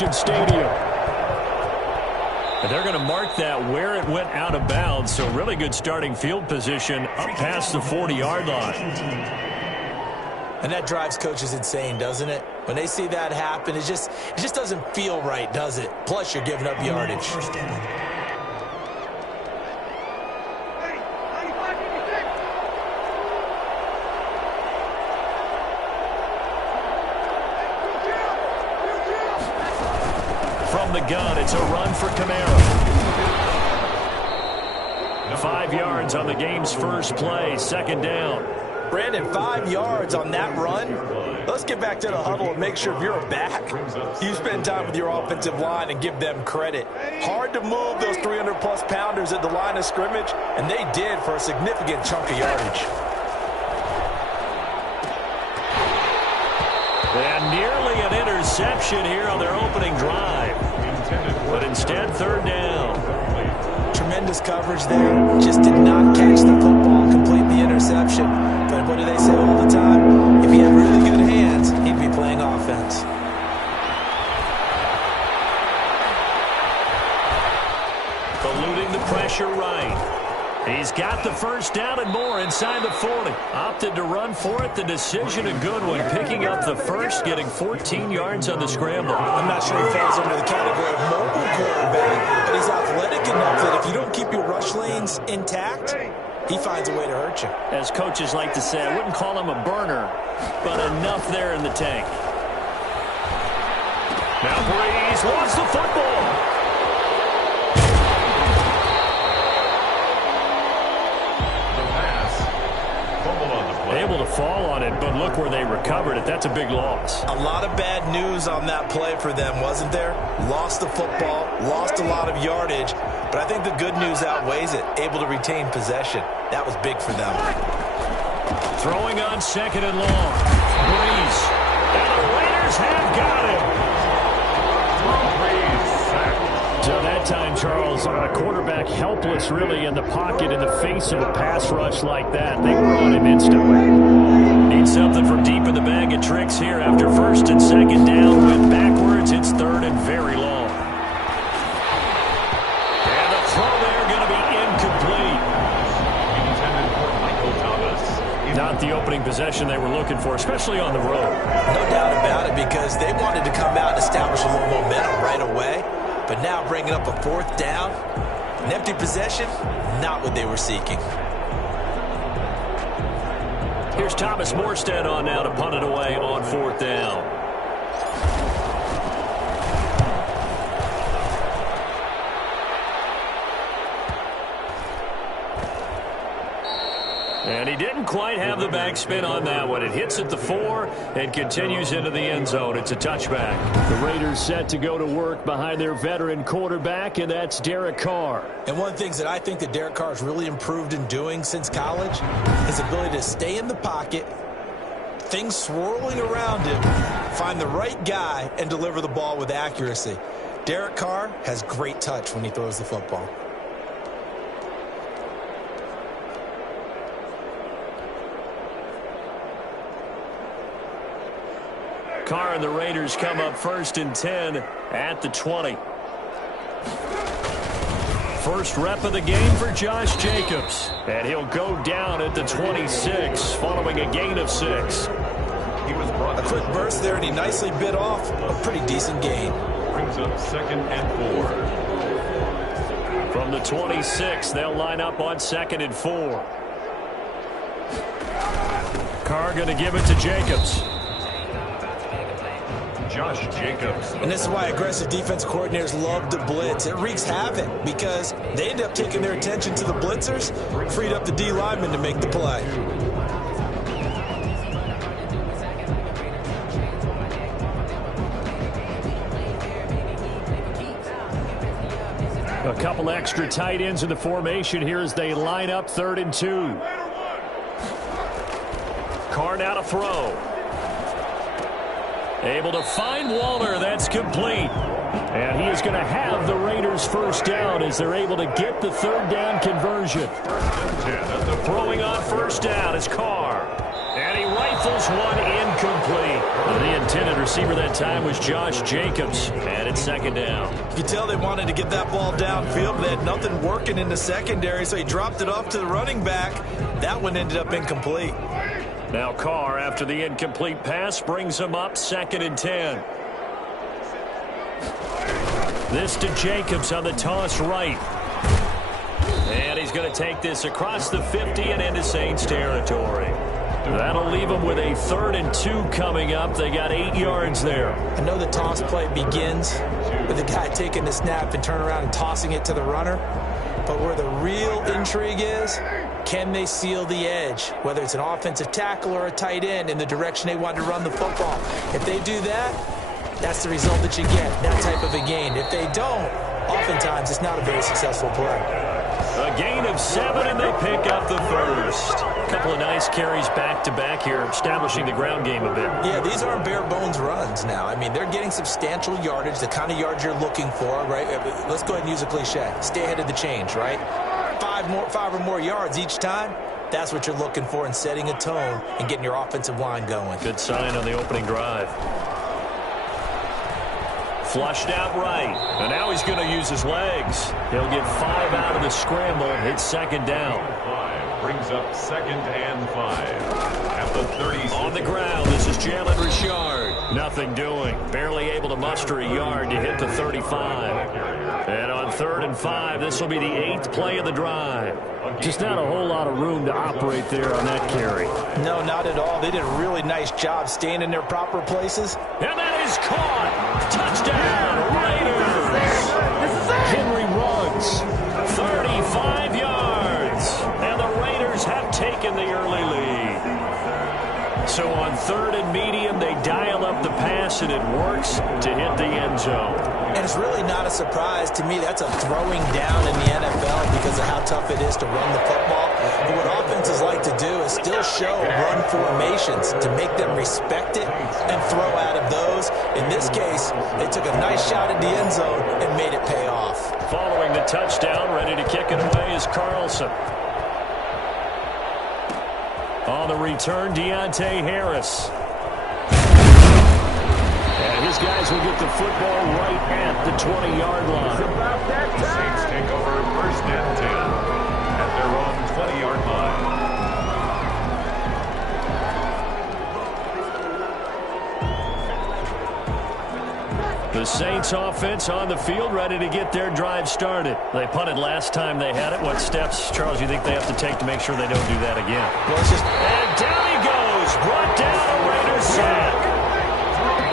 Allegiant Stadium. And they're going to mark that where it went out of bounds, so really good starting field position up past the 40-yard line. And that drives coaches insane, doesn't it? When they see that happen, it just doesn't feel right, does it? Plus, you're giving up yardage. From the gun, it's a run for Kamara. 5 yards on the game's first play, second down. Brandon, 5 yards on that run. Let's get back to the huddle and make sure if you're a back, you spend time with your offensive line and give them credit. Hard to move those 300-plus pounders at the line of scrimmage, and they did for a significant chunk of yardage. And nearly an interception here on their opening drive. But instead, third down. Tremendous coverage there. Just did not catch the football, complete the interception. But what do they say all the time? If he had really good hands, he'd be playing offense. Eluding the pressure right. He's got the first down and more inside the 40. Opted to run for it. The decision a good one. Picking up the first, getting 14 yards on the scramble. I'm not sure he falls under the category of mobile quarterback, but he's athletic enough that if you don't keep your rush lanes intact, he finds a way to hurt you. As coaches like to say, I wouldn't call him a burner, but enough there in the tank. Now Brady's lost the football. Able to fall on it, but look where they recovered it. That's a big loss. A lot of bad news on that play for them, wasn't there? Lost the football, lost a lot of yardage, but I think the good news outweighs it. Able to retain possession. That was big for them. Throwing on second and long. Breeze. And the Raiders have got him. So that time, Charles, a quarterback helpless really in the pocket in the face of a pass rush like that. They were on him instantly. Need something from deep in the bag of tricks here after first and second down. Went backwards. It's third and very long. And the throw there going to be incomplete. Not the opening possession they were looking for, especially on the road. No doubt about it, because they wanted to come out and establish a little momentum right away. But now bringing up a fourth down, an empty possession, not what they were seeking. Here's Thomas Morstead on now to punt it away on fourth down. And he didn't quite have the backspin on that one. It hits at the 4 and continues into the end zone. It's a touchback. The Raiders set to go to work behind their veteran quarterback, and that's Derek Carr. And one of the things that I think that Derek Carr has really improved in doing since college, his ability to stay in the pocket, things swirling around him, find the right guy, and deliver the ball with accuracy. Derek Carr has great touch when he throws the football. Carr and the Raiders come up first and 10 at the 20. First rep of the game for Josh Jacobs. And he'll go down at the 26 following a gain of 6. A quick burst there, and he nicely bit off a pretty decent gain. Brings up second and 4. From the 26, they'll line up on second and 4. Carr going to give it to Jacobs. Josh Jacobs. And this is why aggressive defense coordinators love to blitz. It wreaks havoc because they end up taking their attention to the blitzers, freed up the D lineman to make the play. A couple extra tight ends in the formation here as they line up third and 2. Carr now to throw. Able to find Waller. That's complete. And he is going to have the Raiders first down as they're able to get the third down conversion. Throwing on first down is Carr. And he rifles one incomplete. The intended receiver that time was Josh Jacobs. And it's second down. You could tell they wanted to get that ball downfield, but they had nothing working in the secondary, so he dropped it off to the running back. That one ended up incomplete. Now Carr, after the incomplete pass, brings him up 2nd and 10. This to Jacobs on the toss right. And he's going to take this across the 50 and into Saints territory. That'll leave them with a 3rd and 2 coming up. They got 8 yards there. I know the toss play begins with the guy taking the snap and turning around and tossing it to the runner. But where the real intrigue is, can they seal the edge, whether it's an offensive tackle or a tight end, in the direction they want to run the football? If they do that, that's the result that you get, that type of a gain. If they don't, oftentimes it's not a very successful play. A gain of 7, and they pick up the first. A couple of nice carries back-to-back here, establishing the ground game a bit. Yeah, these aren't bare-bones runs now. I mean, they're getting substantial yardage, the kind of yards you're looking for, right? Let's go ahead and use a cliche. Stay ahead of the change, right? 5 or more yards each time. That's what you're looking for in setting a tone and getting your offensive line going. Good sign on the opening drive. Flushed out right. And now he's going to use his legs. He'll get 5 out of the scramble. It's second down. Brings up 2nd and 5. At the 30. On the ground, this is Jalen Richard. Nothing doing. Barely able to muster a yard to hit the 35. And on 3rd and 5, this will be the 8th play of the drive. Just not a whole lot of room to operate there on that carry. No, not at all. They did a really nice job staying in their proper places. And that is caught. Touchdown, Raiders. Henry runs 35 yards. And the Raiders have taken the early lead. So on 3rd and medium, they dial up the pass, and it works to hit the end zone. And it's really not a surprise to me. That's a throwing down in the NFL because of how tough it is to run the football. But what offenses like to do is still show run formations to make them respect it and throw out of those. In this case, they took a nice shot at the end zone and made it pay off. Following the touchdown, ready to kick it away is Carlson. On the return, Deontay Harris. And his guys will get the football right at the 20-yard line. The Saints take over 1st and 10 at their own 20-yard line. The Saints offense on the field, ready to get their drive started. They punted last time they had it. What steps, Charles, you think they have to take to make sure they don't do that again? Well, it's just... And down he goes. Brought down a Raiders sack.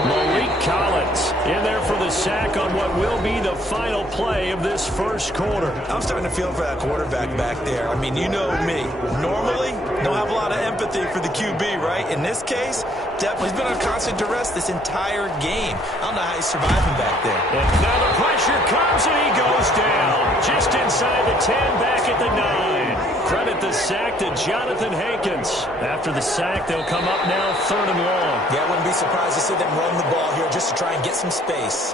Malik Collins in there for the sack on what will be the final play of this first quarter. I'm starting to feel for that quarterback back there. I mean, you know me. Normally, don't have a lot of empathy for the QB, right? In this case, definitely he's been on constant duress this entire game. I don't know how he's surviving back there. And now the pressure comes, and he goes down. Just inside the 10, back at the 9. Credit the sack to Jonathan Hankins. After the sack, they'll come up now 3rd and long. Yeah, I wouldn't be surprised to see them run the ball here just to try and get some space.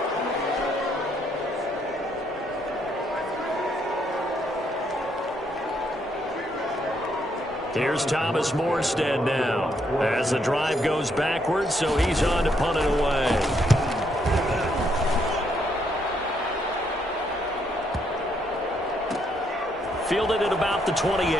Here's Thomas Morstead now as the drive goes backwards, so he's on to punt it away. Fielded at about the 28.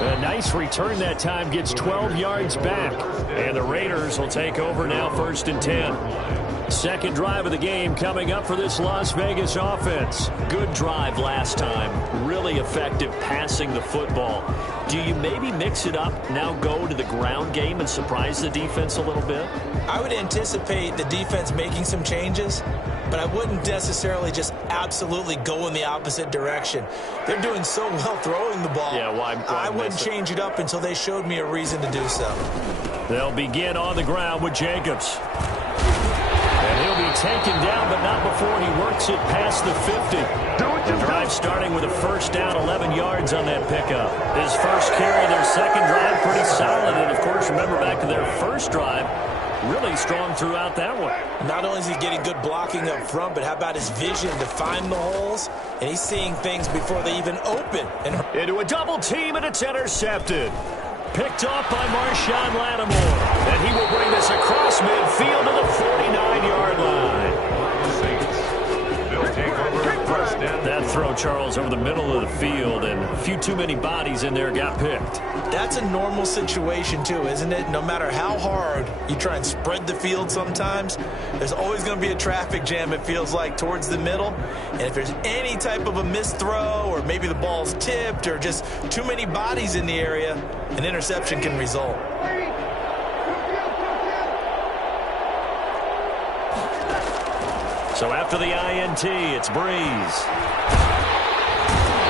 A nice return that time, gets 12 yards back. And the Raiders will take over now 1st and 10. Second drive of the game coming up for this Las Vegas offense. Good drive last time. Really effective passing the football. Do you maybe mix it up, now go to the ground game and surprise the defense a little bit? I would anticipate the defense making some changes, but I wouldn't necessarily just absolutely go in the opposite direction. They're doing so well throwing the ball. Yeah, why I wouldn't change it up until they showed me a reason to do so. They'll begin on the ground with Jacobs. And he'll be taken down, but not before he works it past the 50. The drive starting with a 1st down, 11 yards on that pickup. His first carry, their second drive, pretty solid. And, of course, remember back to their first drive, really strong throughout that one. Not only is he getting good blocking up front, but how about his vision to find the holes and he's seeing things before they even open. And into a double team, and it's intercepted. Picked off by Marshawn Lattimore. And he will bring this across midfield to the 49-yard line. That throw, Charles, over the middle of the field, and a few too many bodies in there got picked. That's a normal situation, too, isn't it? No matter how hard you try and spread the field sometimes, there's always going to be a traffic jam, it feels like, towards the middle. And if there's any type of a missed throw, or maybe the ball's tipped, or just too many bodies in the area, an interception can result. So after the INT, it's Breeze.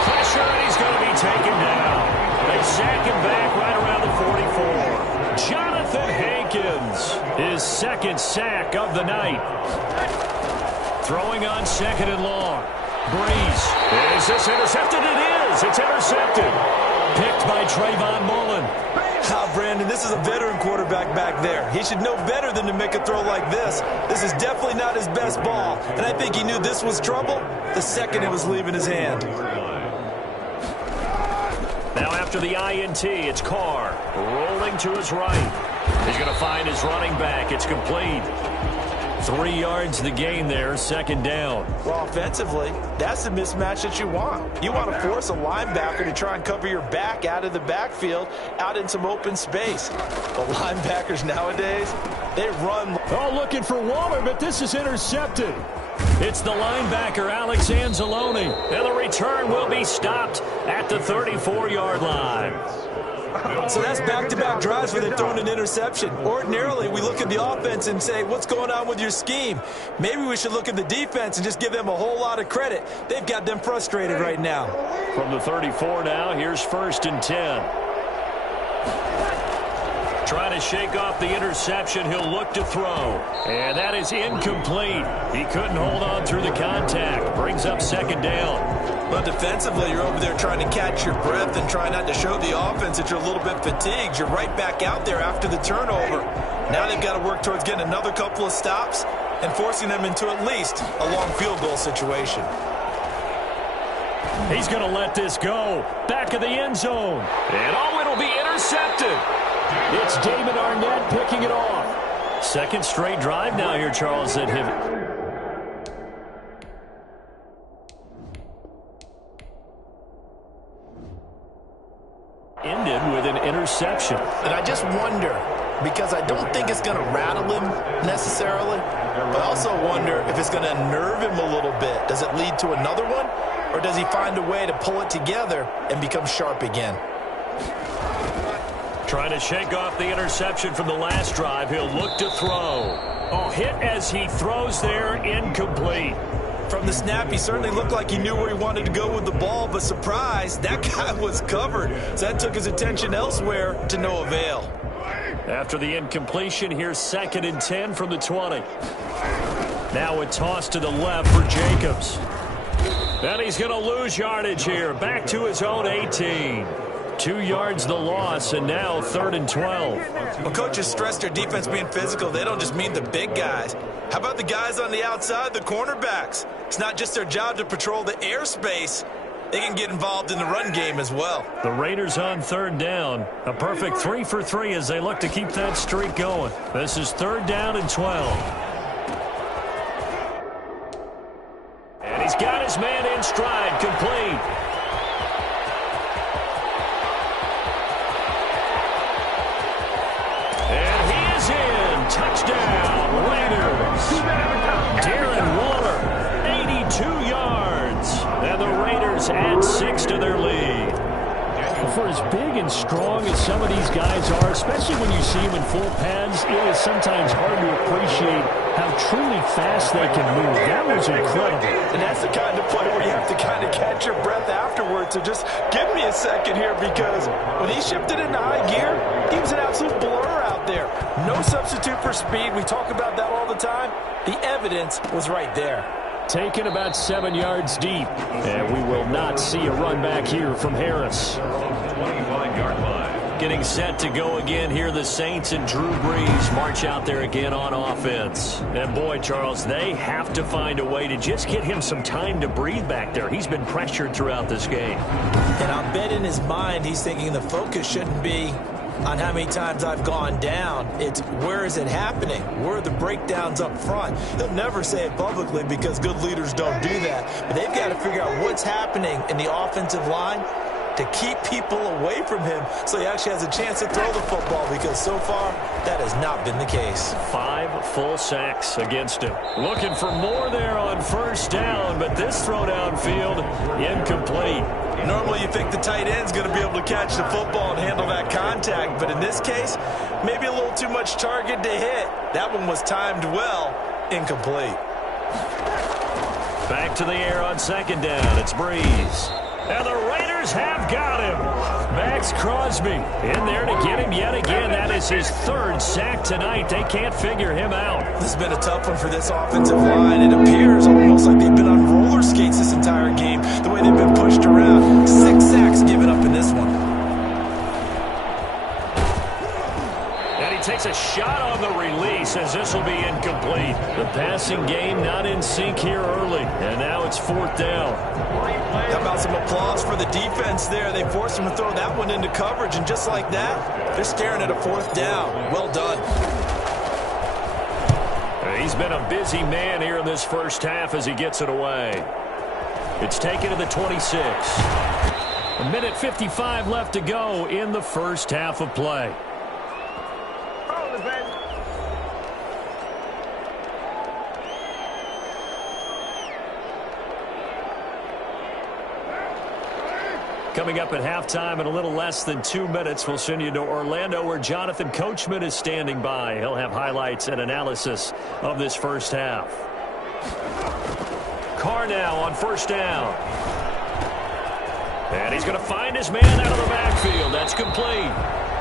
Pressure, and he's going to be taken down. They sack him back right around the 44. Jonathan Hankins, his second sack of the night. Throwing on second and long. Breeze. Is this intercepted? It is. It's intercepted. Picked by Trayvon Mullen. Brandon, this is a veteran quarterback back there. He should know better than to make a throw like this. This is definitely not his best ball, and I think he knew this was trouble the second it was leaving his hand. Now after the INT, it's Carr rolling to his right. He's going to find his running back. It's complete. 3 yards the gain there, second down. Well, offensively, that's the mismatch that you want. You want to force a linebacker to try and cover your back out of the backfield, out in some open space. But linebackers nowadays, they run. Oh, looking for Waller, but this is intercepted. It's the linebacker, Alex Anzalone. And the return will be stopped at the 34-yard line. So that's back-to-back drives where they've thrown an interception. Ordinarily, we look at the offense and say, what's going on with your scheme? Maybe we should look at the defense and just give them a whole lot of credit. They've got them frustrated right now. From the 34 now, here's 1st and 10. Trying to shake off the interception. He'll look to throw. And that is incomplete. He couldn't hold on through the contact. Brings up second down. But defensively, you're over there trying to catch your breath and try not to show the offense that you're a little bit fatigued. You're right back out there after the turnover. Now they've got to work towards getting another couple of stops and forcing them into at least a long field goal situation. He's going to let this go. Back of the end zone. And oh, it'll be intercepted. It's David Arnett picking it off. Second straight drive now here, Charles, that have ended with an interception. And I just wonder, because I don't think it's going to rattle him necessarily, but I also wonder if it's going to unnerve him a little bit. Does it lead to another one, or does he find a way to pull it together and become sharp again? Trying to shake off the interception from the last drive. He'll look to throw. Oh, hit as he throws there, incomplete. From the snap, he certainly looked like he knew where he wanted to go with the ball, but surprise, that guy was covered. So that took his attention elsewhere to no avail. After the incompletion, here's 2nd and 10 from the 20. Now a toss to the left for Jacobs. And he's going to lose yardage here. Back to his own 18. 2 yards the loss, and now 3rd and 12. When coaches stress their defense being physical, they don't just mean the big guys. How about the guys on the outside, the cornerbacks? It's not just their job to patrol the airspace. They can get involved in the run game as well. The Raiders on 3rd down. A perfect 3 for 3 as they look to keep that streak going. This is 3rd down and 12. And he's got his man in stride, complete. Touchdown, Raiders. Darren Waller, 82 yards. And the Raiders add 6 to their lead. For as big and strong as some of these guys are, especially when you see them in full pads, it is sometimes hard to appreciate how truly fast they can move. That was incredible. And that's the kind of play where you have to kind of catch your breath afterwards. So just give me a second here, because when he shifted into high gear, he was an absolute blur out there. No substitute for speed. We talk about that all the time. The evidence was right there. Taken about 7 yards deep. And we will not see a run back here from Harris. 25-yard line. Getting set to go again here, the Saints and Drew Brees march out there again on offense. And boy, Charles, they have to find a way to just get him some time to breathe back there. He's been pressured throughout this game. And I'll bet in his mind he's thinking the focus shouldn't be on how many times I've gone down. It's where is it happening? Where are the breakdowns up front? He'll never say it publicly because good leaders don't do that. But they've got to figure out what's happening in the offensive line to keep people away from him so he actually has a chance to throw the football, because so far that has not been the case. 5 full sacks against him. Looking for more there on first down, but this throw downfield incomplete. Normally you think the tight end's going to be able to catch the football and handle that contact, but in this case, maybe a little too much target to hit. That one was timed well, incomplete. Back to the air on second down. It's Brees. And the Raiders have got him. Max Crosby in there to get him yet again. That is his 3rd sack tonight. They can't figure him out. This has been a tough one for this offensive line. It appears almost like they've been on roller skates this entire game, the way they've been pushed around. 6 sacks given up in this one. Takes a shot on the release as this will be incomplete. The passing game not in sync here early, and now it's 4th down. How about some applause for the defense there? They forced him to throw that one into coverage, and just like that, they're staring at a 4th down. Well done. He's been a busy man here in this first half as he gets it away. It's taken to the 26. 1:55 left to go in the first half of play. Coming up at halftime in a little less than 2 minutes, we'll send you to Orlando where Jonathan Coachman is standing by. He'll have highlights and analysis of this first half. Carr now on first down. And he's going to find his man out of the backfield. That's complete.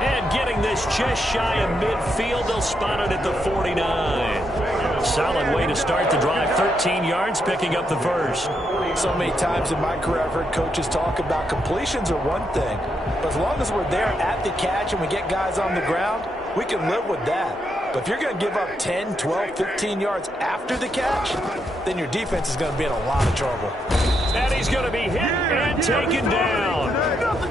And getting this just shy of midfield, they'll spot it at the 49. Solid way to start the drive. 13 yards, picking up the first. So many times in my career I've heard coaches talk about completions are one thing, but as long as we're there at the catch and we get guys on the ground, we can live with that. But if you're going to give up 10, 12, 15 yards after the catch, then your defense is going to be in a lot of trouble. And he's going to be hit and taken down.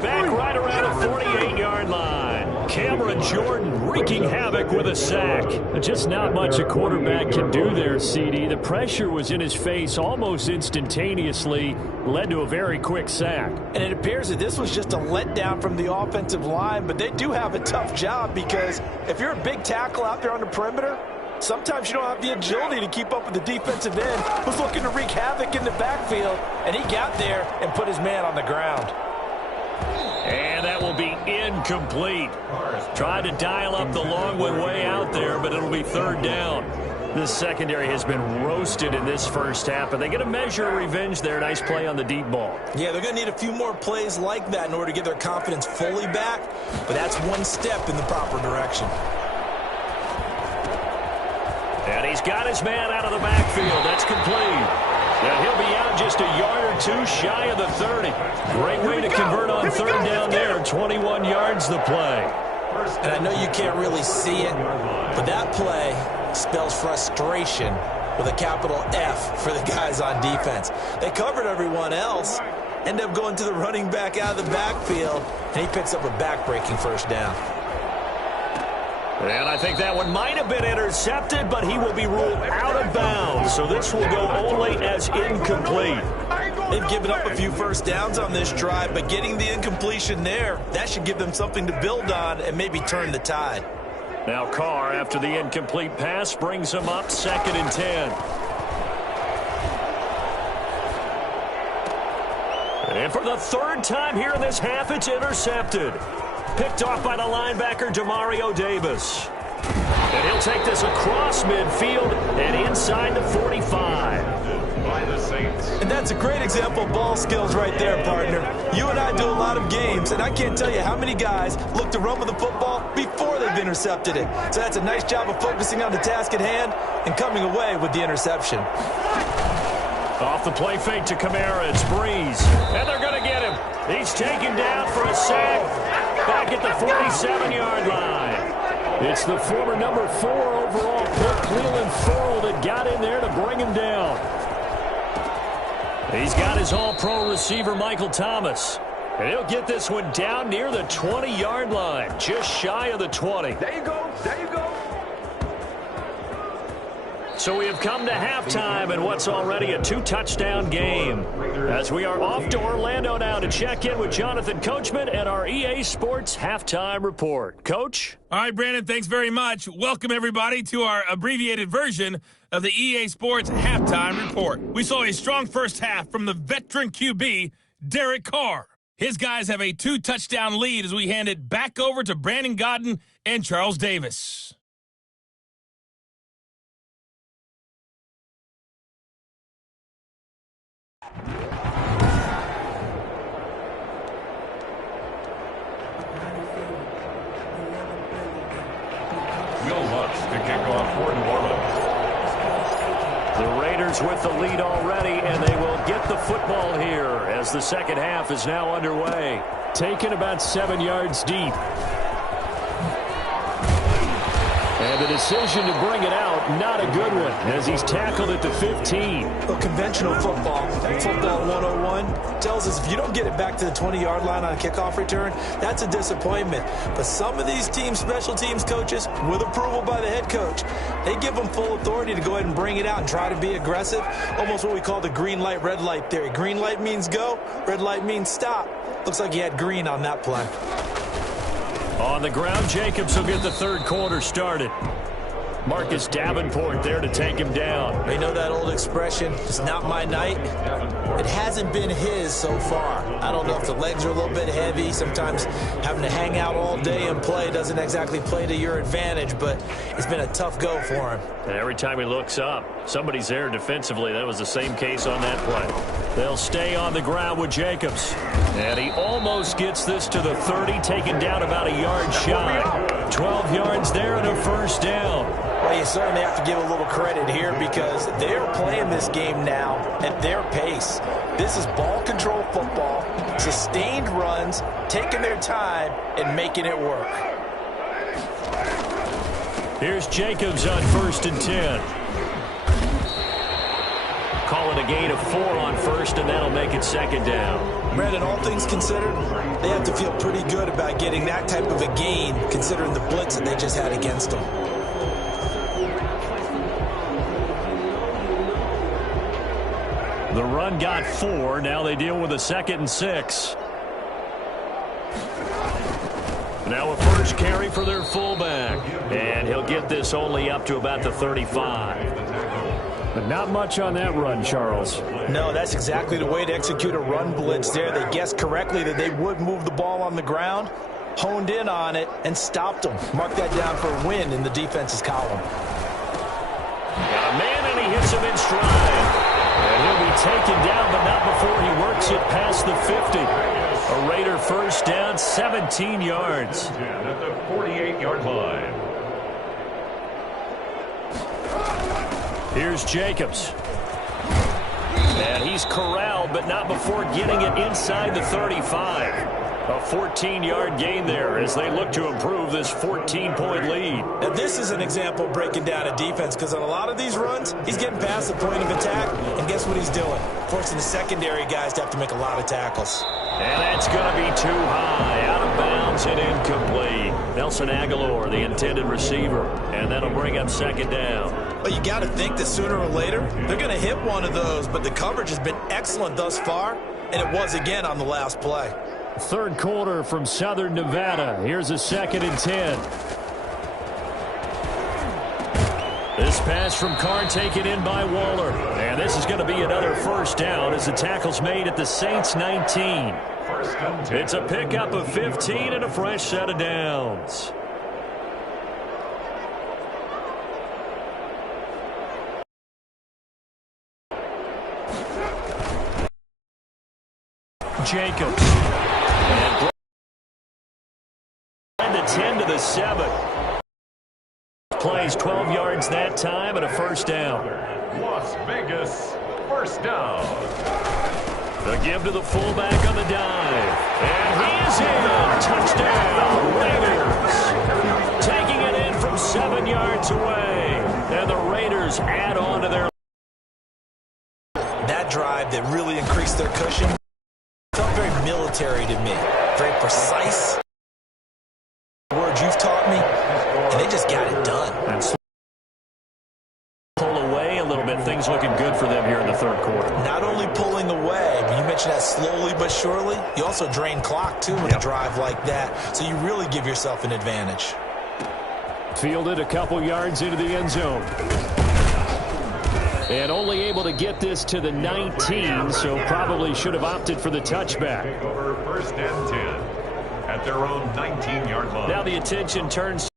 Back right around the 48-yard line. Cameron Jordan wreaking havoc with a sack. Just not much a quarterback can do there, CD. The pressure was in his face almost instantaneously, led to a very quick sack. And it appears that this was just a letdown from the offensive line, but they do have a tough job because if you're a big tackle out there on the perimeter, sometimes you don't have the agility to keep up with the defensive end who's looking to wreak havoc in the backfield, and he got there and put his man on the ground. And that will be incomplete. Tried to dial up the long one way out there, but it'll be 3rd down. This secondary has been roasted in this first half, but they get a measure of revenge there. Nice play on the deep ball. Yeah, they're going to need a few more plays like that in order to get their confidence fully back, but that's one step in the proper direction. And he's got his man out of the backfield. That's complete. And he'll be out just a yard or 2 shy of the 30. Great way to convert on 3rd down there. 21 yards the play. And I know you can't really see it, but that play spells frustration with a capital F for the guys on defense. They covered everyone else, end up going to the running back out of the backfield, and he picks up a back-breaking first down. And I think that one might have been intercepted, but he will be ruled out of bounds. So this will go only as incomplete. They've given up a few first downs on this drive, but getting the incompletion there, that should give them something to build on and maybe turn the tide. Now Carr, after the incomplete pass, brings him up 2nd and 10. And for the 3rd time here in this half, it's intercepted. Picked off by the linebacker, Demario Davis. And he'll take this across midfield and inside the 45. By the Saints. And that's a great example of ball skills right there, partner. You and I do a lot of games, and I can't tell you how many guys look to run with the football before they've intercepted it. So that's a nice job of focusing on the task at hand and coming away with the interception. Off the play fake to Kamara, it's Brees. And they're going to get him. He's taken down for a sack back at the 47-yard line. It's the former number 4 overall pick, Cleveland Ferrell, that got in there to bring him down. He's got his all-pro receiver, Michael Thomas. And he'll get this one down near the 20-yard line, just shy of the 20. There you go. There you go. So we have come to halftime in what's already a 2-touchdown game. As we are off to Orlando now to check in with Jonathan Coachman and our EA Sports Halftime Report. Coach? All right, Brandon, thanks very much. Welcome, everybody, to our abbreviated version of the EA Sports Halftime Report. We saw a strong first half from the veteran QB, Derek Carr. His guys have a 2-touchdown lead as we hand it back over to Brandon Godden and Charles Davis. Will Lutz to kick off for New Orleans. The Raiders with the lead already, and they will get the football here as the second half is now underway. Taken about 7 yards deep. And the decision to bring it out, not a good one, as he's tackled at the 15. Well, conventional football 101, tells us if you don't get it back to the 20-yard line on a kickoff return, that's a disappointment. But some of these teams, special teams coaches, with approval by the head coach, they give them full authority to go ahead and bring it out and try to be aggressive, almost what we call the green light, red light theory. Green light means go, red light means stop. Looks like he had green on that play. On the ground, Jacobs will get the third quarter started. Marcus Davenport there to take him down. You know that old expression, it's not my night? It hasn't been his so far. I don't know if the legs are a little bit heavy. Sometimes having to hang out all day and play doesn't exactly play to your advantage, but it's been a tough go for him. And every time he looks up, somebody's there defensively. That was the same case on that play. They'll stay on the ground with Jacobs. And he almost gets this to the 30, taken down about a yard shy. 12 yards there and a first down. Well, you certainly have to give a little credit here because they're playing this game now at their pace. This is ball control football, sustained runs, taking their time and making it work. Here's Jacobs on 1st and 10. Call it a gain of 4 on first, and that'll make it second down. Brandon, all things considered, they have to feel pretty good about getting that type of a gain considering the blitz that they just had against them. The run got 4. Now they deal with a 2nd and 6. Now a first carry for their fullback. And he'll get this only up to about the 35. But not much on that run, Charles. No, that's exactly the way to execute a run blitz there. They guessed correctly that they would move the ball on the ground, honed in on it, and stopped them. Mark that down for a win in the defense's column. Got a man, and he hits him in stride. And he'll be taken down, but not before he works it past the 50. A Raider first down, 17 yards. At the 48-yard line. Here's Jacobs. And he's corralled, but not before getting it inside the 35. A 14-yard gain there as they look to improve this 14-point lead. Now, this is an example of breaking down a defense because on a lot of these runs, he's getting past the point of attack, and guess what he's doing? Forcing the secondary guys to have to make a lot of tackles. And that's going to be too high. Out of bounds and incomplete. Nelson Aguilar, the intended receiver. And that'll bring up second down. But you got to think that sooner or later, they're going to hit one of those, but the coverage has been excellent thus far, and it was again on the last play. Third quarter from Southern Nevada. Here's a 2nd and 10. This pass from Carr taken in by Waller. And this is going to be another first down as the tackle's made at the Saints 19. It's a pickup of 15 and a fresh set of downs. Jacobs. And the 10 to the 7. Plays 12 yards that time and a first down. Las Vegas, first down. The give to the fullback on the dive. And he is in. Touchdown, Raiders. Taking it in from 7 yards away. And the Raiders add on to their... That drive that really increased their cushion felt very military to me. Very precise. Words you've taught me. And they just got it done. And pull away a little bit. Things looking good for them here in the third quarter. Not only pulling away, but you mentioned that slowly but surely. You also drain clock, too, with a drive like that. So you really give yourself an advantage. Fielded a couple yards into the end zone. And only able to get this to the 19, so probably should have opted for the touchback. Over first and 10 at their own 19-yard line. Now the attention turns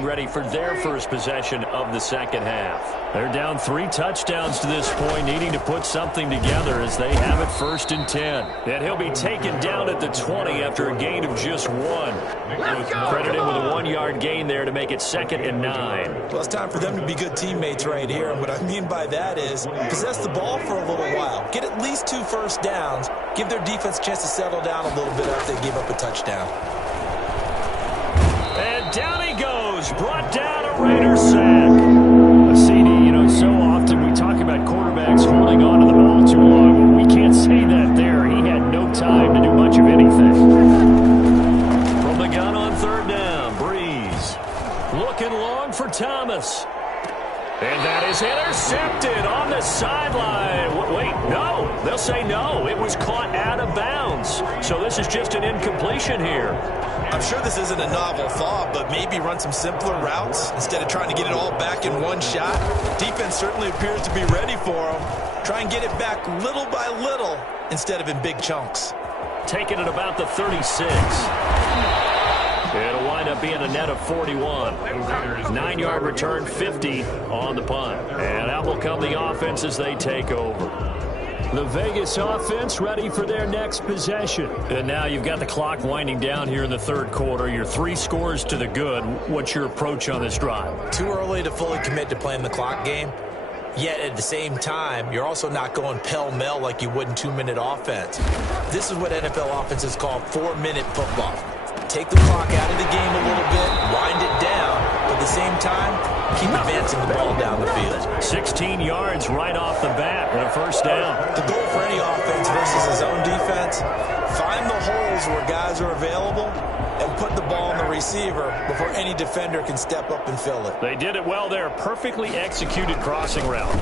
ready for their first possession of the second half. They're down 3 touchdowns to this point, needing to put something together as they have it first and 10. And he'll be taken down at the 20 after a gain of just 1. Credit him with a 1-yard gain there to make it 2nd and 9. Well, it's time for them to be good teammates right here. And what I mean by that is possess the ball for a little while. Get at least 2 first downs. Give their defense a chance to settle down a little bit after they give up a touchdown. And down he goes. Brought down a Raider sack. CD, you know, so often we talk about quarterbacks holding on to the ball too long. We can't say that there. He had no time to do much of anything. From the gun on 3rd down, Breeze. Looking long for Thomas. And that is intercepted on the sideline. Wait, no. They'll say no. It was caught out of bounds. So this is just an incompletion here. I'm sure this isn't a novel thought, but maybe run some simpler routes instead of trying to get it all back in one shot. Defense certainly appears to be ready for them. Try and get it back little by little instead of in big chunks. Taking it about the 36. It'll wind up being a net of 41. 9-yard return, 50 on the punt. And out will come the offense as they take over. The Vegas offense ready for their next possession. And now you've got the clock winding down here in the third quarter. Your 3 scores to the good. What's your approach on this drive? Too early to fully commit to playing the clock game. Yet at the same time, you're also not going pell-mell like you would in 2-minute offense. This is what NFL offenses call 4-minute football. Take the clock out of the game a little bit, wind it down, but at the same time, keep advancing the ball down the field. 16 yards right off the bat and a first down. The goal for any offense versus his own defense, find the holes where guys are available and put the ball on the receiver before any defender can step up and fill it. They did it well there. Perfectly executed crossing route.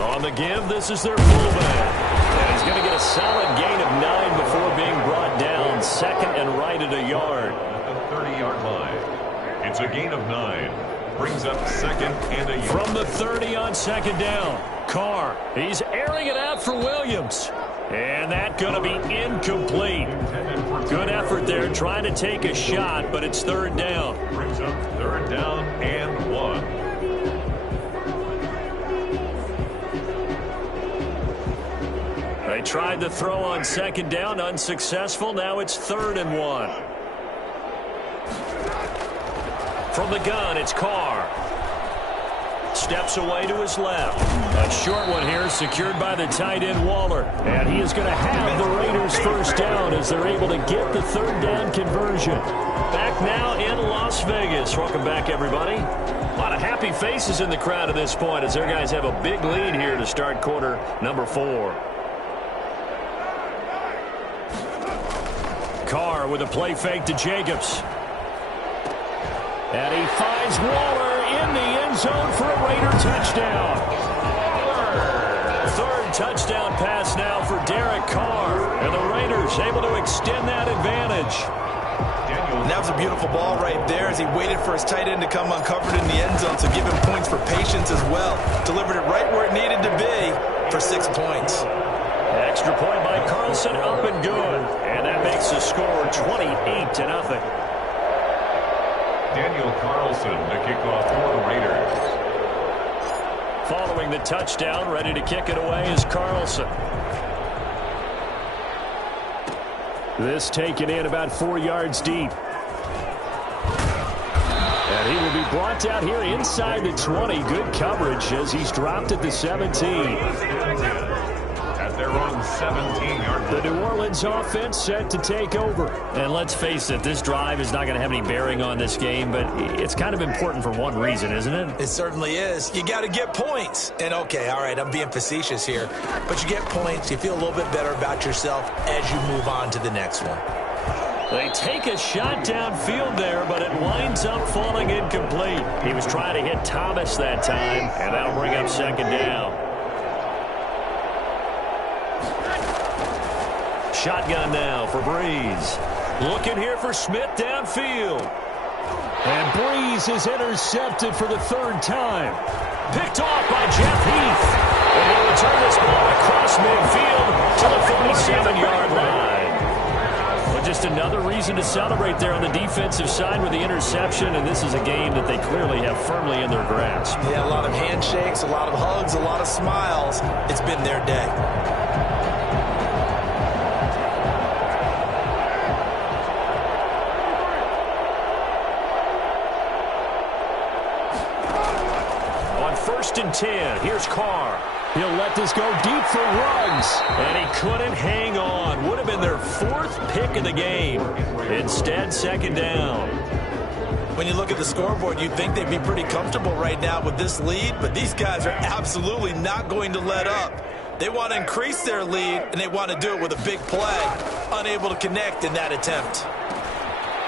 On the give, this is their fullback. And he's going to get a solid gain of 9 before being brought down. 2nd and right at a yard. At the 30-yard line. It's a gain of 9. Brings up 2nd and a yard. From the 30 on 2nd down. Carr, he's airing it out for Williams. And that's going to be incomplete. Good effort there trying to take a shot, but it's 3rd down. Brings up 3rd down and 1. They tried to throw on 2nd down, unsuccessful. Now it's 3rd and 1. From the gun, it's Carr. Steps away to his left. A short one here secured by the tight end Waller. And he is going to have the Raiders first down as they're able to get the 3rd down conversion. Back now in Las Vegas. Welcome back, everybody. A lot of happy faces in the crowd at this point as their guys have a big lead here to start quarter number 4. Carr with a play fake to Jacobs. And he finds Waller in the end zone for a Raider touchdown. 3rd touchdown pass now for Derek Carr. And the Raiders able to extend that advantage. And that was a beautiful ball right there as he waited for his tight end to come uncovered in the end zone, so give him points for patience as well. Delivered it right where it needed to be for 6 points. Extra point by Carlson, up and good. And that makes the score 28-0. Daniel Carlson to kick off for the Raiders. Following the touchdown, ready to kick it away is Carlson. This taken in about 4 yards deep. And he will be brought down here inside the 20. Good coverage as he's dropped at the 17. At their own 17-yard line. The New Orleans offense set to take over. And let's face it, this drive is not going to have any bearing on this game, but it's kind of important for one reason, isn't it? It certainly is. You got to get points. And okay, all right, I'm being facetious here, but you get points, you feel a little bit better about yourself as you move on to the next one. They take a shot downfield there, but it winds up falling incomplete. He was trying to hit Thomas that time, and that'll bring up second down. Shotgun now for Breeze. Looking here for Smith downfield. And Breeze is intercepted for the third time. Picked off by Jeff Heath. And he'll return this ball across midfield to the 47-yard line. Well, just another reason to celebrate there on the defensive side with the interception, and this is a game that they clearly have firmly in their grasp. Yeah, a lot of handshakes, a lot of hugs, a lot of smiles. It's been their day. First and 10. Here's Carr. He'll let this go deep for Ruggs. And he couldn't hang on. Would have been their fourth pick of the game. Instead, second down. When you look at the scoreboard, you'd think they'd be pretty comfortable right now with this lead, but these guys are absolutely not going to let up. They want to increase their lead, and they want to do it with a big play. Unable to connect in that attempt.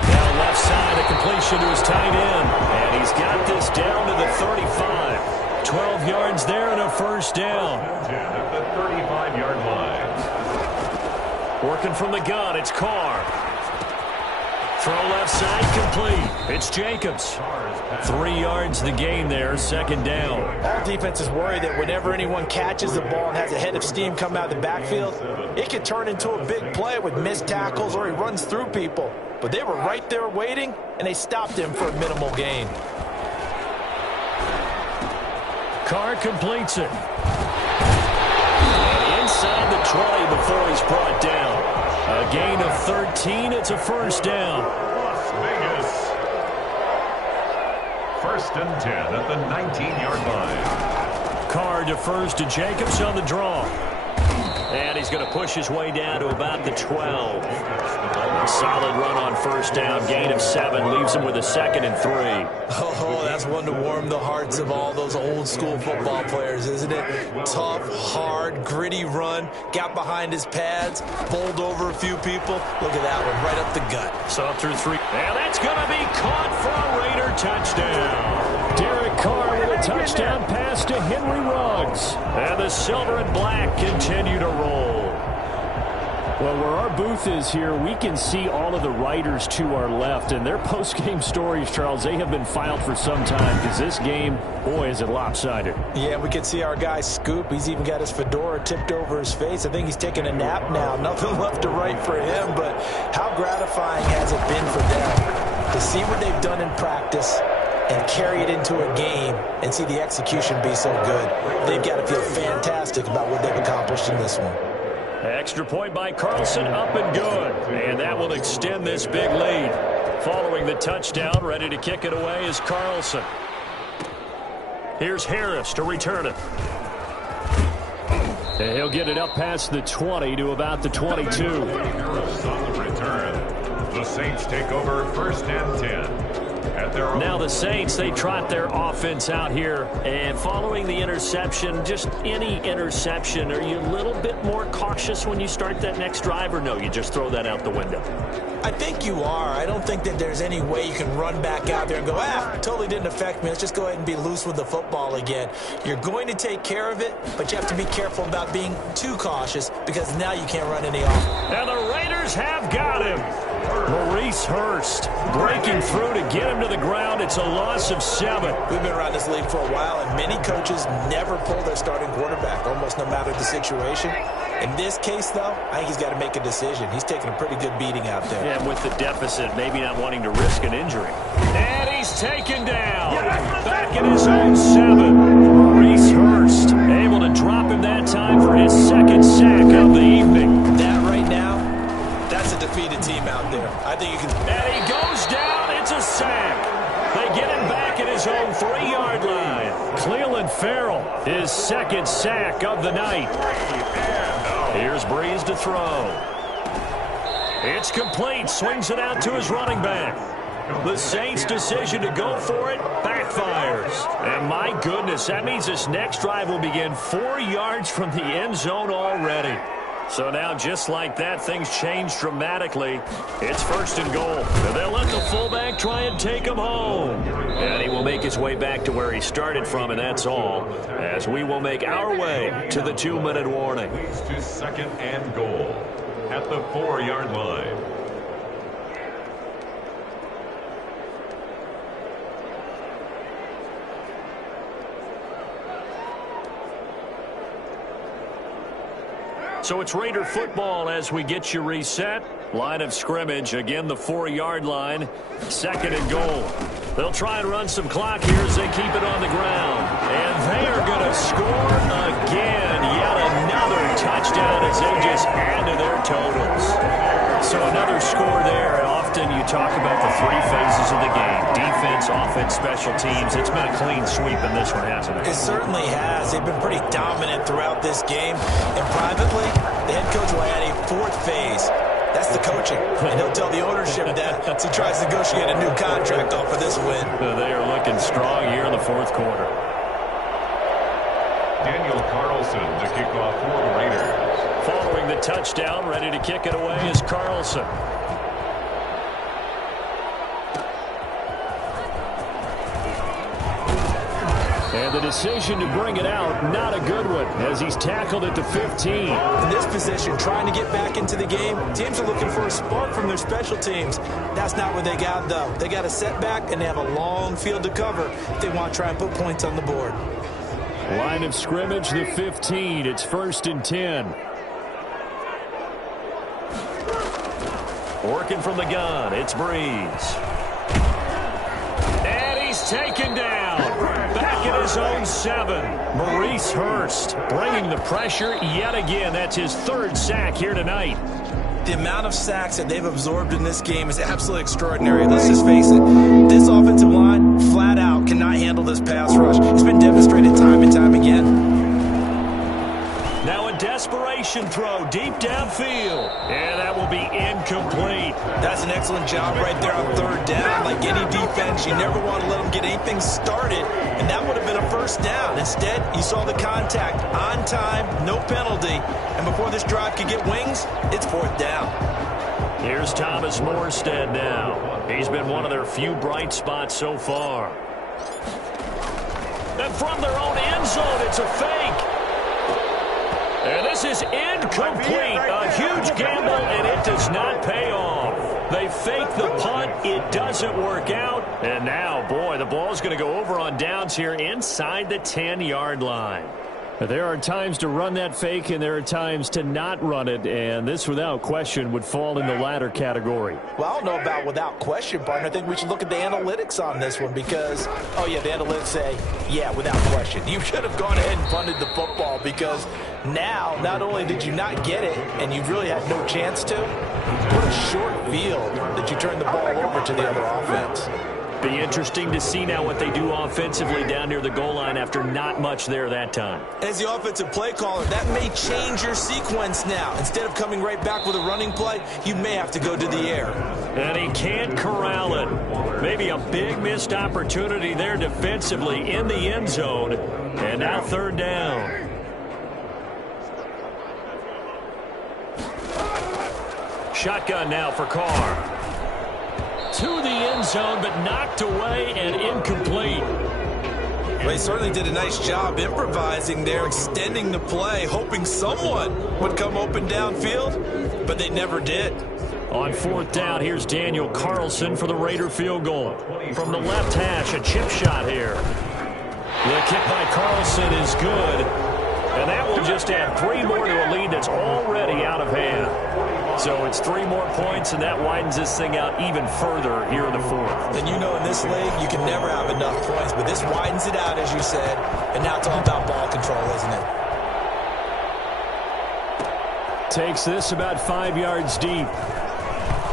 Now left side, a completion to his tight end. And he's got this down to the 35. 12 yards there and a first down. At the 35-yard line. Working from the gun, it's Carr. Throw left side complete. It's Jacobs. 3 yards the gain there, second down. All defenses worry that whenever anyone catches the ball and has a head of steam come out of the backfield, it could turn into a big play with missed tackles or he runs through people. But they were right there waiting, and they stopped him for a minimal gain. Carr completes it. And inside the 20 before he's brought down. A gain of 13. It's a first down. Las Vegas. First and 10 at the 19-yard line. Carr defers to Jacobs on the draw. And he's going to push his way down to about the 12. A solid run on first down. Gain of 7 leaves him with a second and 3. Oh, that's one to warm the hearts of all those old school football players, isn't it? Tough, hard, gritty run. Got behind his pads, bowled over a few people. Look at that one, right up the gut. So through 3. And that's going to be caught for a Raider touchdown. Derek Carr with a touchdown pass to Henry Ruggs. And the silver and black continue to roll. Well, where our booth is here, we can see all of the writers to our left. And their post-game stories, Charles, they have been filed for some time because this game, boy, is it lopsided. Yeah, we can see our guy Scoop. He's even got his fedora tipped over his face. I think he's taking a nap now. Nothing left to write for him, but how gratifying has it been for them to see what they've done in practice and carry it into a game and see the execution be so good. They've got to feel fantastic about what they've accomplished in this one. Extra point by Carlson, up and good. And that will extend this big lead. Following the touchdown, ready to kick it away is Carlson. Here's Harris to return it. And he'll get it up past the 20 to about the 22. Harris on the return. The Saints take over first and 10. Now the Saints, they trot their offense out here, and following the interception, just any interception, are you a little bit more cautious when you start that next drive, or no, you just throw that out the window? I think you are. I don't think that there's any way you can run back out there and go, totally didn't affect me. Let's just go ahead and be loose with the football again. You're going to take care of it, but you have to be careful about being too cautious because now you can't run any off. And the Raiders have got him. Maurice Hurst breaking through to get him to the ground. It's a loss of 7. We've been around this league for a while, and many coaches never pull their starting quarterback, almost no matter the situation. In this case, though, I think he's got to make a decision. He's taking a pretty good beating out there. Yeah, with the deficit, maybe not wanting to risk an injury. And he's taken down. Back in his own 7. Maurice Hurst able to drop him that time for his second sack of the evening. That right now, that's a defeated team out there. I think you can. And he goes down. It's a sack. They get him back at his own 3-yard line. Cleveland Farrell His second sack of the night. Here's Breeze to throw. It's complete. Swings it out to his running back. The Saints' decision to go for it backfires. And my goodness, that means this next drive will begin 4 yards from the end zone already. So now, just like that, things change dramatically. It's 1st and goal. And they'll let the fullback try and take him home. And he will make his way back to where he started from, and that's all, as we will make our way to the 2-minute warning. Leads to 2nd and goal at the 4-yard line. So it's Raider football as we get you reset. Line of scrimmage, again the 4-yard line. 2nd and goal. They'll try and run some clock here as they keep it on the ground. And they are going to score again. Yet another touchdown as they just add to their totals. So another score there. And often you talk about the 3 phases of the game. Defense, offense, special teams. It's been a clean sweep in this one, hasn't it? It certainly has. They've been pretty dominant throughout this game. And privately, the head coach will add a 4th phase. That's the coaching. And he'll tell the ownership that as he tries to negotiate a new contract off of this win. They are looking strong here in the 4th quarter. Daniel Carlson to kick off for the Raiders. Following the touchdown, ready to kick it away is Carlson. And the decision to bring it out, not a good one, as he's tackled at the 15. In this position, trying to get back into the game, teams are looking for a spark from their special teams. That's not what they got, though. They got a setback, and they have a long field to cover if they want to try and put points on the board. Line of scrimmage, the 15. It's 1st and 10. Working from the gun, it's Breeze. And he's taken down. Back at his own 7. Maurice Hurst bringing the pressure yet again. That's his 3rd sack here tonight. The amount of sacks that they've absorbed in this game is absolutely extraordinary. Let's just face it. This offensive line, flat out, cannot handle this pass rush. It's been demonstrated time and time again. Now a desperation throw deep downfield. And that will be incomplete. That's an excellent job right there on 3rd down. Like any defense, you never want to let them get anything started. And that would have been a 1st down. Instead, you saw the contact on time, no penalty. And before this drive could get wings, it's 4th down. Here's Thomas Morstead now. He's been one of their few bright spots so far. And from their own end zone, it's a fake. And this is incomplete. A huge gamble, and it does not pay off. They fake the punt. It doesn't work out. And now, boy, the ball's going to go over on downs here inside the 10-yard line. There are times to run that fake, and there are times to not run it, and this, without question, would fall in the latter category. Well, I don't know about without question, partner. I think we should look at the analytics on this one because, oh, yeah, the analytics say, yeah, without question. You should have gone ahead and punted the football because now, not only did you not get it, and you really had no chance to, what a short field that you turned the ball over to the other offense. Be interesting to see now what they do offensively down near the goal line after not much there that time. As the offensive play caller, that may change your sequence now. Instead of coming right back with a running play, you may have to go to the air. And he can't corral it. Maybe a big missed opportunity there defensively in the end zone. And now 3rd down. Shotgun now for Carr. To the end zone, but knocked away and incomplete. Well, he certainly did a nice job improvising there, extending the play, hoping someone would come open downfield, but they never did. On 4th down, here's Daniel Carlson for the Raider field goal. From the left hash, a chip shot here. The kick by Carlson is good, and that will just add 3 more to a lead that's already out of hand. So it's 3 more points, and that widens this thing out even further here in the 4th. And you know in this league, you can never have enough points, but this widens it out, as you said, and now it's all about ball control, isn't it? Takes this about 5 yards deep.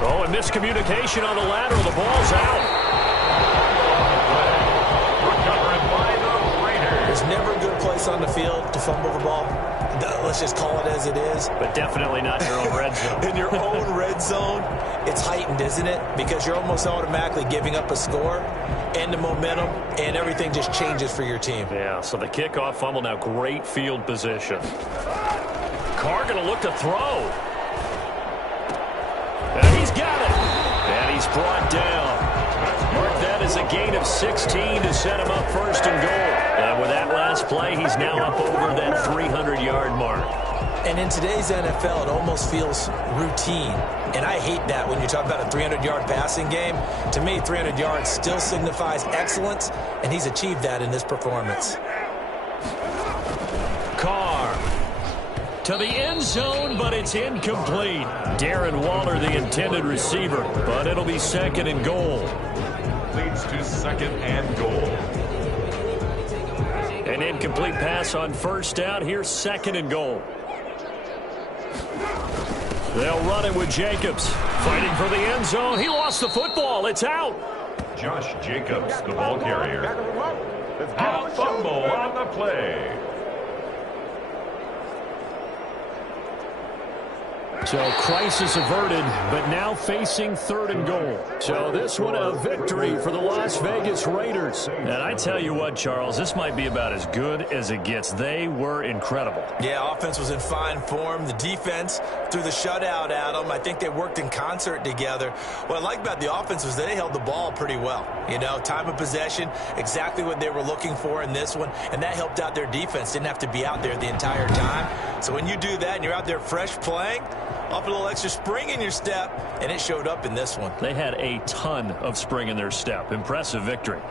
Oh, and miscommunication on the lateral. The ball's out. Recovered by the Raiders. There's never a good place on the field to fumble the ball. Let's just call it as it is. But definitely not in your own red zone. In your own red zone, it's heightened, isn't it? Because you're almost automatically giving up a score and the momentum, and everything just changes for your team. Yeah, so the kickoff fumble, now great field position. Carr going to look to throw. And he's got it. And he's brought down. Mark that as a gain of 16 to set him up first and goal. And with that last play, he's now up over that 300-yard mark. And in today's NFL, it almost feels routine. And I hate that when you talk about a 300-yard passing game. To me, 300 yards still signifies excellence, and he's achieved that in this performance. Carr to the end zone, but it's incomplete. Darren Waller, the intended receiver, but it'll be second and goal. Leads to second and goal. An incomplete pass on first down. Here's second and goal. They'll run it with Jacobs. Fighting for the end zone. He lost the football. It's out. Josh Jacobs, the ball carrier. A fumble on the play. So crisis averted, but now facing third and goal. So this one a victory for the Las Vegas Raiders. And I tell you what, Charles, this might be about as good as it gets. They were incredible. Yeah, offense was in fine form. The defense threw the shutout at them. I think they worked in concert together. What I like about the offense was they held the ball pretty well. You know, time of possession, exactly what they were looking for in this one, and that helped out their defense. Didn't have to be out there the entire time. So when you do that and you're out there fresh playing, up a little extra spring in your step, and it showed up in this one. They had a ton of spring in their step. Impressive victory.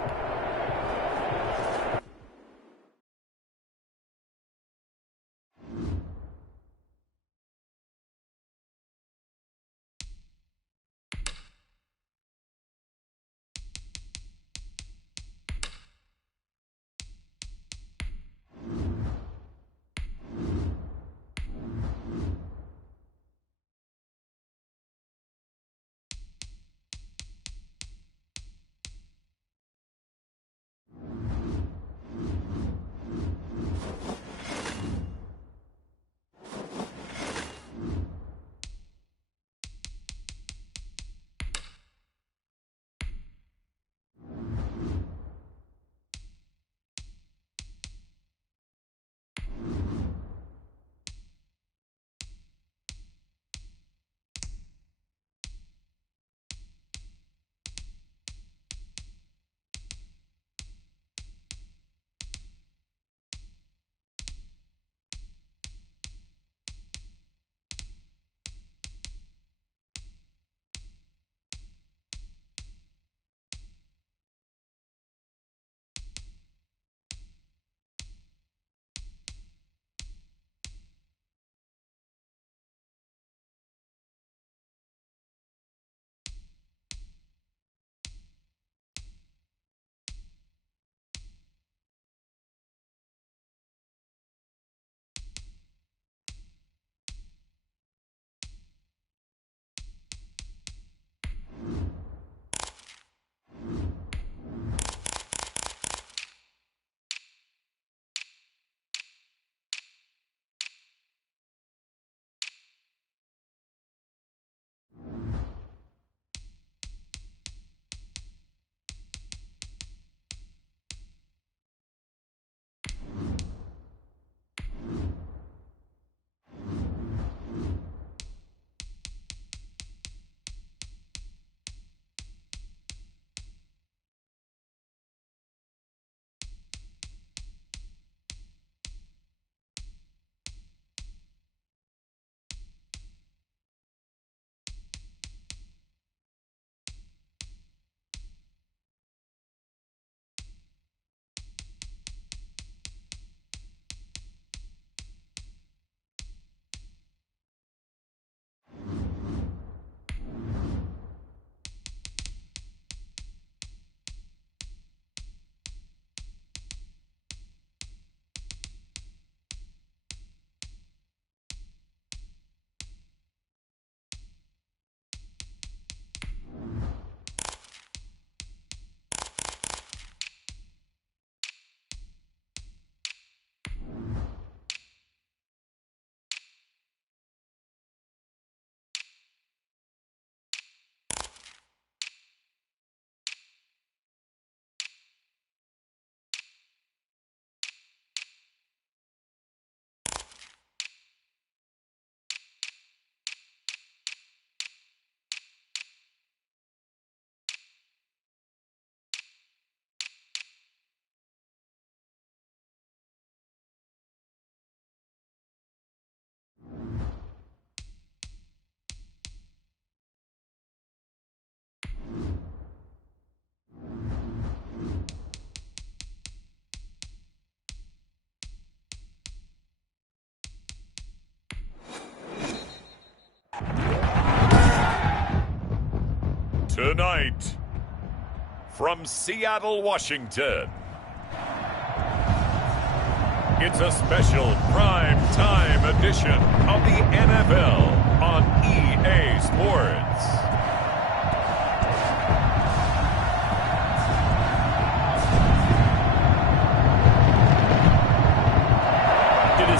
Tonight, from Seattle, Washington, it's a special prime time edition of the NFL on EA Sports.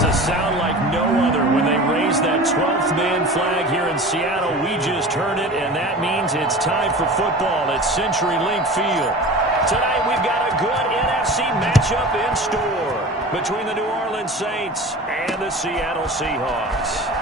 A sound like no other when they raise that 12th man flag here in Seattle. We just heard it, and that means it's time for football at CenturyLink Field. Tonight we've got a good NFC matchup in store between the New Orleans Saints and the Seattle Seahawks.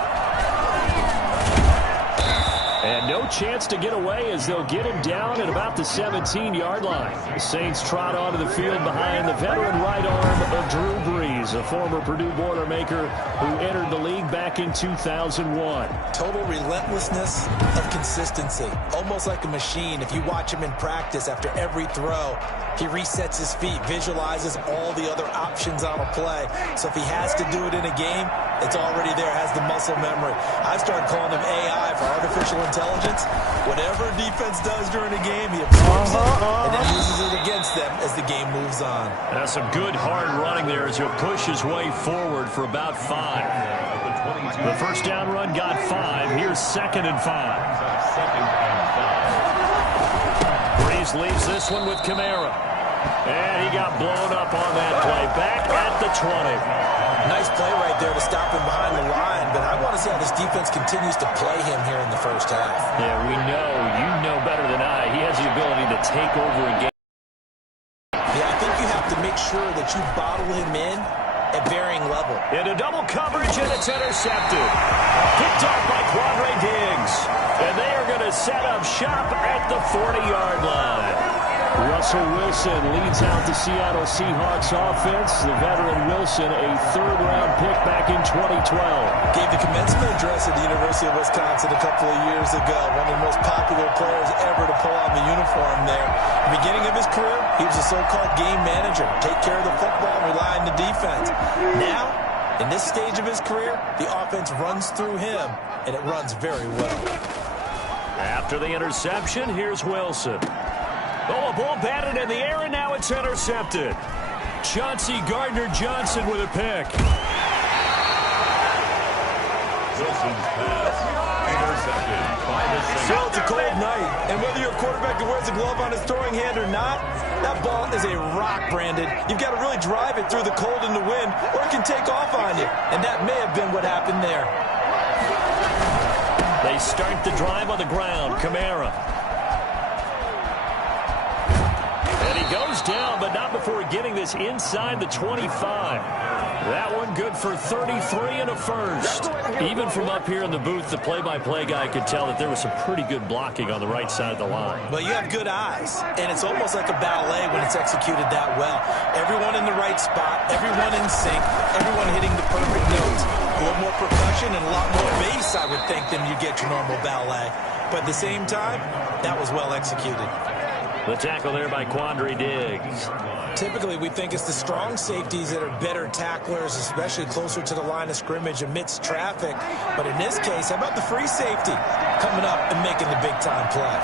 And no chance to get away as they'll get him down at about the 17-yard line. The Saints trot onto the field behind the veteran right arm of Drew Brees, a former Purdue Boilermaker who entered the league back in 2001. Total relentlessness of consistency. Almost like a machine. If you watch him in practice after every throw, he resets his feet, visualizes all the other options on a play. So if he has to do it in a game, it's already there, has the muscle memory. I've started calling him AI for artificial intelligence. Whatever defense does during a game, he absorbs it and then uses it against them as the game moves on. That's some good hard running there as he'll push his way forward for about 5. The first down run got 5. Here's 2nd and 5. Brees leaves this one with Kamara. And he got blown up on that play. Back at the 20. Nice play right there to stop him behind the line, but I want to see how this defense continues to play him here in the first half. Yeah, we know. You know better than I. He has the ability to take over a game. Yeah, I think you have to make sure that you bottle him in at varying level. Into double coverage, and it's intercepted. Picked off by Quandre Diggs. And they are going to set up shop at the 40-yard line. Russell Wilson leads out the Seattle Seahawks offense. The veteran Wilson, a third-round pick back in 2012. Gave the commencement address at the University of Wisconsin a couple of years ago. One of the most popular players ever to pull on the uniform there. At the beginning of his career, he was a so-called game manager. Take care of the football and rely on the defense. Now, in this stage of his career, the offense runs through him, and it runs very well. After the interception, here's Wilson. Oh, a ball batted in the air, and now it's intercepted. Chauncey Gardner-Johnson with a pick. Wilson's pass intercepted by the Saints. So it's a cold night, and whether you're a quarterback that wears a glove on his throwing hand or not, that ball is a rock, Brandon. You've got to really drive it through the cold and the wind, or it can take off on you. And that may have been what happened there. They start the drive on the ground. Kamara. And he goes down, but not before getting this inside the 25. That one good for 33 and a first. Even from up here in the booth, the play-by-play guy could tell that there was some pretty good blocking on the right side of the line. Well, you have good eyes, and it's almost like a ballet when it's executed that well. Everyone in the right spot, everyone in sync, everyone hitting the perfect notes. A little more percussion and a lot more bass, I would think, than you get your normal ballet. But at the same time, that was well executed. The tackle there by Quandre Diggs. Typically, we think it's the strong safeties that are better tacklers, especially closer to the line of scrimmage amidst traffic. But in this case, how about the free safety coming up and making the big-time play?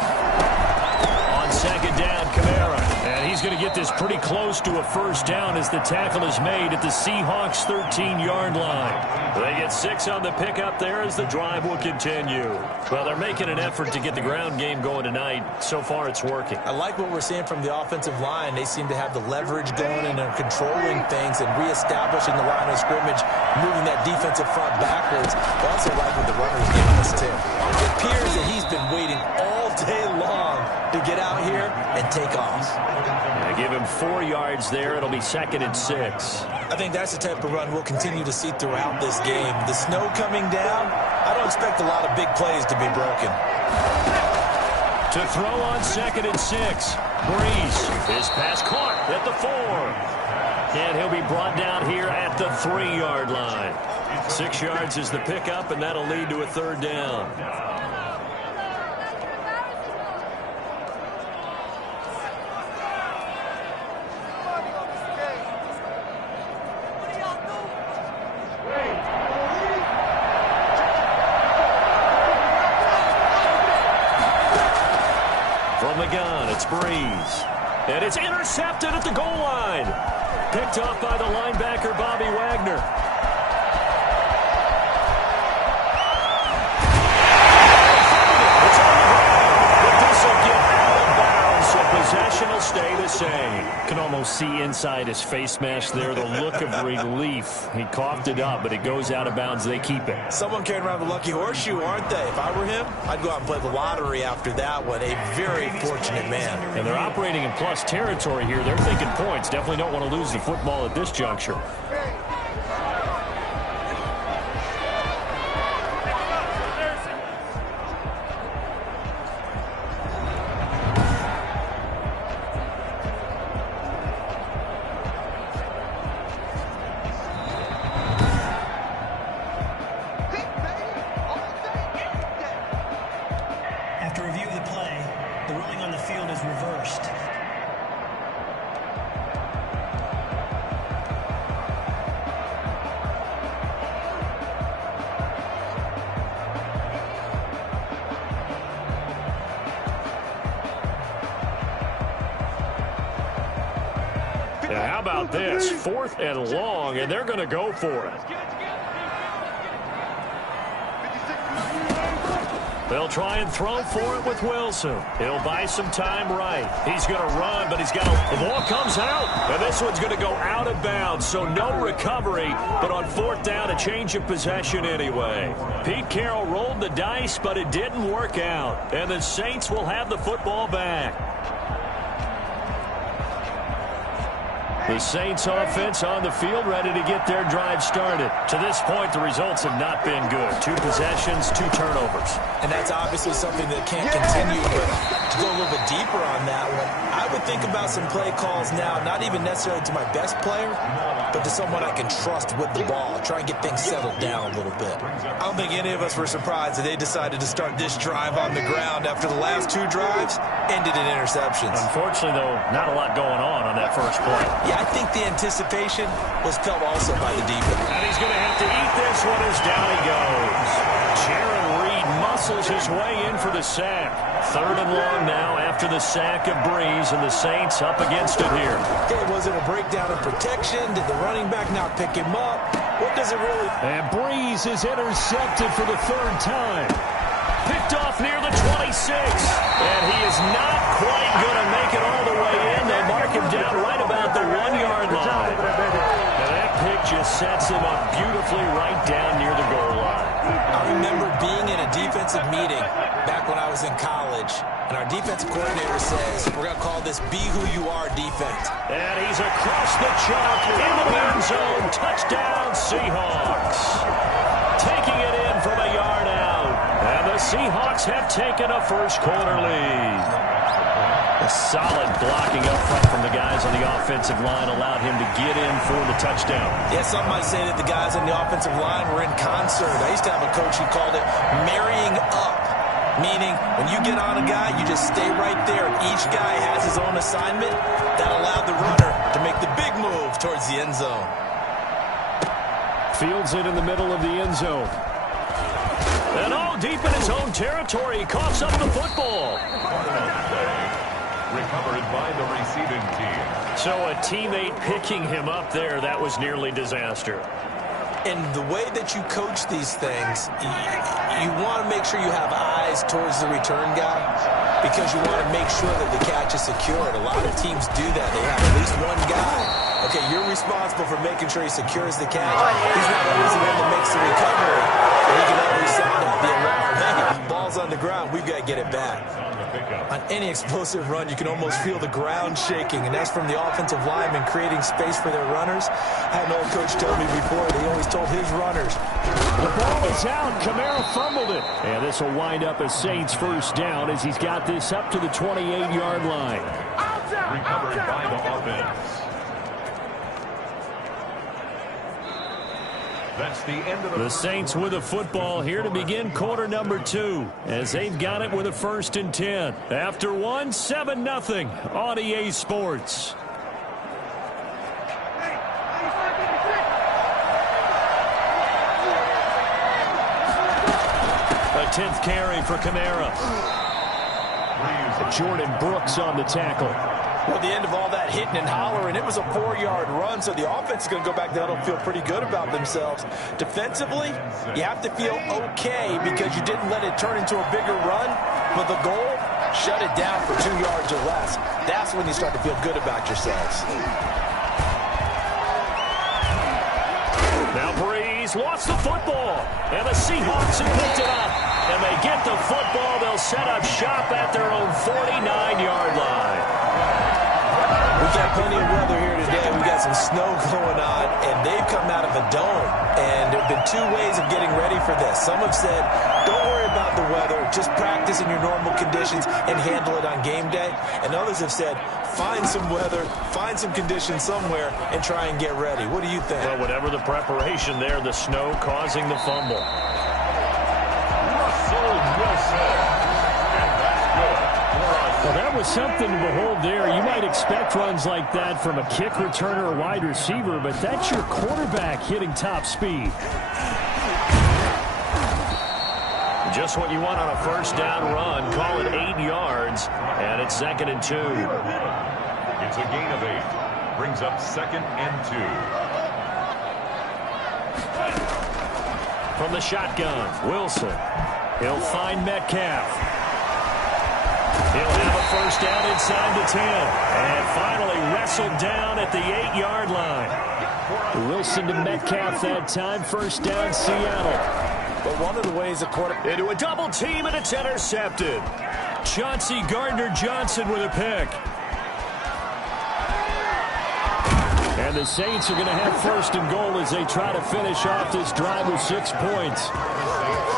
On second down, Kamara. And he's going to get this pretty close to a first down as the tackle is made at the Seahawks' 13-yard line. They get 6 on the pickup there as the drive will continue. Well, they're making an effort to get the ground game going tonight. So far, it's working. I like what we're seeing from the offensive line. They seem to have the leverage going and are controlling things and reestablishing the line of scrimmage, moving that defensive front backwards. I also like what the runner's giving us, too. It appears that he's been waiting all day long to get out here and take off. They give him 4 yards there. It'll be 2nd and 6. I think that's the type of run we'll continue to see throughout this game. The snow coming down, I don't expect a lot of big plays to be broken. To throw on 2nd and 6. Brees. His pass caught at the 4. And he'll be brought down here at the 3-yard line. 6 yards is the pickup, and that'll lead to a third down. the gun. It's Breeze. And it's intercepted at the goal line. Picked off by the linebacker, Bobby Wagner. It's on the ground. But this will get out of bounds, so possession will stay the same. Can almost see inside his face mask there the look of relief. He coughed it up, but it goes out of bounds. They keep it. Someone carrying around the lucky horseshoe, aren't they? If I were him, I'd go out and play the lottery after that one. A very fortunate man. And they're operating in plus territory here. They're thinking points. Definitely don't want to lose the football at this juncture. After review of the play, the ruling on the field is reversed. Yeah, how about this? 4th and long, and they're going to go for it. They'll try and throw for it with Wilson. He'll buy some time right. He's going to run, but the ball comes out. And this one's going to go out of bounds, so no recovery. But on 4th down, a change of possession anyway. Pete Carroll rolled the dice, but it didn't work out. And the Saints will have the football back. The Saints offense on the field, ready to get their drive started. To this point, the results have not been good. 2 possessions, 2 turnovers. And that's obviously something that can't continue. But to go a little bit deeper on that one, I would think about some play calls now, not even necessarily to my best player, but to someone I can trust with the ball. Try and get things settled down a little bit. I don't think any of us were surprised that they decided to start this drive on the ground after the last 2 drives ended in interceptions. Unfortunately, though, not a lot going on that first play. Yeah, I think the anticipation was felt also by the defense. And he's going to have to eat this one as down he goes. Jaron Reed muscles his way in for the sack. 3rd and long now after the sack of Breeze, and the Saints up against it here. Okay, was it a breakdown in protection? Did the running back not pick him up? What does it really... And Breeze is intercepted for the 3rd time. Picked off near the 26. And he is not quite going to make it all the way in. They mark him down right about the 1-yard line. And that pick just sets him up beautifully right down near the goal line. I remember being in a defensive meeting back when I was in college, and our defensive coordinator says, we're going to call this Be Who You Are defense. And he's across the chalk into the end zone. Touchdown, Seahawks. Taking it in from a yard out. And the Seahawks have taken a first-quarter lead. A solid blocking up front from the guys on the offensive line allowed him to get in for the touchdown. Yeah, some might say that the guys on the offensive line were in concert. I used to have a coach who called it marrying up, meaning when you get on a guy, you just stay right there. Each guy has his own assignment. That allowed the runner to make the big move towards the end zone. Fields it in the middle of the end zone. And deep in his own territory, he coughs up the football. Recovered by the receiving team. So a teammate picking him up there, that was nearly disaster. And the way that you coach these things, you want to make sure you have eyes towards the return guy because you want to make sure that the catch is secured. A lot of teams do that. They have at least one guy. Okay, you're responsible for making sure he secures the catch. He's not always the one that makes the recovery. But he can always sound the alarm. Hey, ball's on the ground. We've got to get it back. On any explosive run, you can almost feel the ground shaking, and that's from the offensive linemen creating space for their runners. I had an old coach tell me before, they always told his runners. The ball is out. Kamara fumbled it. And this will wind up a Saints first down as he's got this up to the 28-yard line. Recovered by the offense. That's the end of the Saints with a football here to begin quarter number 2 as they've got it with a 1st and 10. After 1, 7-0 on EA Sports. A 10th carry for Kamara. Jordan Brooks on the tackle. Well, at the end of all that hitting and hollering, it was a 4-yard run, so the offense is going to go back there and feel pretty good about themselves. Defensively, you have to feel okay because you didn't let it turn into a bigger run, but the goal, shut it down for 2 yards or less. That's when you start to feel good about yourselves. Now Breeze lost the football, and the Seahawks have picked it up. And they get the football. They'll set up shop at their own 49-yard line. We've got plenty of weather here today. We've got some snow going on, and they've come out of a dome. And there have been 2 ways of getting ready for this. Some have said, don't worry about the weather. Just practice in your normal conditions and handle it on game day. And others have said, find some weather, find some conditions somewhere, and try and get ready. What do you think? Well, whatever the preparation there, the snow causing the fumble. Well, that was something to behold there. You might expect runs like that from a kick returner or wide receiver, but that's your quarterback hitting top speed. Just what you want on a first down run. Call it 8 yards, and it's 2nd and 2. It's a gain of 8. Brings up 2nd and 2. From the shotgun, Wilson. He'll find Metcalf. He'll have a first down inside the 10. And finally wrestled down at the 8-yard line. Wilson to Metcalf that time. First down, Seattle. But one of the ways the quarterback... Into a double team, and it's intercepted. Chauncey Gardner-Johnson with a pick. And the Saints are going to have 1st and goal as they try to finish off this drive with 6 points.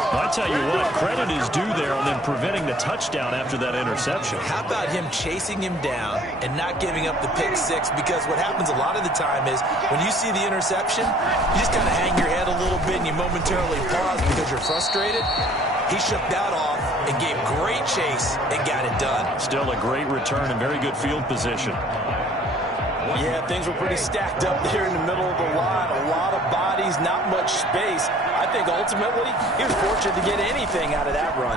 I tell you what, credit is due there on them preventing the touchdown after that interception. How about him chasing him down and not giving up the pick 6? Because what happens a lot of the time is when you see the interception, you just kind of hang your head a little bit and you momentarily pause because you're frustrated. He shook that off and gave great chase and got it done. Still a great return and very good field position. Yeah, things were pretty stacked up there in the middle of the line. A lot of bodies, not much space. I think ultimately he was fortunate to get anything out of that run.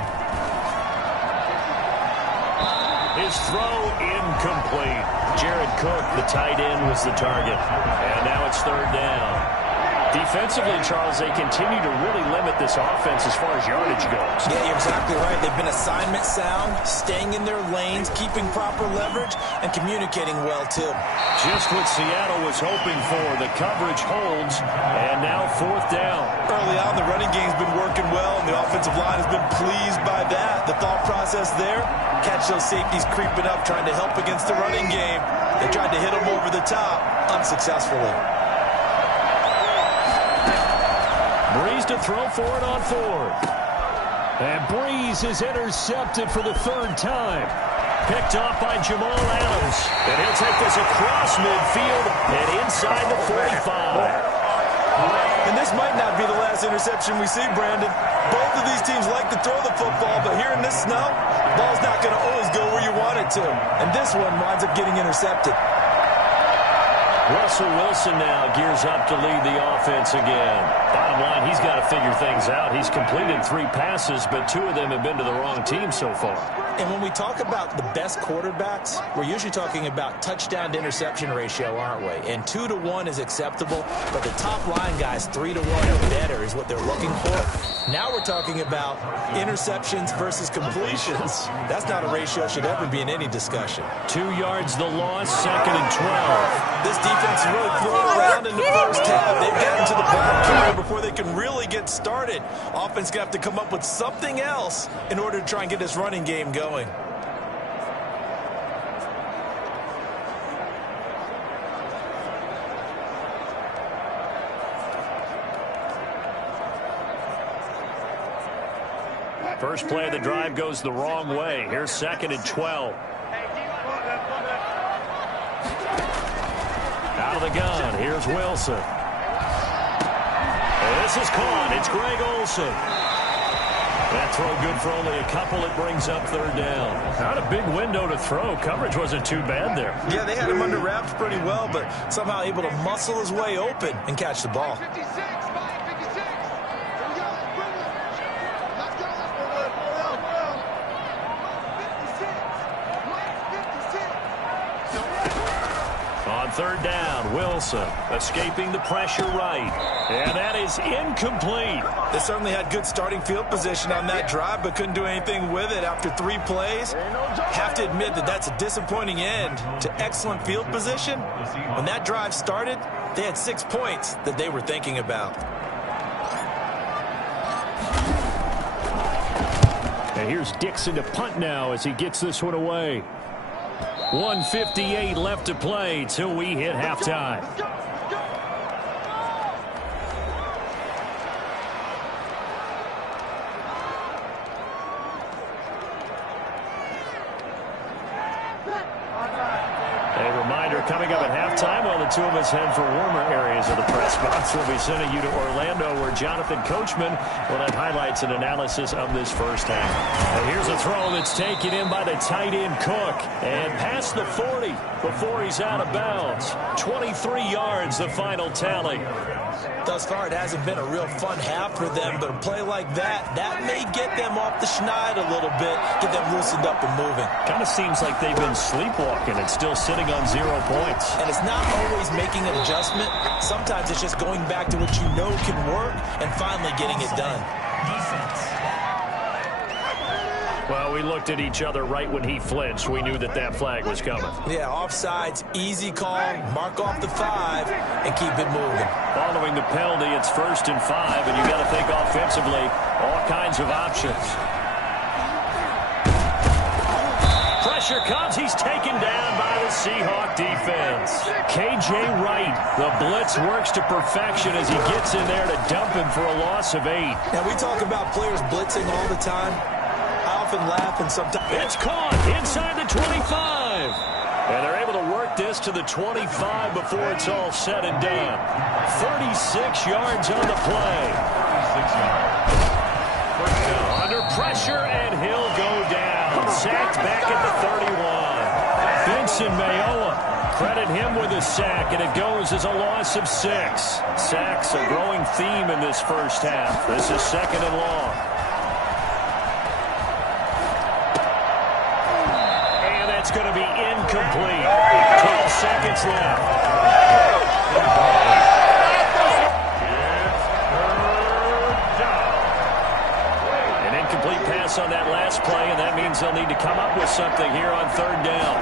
His throw incomplete. Jared Cook, the tight end, was the target. And now it's 3rd down. Defensively, Charles, they continue to really limit this offense as far as yardage goes. Yeah, you're exactly right. They've been assignment sound, staying in their lanes, keeping proper leverage, and communicating well, too. Just what Seattle was hoping for. The coverage holds, and now 4th down. Early on, the running game's been working well, and the offensive line has been pleased by that. The thought process there, catch those safeties creeping up, trying to help against the running game. They tried to hit them over the top, unsuccessfully. Breeze to throw for it on 4th. And Breeze is intercepted for the 3rd time. Picked off by Jamal Adams. And he'll take this across midfield and inside the 45. And this might not be the last interception we see, Brandon. Both of these teams like to throw the football, but here in this snow, ball's not going to always go where you want it to. And this one winds up getting intercepted. Russell Wilson now gears up to lead the offense again. Bottom line, he's got to figure things out. He's completed 3 passes, but 2 of them have been to the wrong team so far. And when we talk about the best quarterbacks, we're usually talking about touchdown to interception ratio, aren't we? And 2 to 1 is acceptable, but the top line guys, 3 to 1 or better is what they're looking for. Now we're talking about interceptions versus completions. That's not a ratio should ever be in any discussion. 2 yards the loss, 2nd and 12. This defense is really throwing around in the first half. They've gotten to the ball carrier before they can really get started. Offense going to have to come up with something else in order to try and get this running game going. First play of the drive goes the wrong way. Here's 2nd and 12. Out of the gun, here's Wilson. And this is caught. It's Greg Olsen. That throw good for only a couple. It brings up 3rd down. Not a big window to throw. Coverage wasn't too bad there. Yeah, they had him under wraps pretty well, but somehow able to muscle his way open and catch the ball. on third down. Wilson escaping the pressure right. And that is incomplete. They certainly had good starting field position on that drive, but couldn't do anything with it after 3 plays. Have to admit that that's a disappointing end to excellent field position. When that drive started, they had 6 points that they were thinking about. And here's Dixon to punt now as he gets this one away. 1:58 left to play till we hit halftime. A reminder coming up at halftime while the two of us head for warmer areas of the press box. We'll be sending you to Orlando where Jonathan Coachman will have highlights and analysis of this first half. And here's a throw that's taken in by the tight end Cook. And past the 40 before he's out of bounds. 23 yards the final tally. Thus far, it hasn't been a real fun half for them, but a play like that may get them off the schneid a little bit, get them loosened up and moving. Kind of seems like they've been sleepwalking and still sitting on 0 points. And it's not always making an adjustment. Sometimes it's just going back to what you know can work and finally getting it done. Defense. Well, we looked at each other right when he flinched. We knew that flag was coming. Yeah, offsides, easy call, mark off the 5, and keep it moving. Following the penalty, it's 1st and 5, and you got to think offensively, all kinds of options. Pressure comes. He's taken down by the Seahawk defense. K.J. Wright, the blitz works to perfection as he gets in there to dump him for a loss of 8. Now, we talk about players blitzing all the time. I often laugh and sometimes... It's caught inside the 25. And they're able to work this to the 25 before it's all said and done. 36 yards on the play. 36 yards. Under pressure, and he'll go down. Sacked back at the 31. Benson Mayowa, credit him with a sack, and it goes as a loss of 6. Sacks a growing theme in this first half. This is 2nd and long. And that's going to be incomplete. 12 seconds left. On that last play, and that means they'll need to come up with something here on 3rd down.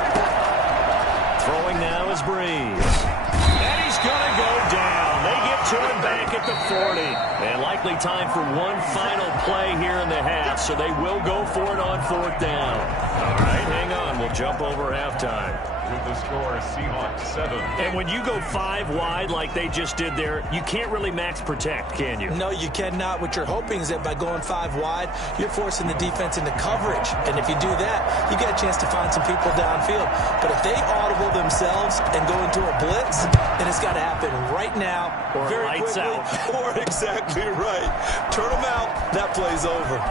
Throwing now is Breeze. And he's going to go down. They get to him back at the 40. And likely time for one final play here in the half, so they will go for it on 4th down. All right, hang on. We'll jump over halftime. With the score, Seahawks 7. And when you go 5 wide like they just did there, you can't really max protect, can you? No, you cannot. What you're hoping is that by going 5 wide, you're forcing the defense into coverage. And if you do that, you get a chance to find some people downfield. But if they audible themselves and go into a blitz, then it's got to happen right now, or very lights quickly, out. or exactly right. Turn them out. That play's over.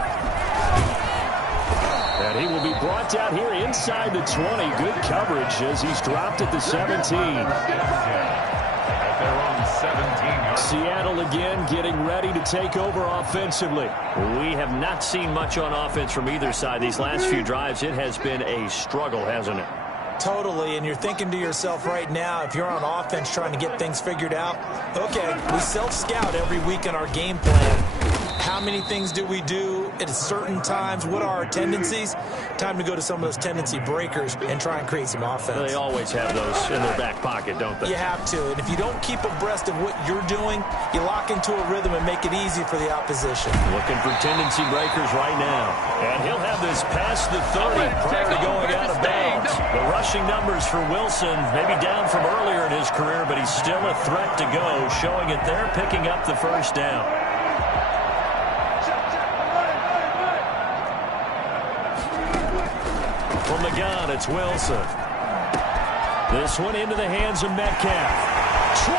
And he will be brought down here inside the 20. Good coverage as he's dropped at the 17. At their own 17. Seattle again getting ready to take over offensively. We have not seen much on offense from either side. These last few drives, it has been a struggle, hasn't it? Totally, and you're thinking to yourself right now, if you're on offense trying to get things figured out, okay, we self-scout every week in our game plan. How many things do we do at certain times? What are our tendencies? Time to go to some of those tendency breakers and try and create some offense. They always have those in their back pocket, don't they? You have to, and if you don't keep abreast of what you're doing, you lock into a rhythm and make it easy for the opposition. Looking for tendency breakers right now. And he'll have this past the 30 prior to going out of bounds. The rushing numbers for Wilson, maybe down from earlier in his career, but he's still a threat to go, showing it there, picking up the 1st down. From the gun, it's Wilson. This one into the hands of Metcalf. 20,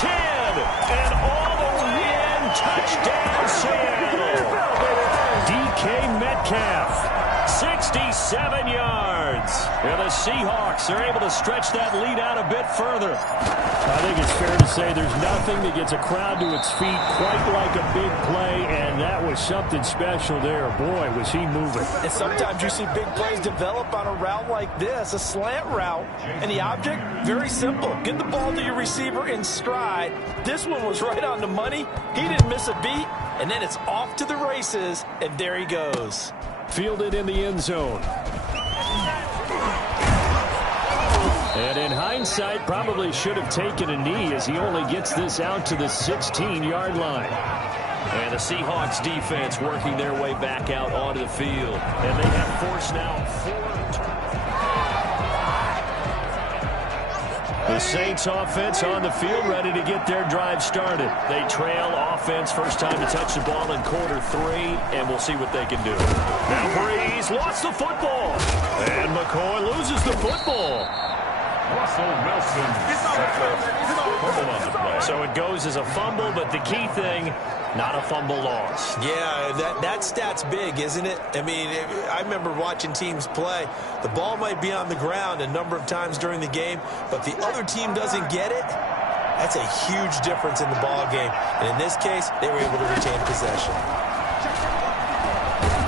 10, and all the way in. Touchdown, Seattle. DK Metcalf 67 yards. And the Seahawks are able to stretch that lead out a bit further. I think it's fair to say there's nothing that gets a crowd to its feet quite like a big play, and that was something special there. Boy, was he moving. And sometimes you see big plays develop on a route like this, a slant route, and the object, very simple. Get the ball to your receiver in stride. This one was right on the money. He didn't miss a beat, and then it's off to the races, and there he goes. Fielded in the end zone. And in hindsight, probably should have taken a knee as he only gets this out to the 16-yard line. And the Seahawks defense working their way back out onto the field. And they have forced now 4 turnovers. The Saints offense on the field ready to get their drive started. They trail offense first time to touch the ball in quarter 3, and we'll see what they can do. Now Breeze lost the football. And McCoy loses the football. Russell Wilson. Fumble on the play. So it goes as a fumble, but the key thing, not a fumble loss. Yeah, that stat's big, isn't it? I mean, I remember watching teams play. The ball might be on the ground a number of times during the game, but the other team doesn't get it. That's a huge difference in the ball game. And in this case, they were able to retain possession.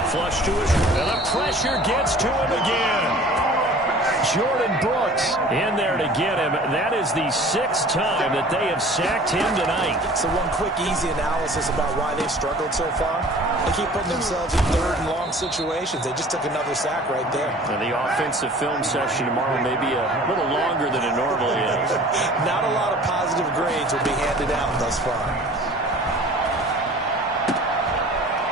Flush to his, and the pressure gets to him again. Jordan Brooks in there to get him. That is the 6th time that they have sacked him tonight. So one quick, easy analysis about why they've struggled so far. They keep putting themselves in 3rd and long situations. They just took another sack right there. And the offensive film session tomorrow may be a little longer than it normally is. Not a lot of positive grades will be handed out thus far.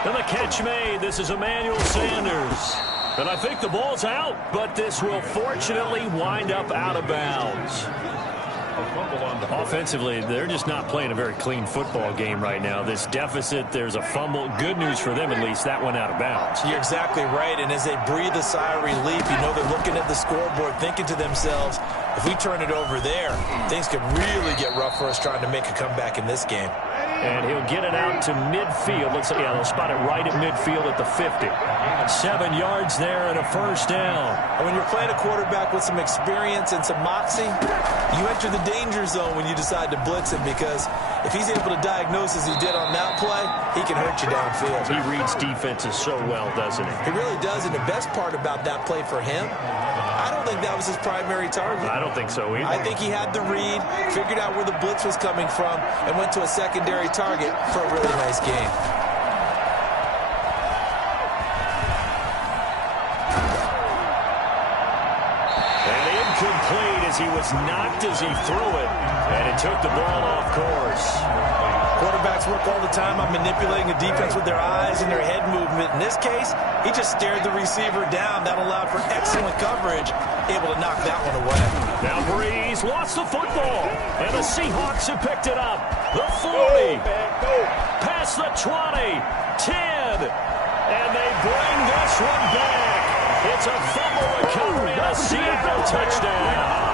And the catch made. This is Emmanuel Sanders. And I think the ball's out, but this will fortunately wind up out of bounds. Offensively, they're just not playing a very clean football game right now. This deficit, there's a fumble. Good news for them, at least. That went out of bounds. You're exactly right, and as they breathe a sigh of relief, you know they're looking at the scoreboard, thinking to themselves, if we turn it over there, things could really get rough for us trying to make a comeback in this game. And he'll get it out to midfield. Looks like, yeah, they'll spot it right at midfield at the 50. 7 yards there and a first down. And when you're playing a quarterback with some experience and some moxie, you enter the danger zone when you decide to blitz him, because if he's able to diagnose as he did on that play, he can hurt you downfield. He reads defenses so well, doesn't he? He really does, and the best part about that play for him, I don't think that was his primary target. I don't think so either. I think he had the read, figured out where the blitz was coming from, and went to a secondary target for a really nice game. And incomplete as he was knocked as he threw it, and it took the ball off course. Quarterbacks work all the time on manipulating the defense with their eyes and their head movement. In this case, he just stared the receiver down. That allowed for excellent coverage, able to knock that one away. Now Breeze lost the football, and the Seahawks have picked it up. The 40, past the 20, 10, and they bring this one back. It's a fumble recovery and a Seattle touchdown.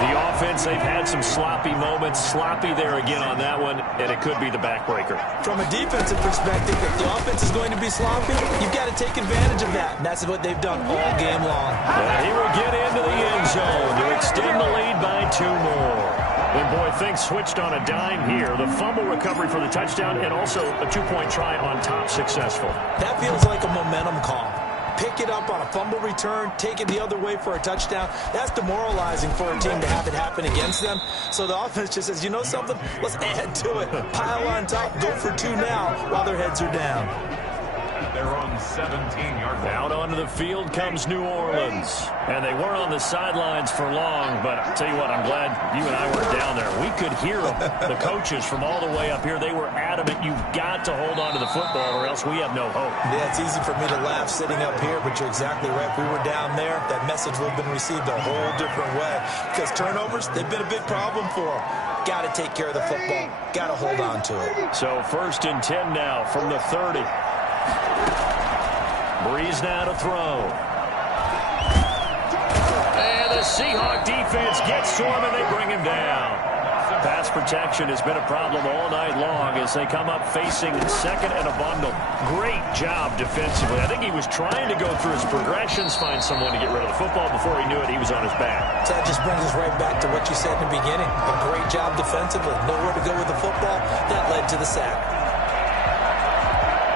The offense, they've had some sloppy moments. Sloppy there again on that one, and it could be the backbreaker. From a defensive perspective, if the offense is going to be sloppy, you've got to take advantage of that. And that's what they've done all game long. And he will get into the end zone to extend the lead by 2 more. And boy, things switched on a dime here. The fumble recovery for the touchdown, and also a 2-point try on top successful. That feels like a momentum call. Pick it up on a fumble return, take it the other way for a touchdown. That's demoralizing for a team to have it happen against them. So the offense just says, you know something? Let's add to it. Pile on top, go for 2 now while their heads are down. They're on 17-yard line. Out onto the field comes New Orleans. And they weren't on the sidelines for long, but I'll tell you what, I'm glad you and I weren't down there. We could hear them, the coaches from all the way up here. They were adamant, you've got to hold on to the football or else we have no hope. Yeah, it's easy for me to laugh sitting up here, but you're exactly right. If we were down there, that message would have been received a whole different way. Because turnovers, they've been a big problem for them. Got to take care of the football. Got to hold on to it. So 1st and 10 now from the 30. Breeze now to throw. And the Seahawk defense gets to him, and they bring him down. Pass protection has been a problem all night long as they come up facing second and a bundle. Great job defensively. I think he was trying to go through his progressions, find someone to get rid of the football. Before he knew it, he was on his back. So that just brings us right back to what you said in the beginning. A great job defensively. Nowhere to go with the football. That led to the sack.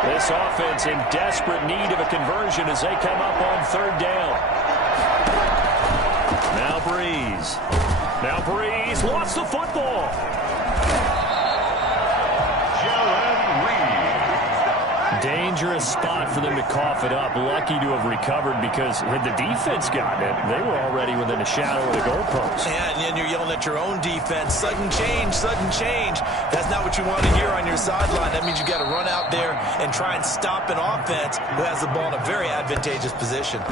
This offense in desperate need of a conversion as they come up on third down. Now Breeze. Now Breeze lost the football. Dangerous spot for them to cough it up. Lucky to have recovered because had the defense gotten it, they were already within a shadow of the goalpost. Yeah, and then you're yelling at your own defense. Sudden change, sudden change. That's not what you want to hear on your sideline. That means you got to run out there and try and stop an offense who has the ball in a very advantageous position.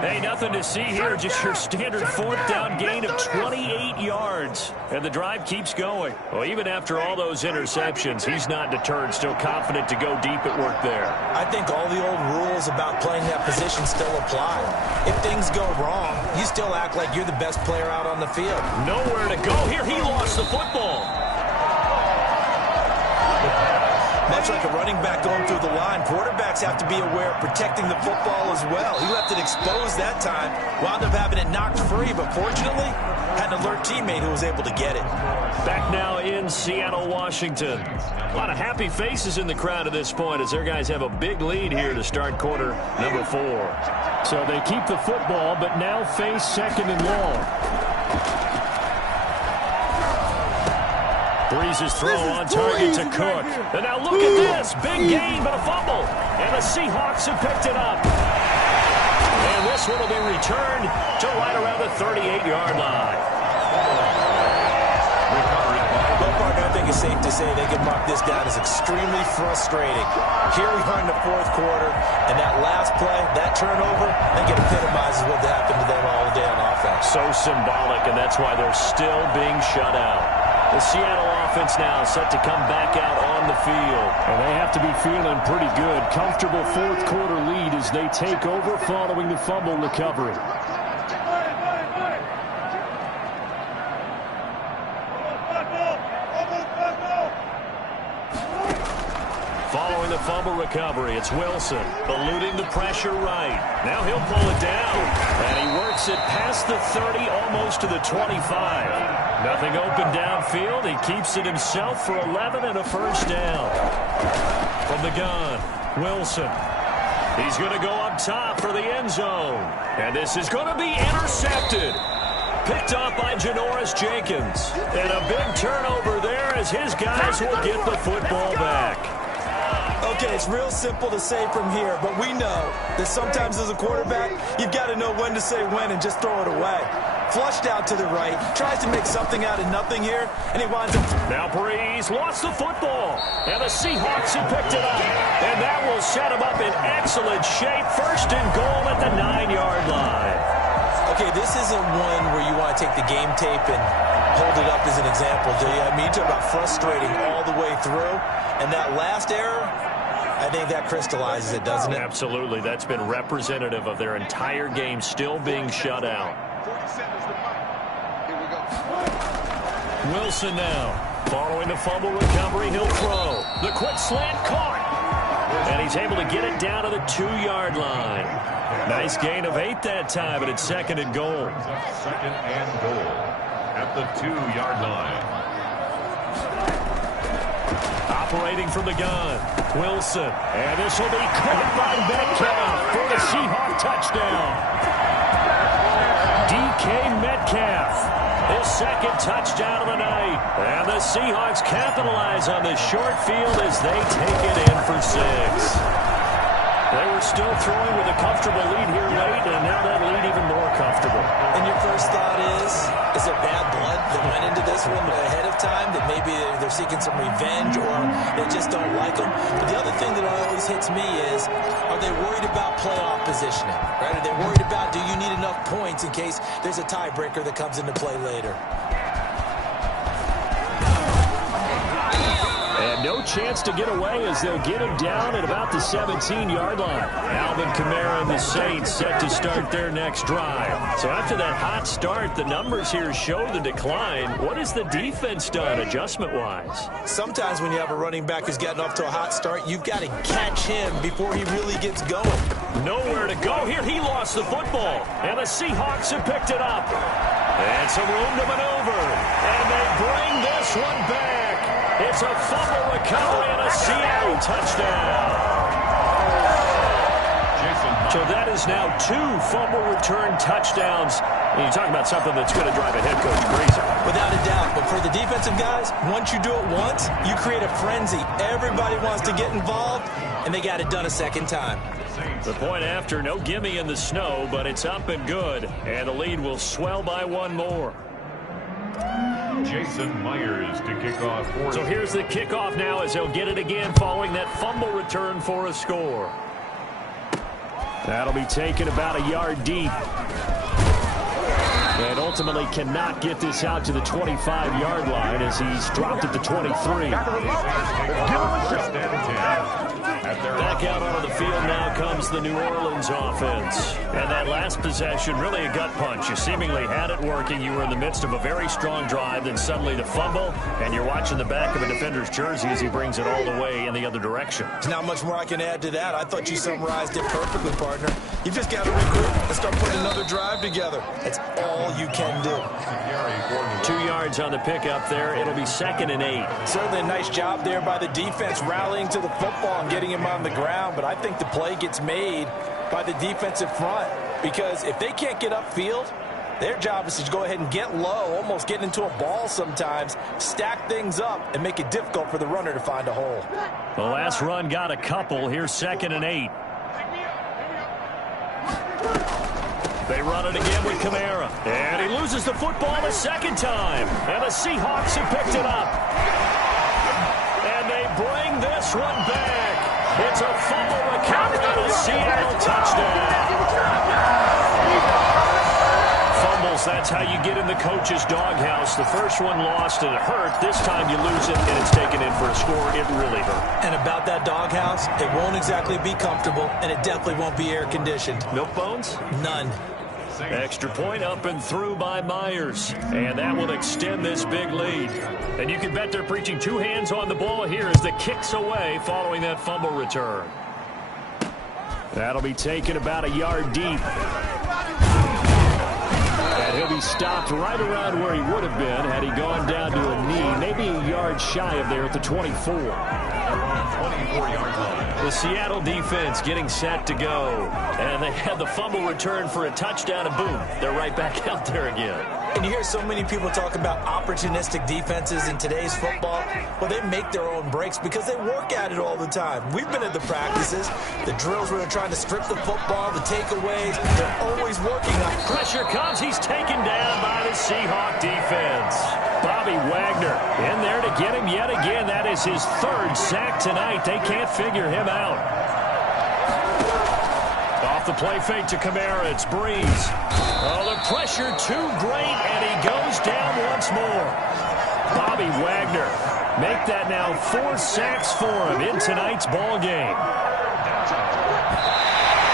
Hey, nothing to see here. Just your standard fourth down gain of 28 yards. And the drive keeps going. Well, even after all those interceptions, he's not deterred. Still confident to go deep at work there. I think all the old rules about playing that position still apply. If things go wrong, you still act like you're the best player out on the field. Nowhere to go here. He lost the football. Much like a running back going through the line, quarterbacks have to be aware of protecting the football as well. He left it exposed that time, wound up having it knocked free, but fortunately, had an alert teammate who was able to get it. Back now in Seattle, Washington. A lot of happy faces in the crowd at this point as their guys have a big lead here to start quarter number 4. So they keep the football, but now face second and long. Breeze's throw on target to Cook. And now look at this. Big gain, but a fumble. And the Seahawks have picked it up. And this one will be returned to right around the 38-yard line. Well, partner, I think it's safe to say they can mark this down as extremely frustrating. Here we are in the fourth quarter, and that last play, that turnover, I think it epitomizes what happened to them all day on offense. So symbolic, and that's why they're still being shut out. The Seattle offense now set to come back out on the field. And they have to be feeling pretty good. Comfortable fourth quarter lead as they take over following the fumble recovery. Following the fumble recovery, it's Wilson eluding the pressure right. Now he'll pull it down. And he works it past the 30, almost to the 25. Nothing open downfield. He keeps it himself for 11 and a first down. From the gun, Wilson. He's going to go up top for the end zone. And this is going to be intercepted. Picked up by Janoris Jenkins. And a big turnover there as his guys will get the football back. Okay, it's real simple to say from here, but we know that sometimes as a quarterback, you've got to know when to say when and just throw it away. Flushed out to the right, tries to make something out of nothing here, and he winds up. Now Breeze lost the football, and the Seahawks have picked it up. And that will set him up in excellent shape. First and goal at the 9-yard line. Okay, this isn't one where you want to take the game tape and hold it up as an example, do you? I mean, you talk about frustrating all the way through, and that last error, I think that crystallizes it, doesn't it? Absolutely. That's been representative of their entire game still being shut out. Wilson now. Following the fumble recovery, he'll throw. The quick slant caught. And he's able to get it down to the 2-yard line. Nice gain of 8 that time, and it's second and goal. Second and goal at the 2-yard line. Operating from the gun, Wilson. And this will be caught by Metcalf for the Seahawk touchdown. DK Metcalf, his second touchdown of the night. And the Seahawks capitalize on this short field as they take it in for 6. They were still throwing with a comfortable lead here late, and now that lead even more comfortable. And your first thought is it bad blood that went into this one ahead of time, that maybe they're seeking some revenge or they just don't like them? But the other thing that always hits me is, are they worried about playoff positioning? Right? Are they worried about, do you need enough points in case there's a tiebreaker that comes into play later? And no chance to get away as they'll get him down at about the 17-yard line. Alvin Kamara and the Saints set to start their next drive. So after that hot start, the numbers here show the decline. What has the defense done adjustment-wise? Sometimes when you have a running back who's gotten off to a hot start, you've got to catch him before he really gets going. Nowhere to go here. He lost the football, and the Seahawks have picked it up. And some room to maneuver, and they bring this one back. It's a fumble recovery and a Seattle touchdown. So that is now 2 fumble return touchdowns. And you talk about something that's going to drive a head coach crazy. Without a doubt. But for the defensive guys, once you do it once, you create a frenzy. Everybody wants to get involved, and they got it done a second time. The point after, no gimme in the snow, but it's up and good. And the lead will swell by 1 more. Jason Myers to kick off. So here's the kickoff now as they'll get it again following that fumble return for a score. That'll be taken about a yard deep. And ultimately cannot get this out to the 25-yard line as he's dropped at the 23. Back out onto the field now comes the New Orleans offense. And that last possession, really a gut punch. You seemingly had it working. You were in the midst of a very strong drive, then suddenly the fumble, and you're watching the back of a defender's jersey as he brings it all the way in the other direction. There's not much more I can add to that. I thought you summarized it perfectly, partner. You just got to regroup and start putting another drive together. That's all you can do. 2 yards on the pickup there. It'll be 2nd and 8. Certainly a nice job there by the defense rallying to the football and getting him on the ground, but I think the play gets made by the defensive front because if they can't get upfield, their job is to go ahead and get low, almost get into a ball sometimes, stack things up, and make it difficult for the runner to find a hole. The last run got a couple. Here's 2nd and 8. They run it again with Kamara. And he loses the football a second time. And the Seahawks have picked it up. And they bring this one back. It's a fumble recovery and a Seattle touchdown. Fumbles, that's how you get in the coach's doghouse. The first one lost and it hurt. This time you lose it and it's taken in for a score. It really hurt. And about that doghouse, it won't exactly be comfortable, and it definitely won't be air-conditioned. Milk bones? None. Extra point up and through by Myers. And that will extend this big lead. And you can bet they're preaching 2 hands on the ball here as the kick's away following that fumble return. That'll be taken about a yard deep. And he'll be stopped right around where he would have been had he gone down to a knee, maybe a yard shy of there at the 24. 24-yard line. The Seattle defense getting set to go. And they had the fumble return for a touchdown, and boom, they're right back out there again. And you hear so many people talk about opportunistic defenses in today's football. Well, they make their own breaks because they work at it all the time. We've been at the practices, the drills where they're trying to strip the football, the takeaways. They're always working on it. Pressure comes. He's taken down by the Seahawk defense. Bobby Wagner in there to get him yet again. That is his 3rd sack tonight. They can't figure him out. Off the play fake to Kamara. It's Breeze. Oh, the pressure too great, and he goes down once more. Bobby Wagner, make that now 4 sacks for him in tonight's ball game.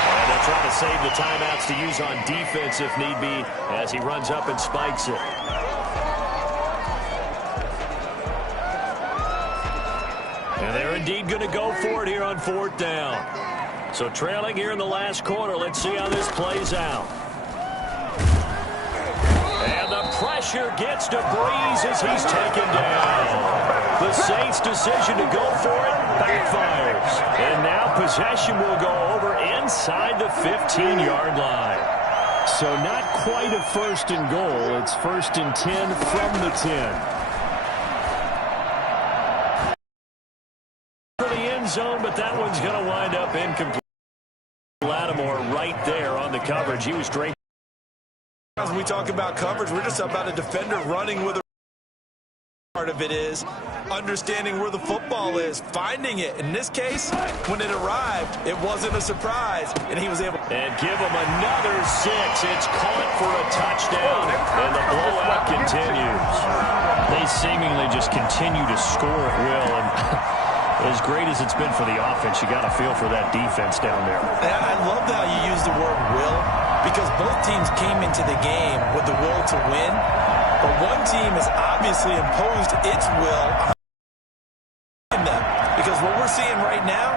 And they'll try to save the timeouts to use on defense if need be as he runs up and spikes it. And they're indeed going to go for it here on 4th down. So trailing here in the last quarter. Let's see how this plays out. And the pressure gets to Breeze as he's taken down. The Saints' decision to go for it backfires. And now possession will go over inside the 15-yard line. So not quite a 1st and goal. It's 1st and 10 from the 10. Zone, but that one's going to wind up incomplete. Lattimore right there on the coverage. He was draped. When we talk about coverage, we're just about a defender running with a part of it is understanding where the football is, finding it. In this case, when it arrived, it wasn't a surprise, and he was able. And give him another 6. It's caught for a touchdown, and the blowout continues. They seemingly just continue to score at will, and as great as it's been for the offense, you got to feel for that defense down there. And I love how you use the word will, because both teams came into the game with the will to win, but one team has obviously imposed its will on them. Because what we're seeing right now,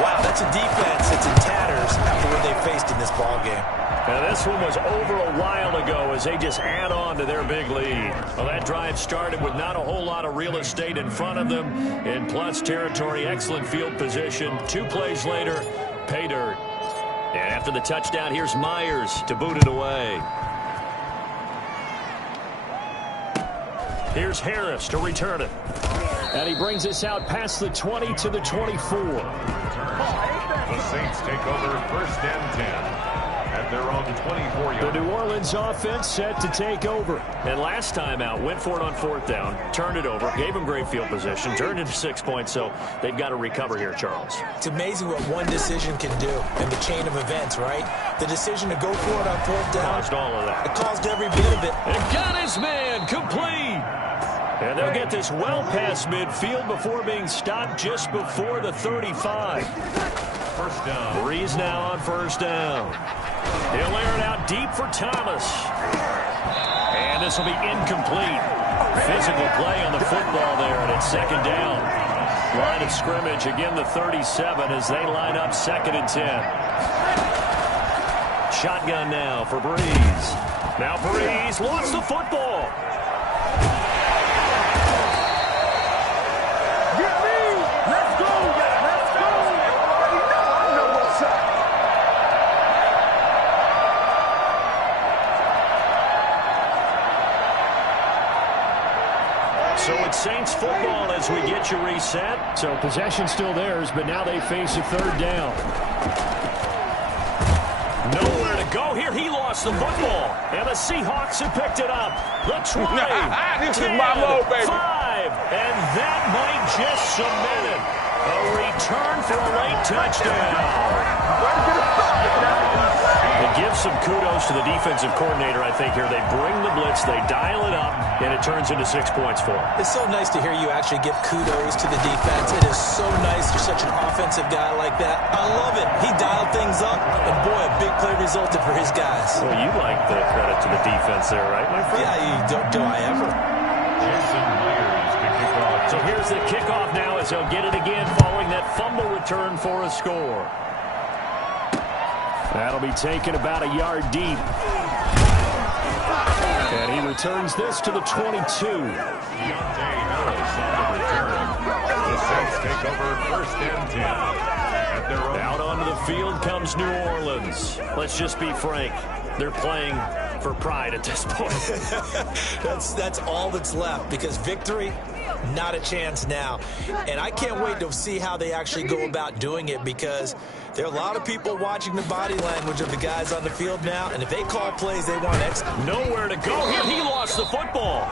wow, that's a defense that's in tatters after what they faced in this ball game. Now, this one was over a while ago as they just add on to their big lead. Well, that drive started with not a whole lot of real estate in front of them. In plus territory, excellent field position. 2 plays later, pay dirt. And after the touchdown, here's Myers to boot it away. Here's Harris to return it. And he brings us out past the 20 to the 24. The Saints take over first and 10. At their own 24-yard. The New Orleans offense set to take over. And last time out, went for it on 4th down, turned it over, gave them great field position, turned it to 6 points, so they've got to recover here, Charles. It's amazing what one decision can do in the chain of events, right? The decision to go for it on 4th down. Caused all of that. It caused every bit of it. And got his man complete. And they'll get this well past midfield before being stopped just before the 35. First down. Breeze now on 1st down. He'll air it out deep for Thomas. And this will be incomplete. Physical play on the football there, and it's 2nd down. Line of scrimmage, again the 37 as they line up 2nd and 10. Shotgun now for Breeze. Now Breeze lost the football. So it's Saints football as we get you reset. So possession still theirs, but now they face a 3rd down. Nowhere to go here. He lost the football. And the Seahawks have picked it up. The try. This 10, is my mode, baby. 5. And that might just cement it. A return for a late touchdown. It gives some kudos to the defensive coordinator, I think, here. They bring the blitz, they dial it up, and it turns into 6 points for them. It's so nice to hear you actually give kudos to the defense. It is so nice you're such an offensive guy like that. I love it. He dialed things up, and boy, a big play resulted for his guys. Well, you like the credit to the defense there, right, my friend? Yeah, do I ever? Jason Myers to kick off. So here's the kickoff now as he'll get it again following that fumble return for a score. That'll be taken about a yard deep. And he returns this to the 22. Deontay Harris on the return. The Saints take over first and 10. At their own. Out onto the field comes New Orleans. Let's just be frank. They're playing for pride at this point. That's all that's left, because victory, not a chance now. And I can't wait to see how they actually go about doing it, because there are a lot of people watching the body language of the guys on the field now, and if they call plays, they want X. Nowhere to go here. He lost the football.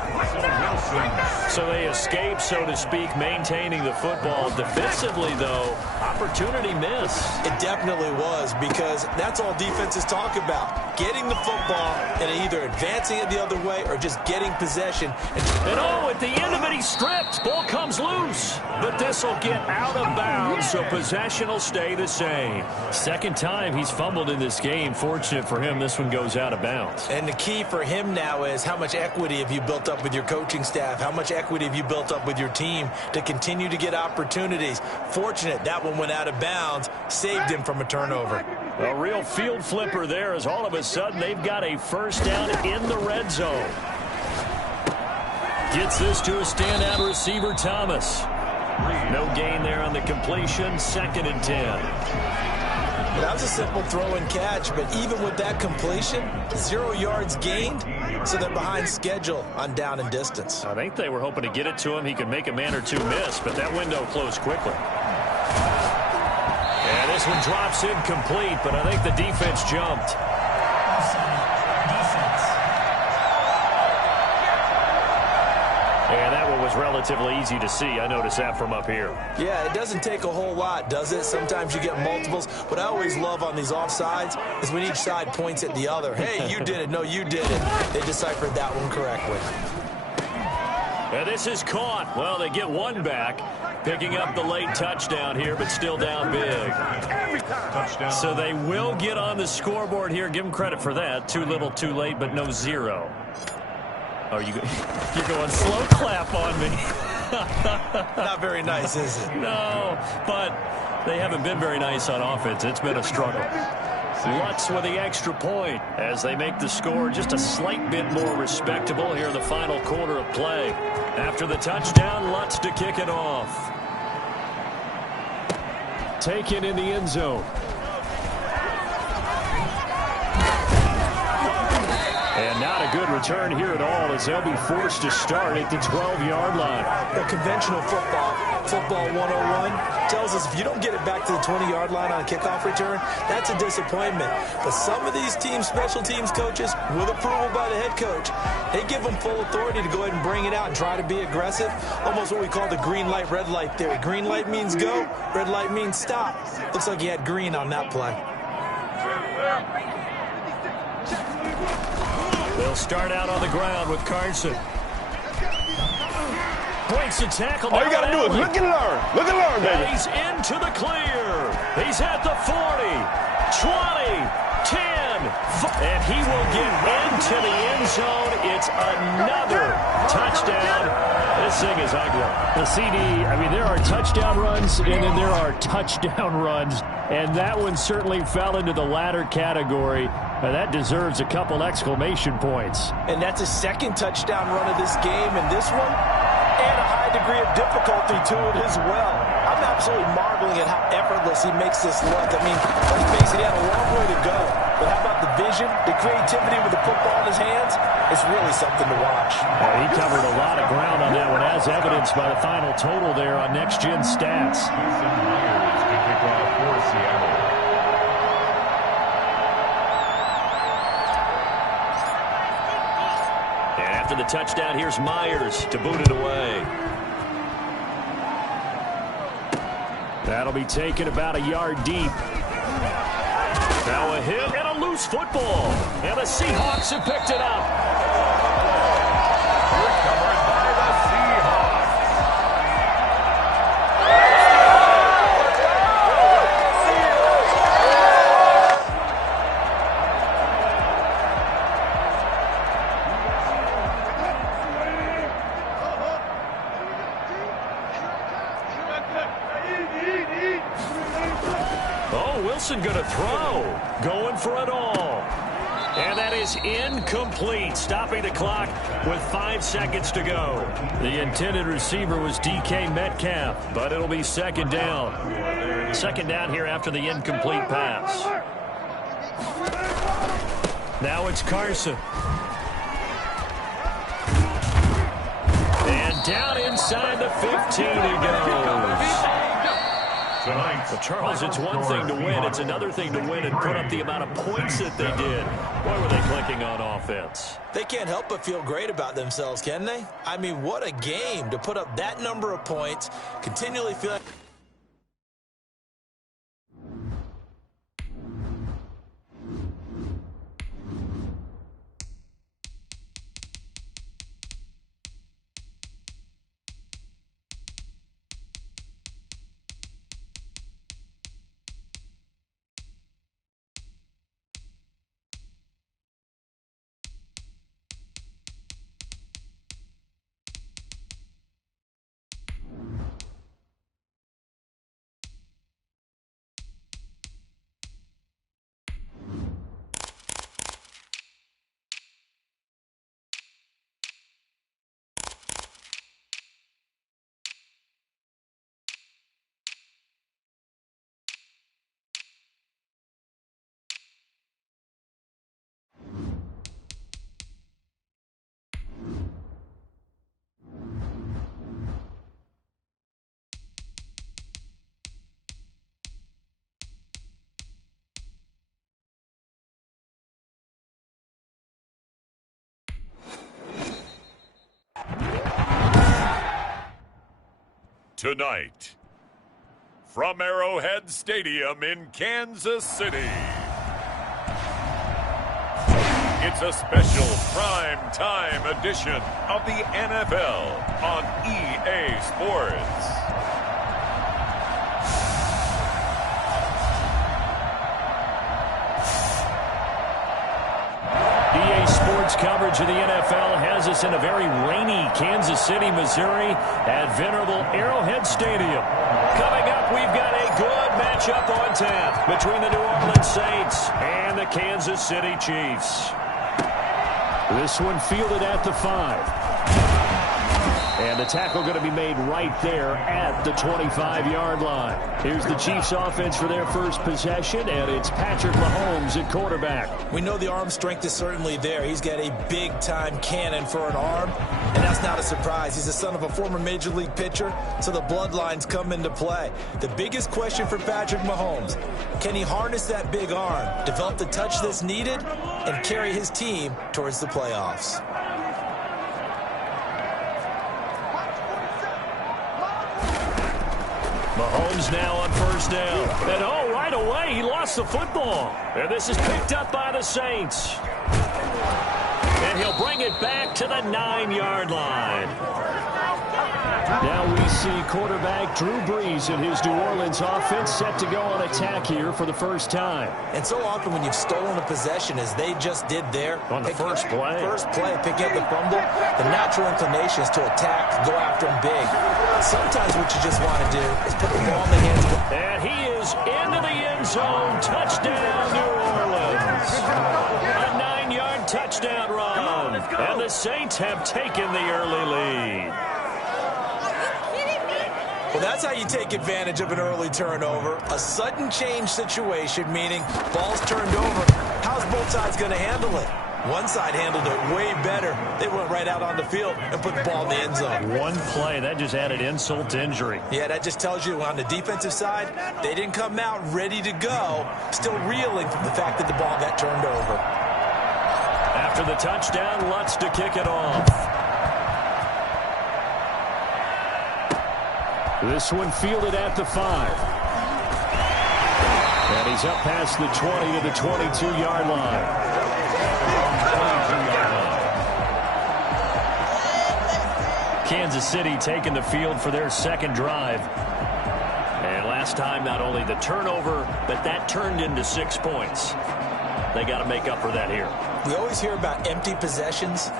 So they escape, so to speak, maintaining the football. Defensively, though, opportunity miss. It definitely was, because that's all defenses talk about. Getting the football and either advancing it the other way or just getting possession. And oh, at the end of it, he stripped. Ball comes loose. But this will get out of bounds, so possession will stay the same. 2nd time he's fumbled in this game. Fortunate for him, this one goes out of bounds. And the key for him now is how much equity have you built up with your coaching staff? How much equity have you built up with your team to continue to get opportunities? Fortunate that one went out of bounds, saved him from a turnover. A real field flipper there, as all of a sudden they've got a 1st down in the red zone. Gets this to a standout receiver, Thomas. No gain there on the completion. 2nd and 10. That was a simple throw and catch, but even with that completion, 0 yards gained, so they're behind schedule on down and distance. I think they were hoping to get it to him. He could make a man or two miss, but that window closed quickly. And this one drops incomplete, but I think the defense jumped. And that one was relatively easy to see. I noticed that from up here. Yeah, it doesn't take a whole lot, does it? Sometimes you get multiples. What I always love on these offsides is when each side points at the other. Hey, you did it. No, you did it. They deciphered that one correctly. And this is caught. Well, they get one back, picking up the late touchdown here, but still down big. Touchdown. So they will get on the scoreboard here. Give them credit for that. Too little, too late, but no zero. Oh, you're going slow clap on me. Not very nice, is it? No, but they haven't been very nice on offense. It's been a struggle. Lutz with the extra point as they make the score just a slight bit more respectable here in the final quarter of play. After the touchdown, Lutz to kick it off. Taken in the end zone. And not a good return here at all as they'll be forced to start at the 12-yard line. The conventional football 101, tells us if you don't get it back to the 20-yard line on a kickoff return, that's a disappointment. But some of these special teams coaches, with approval by the head coach, they give them full authority to go ahead and bring it out and try to be aggressive. Almost what we call the green light, red light theory. Green light means go, red light means stop. Looks like he had green on that play. They'll start out on the ground with Carson. Breaks the tackle. All you got to do is look and learn. Look and learn, baby. He's into the clear. He's at the 40, 20, 10. And he will get into the end zone. It's another touchdown. This thing is ugly. The CD, I mean, there are touchdown runs, and then there are touchdown runs. And that one certainly fell into the latter category. That deserves a couple exclamation points. And that's a second touchdown run of this game, and this one, and a high degree of difficulty to it as well. I'm absolutely marveling at how effortless he makes this look. I mean, let's face it, he had a long way to go. But how about the vision, the creativity with the football in his hands? It's really something to watch. He covered a lot of ground on that one, as evidenced by the final total there on Next Gen Stats. Myers to kick off for Seattle. After the touchdown, here's Myers to boot it away. That'll be taken about a yard deep. Now a hit and a loose football. And the Seahawks have picked it up. Recovered by the Seahawks. Wilson going to throw. Going for it all. And that is incomplete. Stopping the clock with 5 seconds to go. The intended receiver was DK Metcalf, but it'll be second down. Second down here after the incomplete pass. Now it's Carson. And down inside the 15 he goes. But Charles, it's one thing to win. It's another thing to win and put up the amount of points that they did. Boy, were they clicking on offense. They can't help but feel great about themselves, can they? I mean, what a game to put up that number of points, continually feel like... Tonight, from Arrowhead Stadium in Kansas City, It's a special prime time edition of the NFL on EA Sports. EA Sports coverage of the NFL has us in a very rainy Kansas City, Missouri at venerable Arrowhead Stadium. Coming up, we've got a good matchup on tap between the New Orleans Saints and the Kansas City Chiefs. This one fielded at the 5. And the tackle going to be made right there at the 25-yard line. Here's the Chiefs offense for their first possession, and it's Patrick Mahomes at quarterback. We know the arm strength is certainly there. He's got a big-time cannon for an arm, and that's not a surprise. He's the son of a former Major League pitcher, so the bloodlines come into play. The biggest question for Patrick Mahomes, can he harness that big arm, develop the touch that's needed, and carry his team towards the playoffs? Mahomes now on first down. And right away, he lost the football. And this is picked up by the Saints. And he'll bring it back to the 9-yard line. Now we see quarterback Drew Brees and his New Orleans offense set to go on attack here for the first time. And so often when you've stolen a possession, as they just did there, on the first play, picking up the fumble, the natural inclination is to attack, go after him big. Sometimes what you just want to do is put the ball in the hands of the... And he is into the end zone. Touchdown, New Orleans. A 9-yard touchdown run. And the Saints have taken the early lead. Well, that's how you take advantage of an early turnover. A sudden change situation, meaning ball's turned over. How's both sides going to handle it? One side handled it way better. They went right out on the field and put the ball in the end zone. One play, that just added insult to injury. Yeah, that just tells you on the defensive side, they didn't come out ready to go, still reeling from the fact that the ball got turned over. After the touchdown, Lutz to kick it off. This one fielded at the 5. And he's up past the 20 to the 22-yard line. Kansas City taking the field for their second drive. And last time, not only the turnover, but that turned into 6 points. They got to make up for that here. We always hear about empty possessions,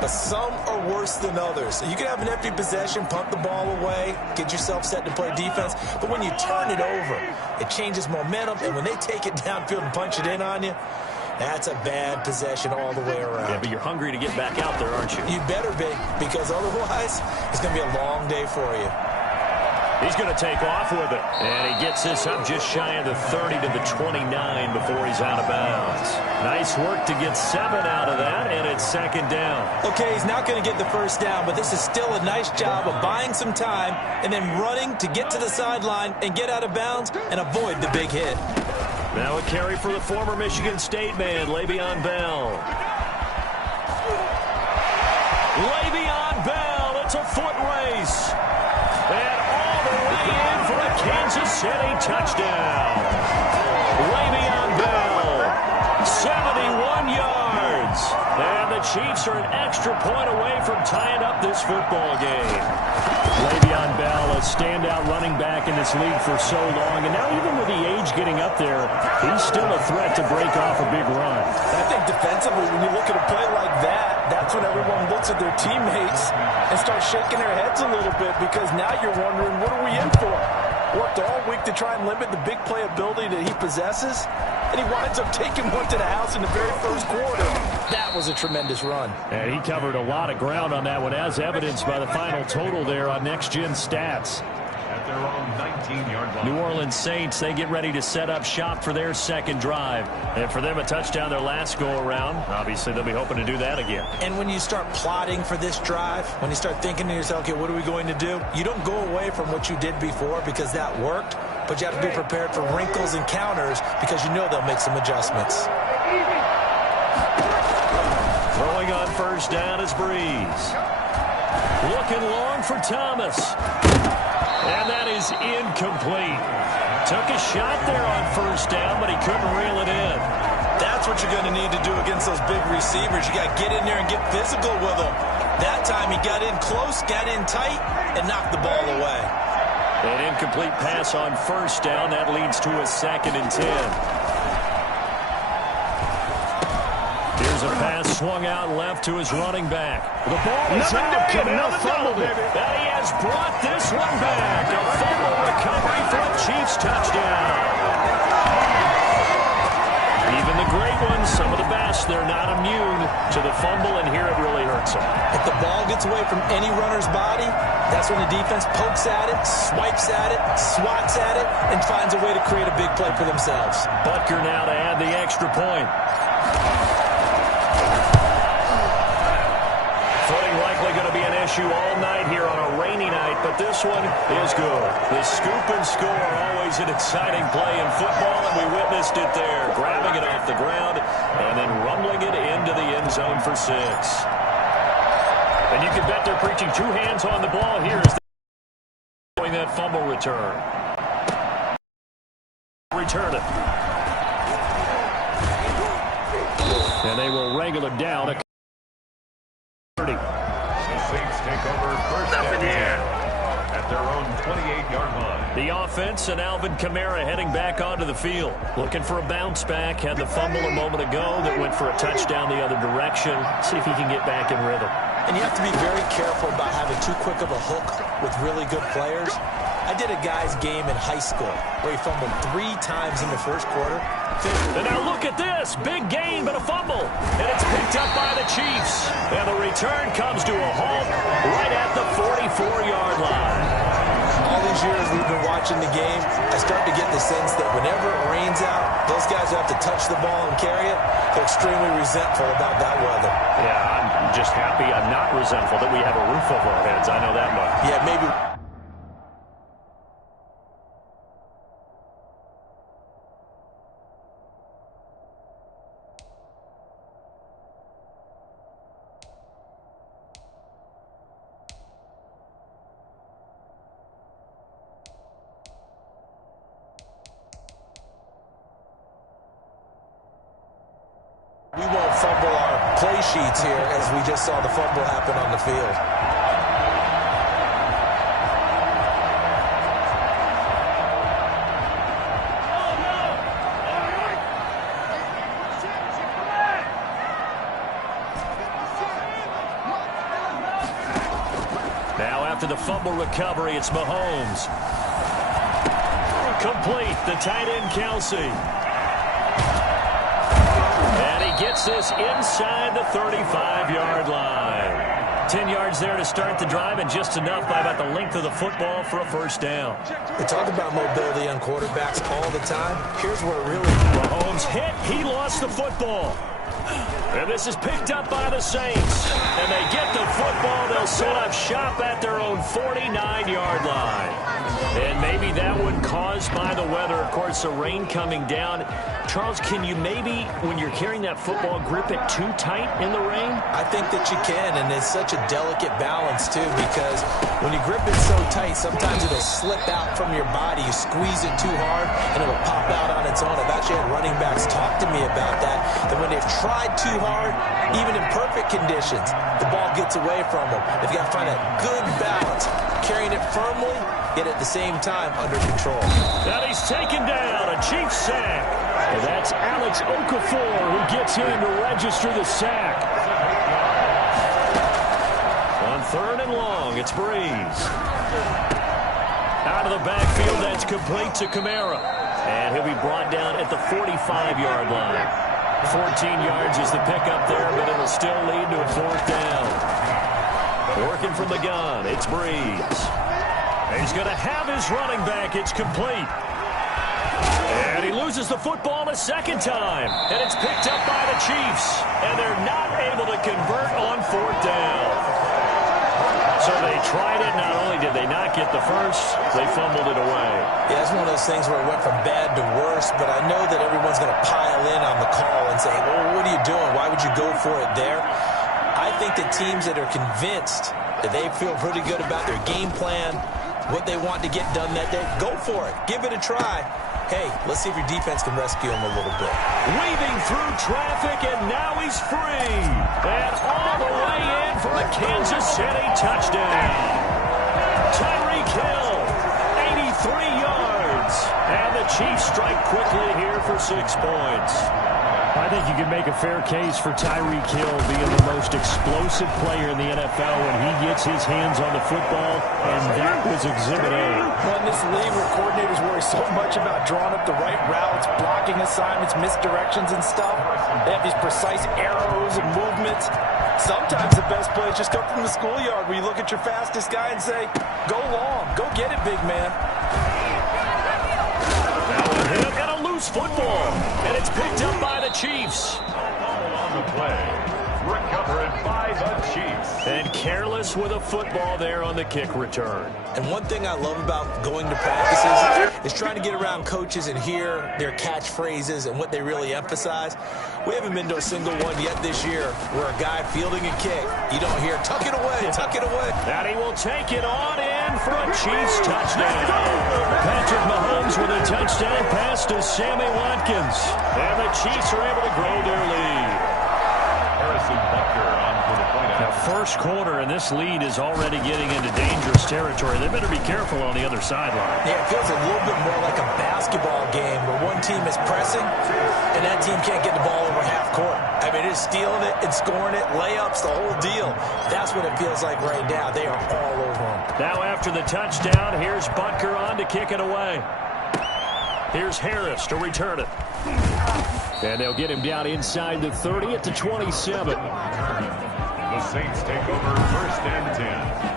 but some are worse than others. You can have an empty possession, punt the ball away, get yourself set to play defense, but when you turn it over, it changes momentum, and when they take it downfield and punch it in on you, that's a bad possession all the way around. Yeah, but you're hungry to get back out there, aren't you? You better be, because otherwise, it's going to be a long day for you. He's going to take off with it. And he gets this up just shy of the 30 to the 29 before he's out of bounds. Nice work to get 7 out of that, and it's second down. Okay, he's not going to get the first down, but this is still a nice job of buying some time and then running to get to the sideline and get out of bounds and avoid the big hit. Now a carry for the former Michigan State man, Le'Veon Bell. Le'Veon Bell, it's a foot race. And all the way in for a Kansas City touchdown. Le'Veon Bell, 71 yards. And the Chiefs are an extra point away from tying up this football game. Le'Veon Bell, a standout running back in this league for so long. And now even with the age getting up there, he's still a threat to break off a big run. I think defensively, when you look at a play like that, that's when everyone looks at their teammates and starts shaking their heads a little bit, because now you're wondering, what are we in for? Worked all week to try and limit the big playability that he possesses, and he winds up taking one to the house in the very first quarter. That was a tremendous run. And he covered a lot of ground on that one, as evidenced by the final total there on Next Gen Stats. At their own 19-yard line. New Orleans Saints, they get ready to set up shop for their second drive. And for them, a touchdown their last go-around. Obviously, they'll be hoping to do that again. And when you start plotting for this drive, when you start thinking to yourself, okay, what are we going to do? You don't go away from what you did before because that worked, but you have to be prepared for wrinkles and counters because you know they'll make some adjustments. Throwing on first down is Brees. Looking long for Thomas. And that is incomplete. Took a shot there on first down, but he couldn't reel it in. That's what what you're going to need to do against those big receivers. You got to get in there and get physical with them. That time he got in close, got in tight, and knocked the ball away. An incomplete pass on first down. That leads to a 2nd and 10. Here's a pass swung out left to his running back. The ball is out. Camara fumbled it. And he has brought this one back. A fumble recovery for a Chiefs touchdown. Even the great ones, some of the best, they're not immune to the fumble, and here it really hurts them. If the ball gets away from any runner's body, that's when the defense pokes at it, swipes at it, swats at it, and finds a way to create a big play for themselves. Butker now to add the extra point. Footing likely going to be an issue all night here on a rainy night, but this one is good. The scoop and score are always an exciting play in football, and we witnessed it there, grabbing it off the ground and then rumbling it into the end zone for 6. And you can bet they're preaching 2 hands on the ball here as they're doing that fumble return. Return it. And they will wrangle it down. 30. The Saints take over first and 10 at their own 28-yard line. The offense and Alvin Kamara heading back onto the field. Looking for a bounce back. Had the fumble a moment ago that went for a touchdown the other direction. See if he can get back in rhythm. And you have to be very careful about having too quick of a hook with really good players. I did a guy's game in high school where he fumbled 3 times in the first quarter. And now look at this. Big gain, but a fumble. And it's picked up by the Chiefs. And the return comes to a halt right at the 44-yard line. All these years we've been watching the game, I start to get the sense that whenever it rains out, those guys who have to touch the ball and carry it, they're extremely resentful about that weather. Yeah, I'm just happy I'm not resentful that we have a roof over our heads. I know that much. Yeah, maybe. We won't fumble our play sheets here as we just saw the fumble happen on the field. Now after the fumble recovery, it's Mahomes. Complete, the tight end Kelsey. And he gets this inside the 35-yard line. 10 yards there to start the drive, and just enough by about the length of the football for a first down. We talk about mobility on quarterbacks all the time. Here's where it really... Mahomes hit. He lost the football. And this is picked up by the Saints. And they get the football. They'll set up shop at their own 49-yard line. And maybe that one caused by the weather. Of course, the rain coming down. Charles, can you maybe, when you're carrying that football, grip it too tight in the rain? I think that you can, and it's such a delicate balance, too, because when you grip it so tight, sometimes it'll slip out from your body. You squeeze it too hard, and it'll pop out on its own. I've actually had running backs talk to me about that when they've tried too hard, even in perfect conditions, the ball gets away from them. They've got to find a good balance, carrying it firmly, yet at the same time under control. Now he's taken down, a Chiefs sack. And that's Alex Okafor who gets in to register the sack. On 3rd and long, it's Breeze. Out of the backfield, that's complete to Kamara. And he'll be brought down at the 45-yard line. 14 yards is the pickup there, but it'll still lead to a 4th down. Working from the gun, it's Breeze. He's going to have his running back. It's complete. And he loses the football a second time. And it's picked up by the Chiefs. And they're not able to convert on 4th down. So they tried it. Not only did they not get the first, they fumbled it away. Yeah, it's one of those things where it went from bad to worse, but I know that everyone's going to pile in on the call and say, well, what are you doing? Why would you go for it there? I think that teams that are convinced that they feel pretty good about their game plan, what they want to get done that day, go for it. Give it a try. Hey, let's see if your defense can rescue them a little bit. Weaving through traffic, and now he's free. And all the way in for a Kansas City touchdown. Tyreek Hill, 83 yards. And the Chiefs strike quickly here for 6 points. I think you can make a fair case for Tyreek Hill being the most explosive player in the NFL when he gets his hands on the football, and that was Exhibit A. Well, in this league where coordinators worry so much about drawing up the right routes, blocking assignments, misdirections and stuff, they have these precise arrows and movements. Sometimes the best plays just come from the schoolyard where you look at your fastest guy and say, go long, go get it, big man. That one hit and a loose football, and it's picked up by the Chiefs. On the play, recovered by the Chiefs. And careless with a football there on the kick return. And one thing I love about going to practices is trying to get around coaches and hear their catchphrases and what they really emphasize. We haven't been to a single one yet this year where a guy fielding a kick, you don't hear, tuck it away, tuck it away. And he will take it on in for a Chiefs touchdown. Patrick Mahomes with a touchdown pass to Sammy Watkins. And the Chiefs are able to grow their lead. Harrison Butker on for the point. Now, first quarter, and this lead is already getting into dangerous territory. They better be careful on the other sideline. Yeah, it feels a little bit more like a basketball game where one team is pressing and that team can't get the ball over half court. I mean, it's stealing it, it's scoring it, layups, the whole deal. That's what it feels like right now. They are all over them. Now after the touchdown, here's Butker on to kick it away. Here's Harris to return it. And they'll get him down inside the 30 at the 27. The Saints take over 1st and 10.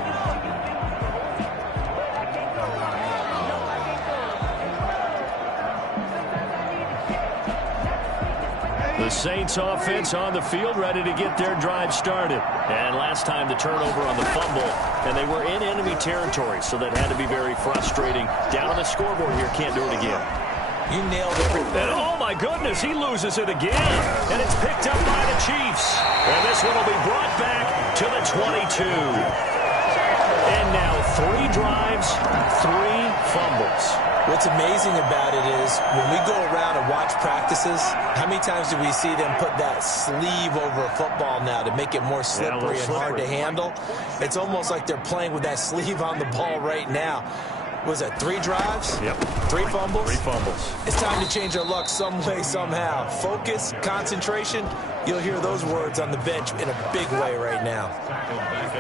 The Saints offense on the field, ready to get their drive started. And last time the turnover on the fumble, and they were in enemy territory, so that had to be very frustrating. Down on the scoreboard here, can't do it again. You nailed everything. And oh my goodness, he loses it again. And it's picked up by the Chiefs. And this one will be brought back to the 22. And now 3 drives, 3 fumbles. What's amazing about it is when we go around and watch practices, how many times do we see them put that sleeve over a football now to make it more slippery and hard to handle? It's almost like they're playing with that sleeve on the ball right now. Was that 3 drives? Yep. 3 fumbles? 3 fumbles. It's time to change our luck some way, somehow. Focus, concentration. You'll hear those words on the bench in a big way right now.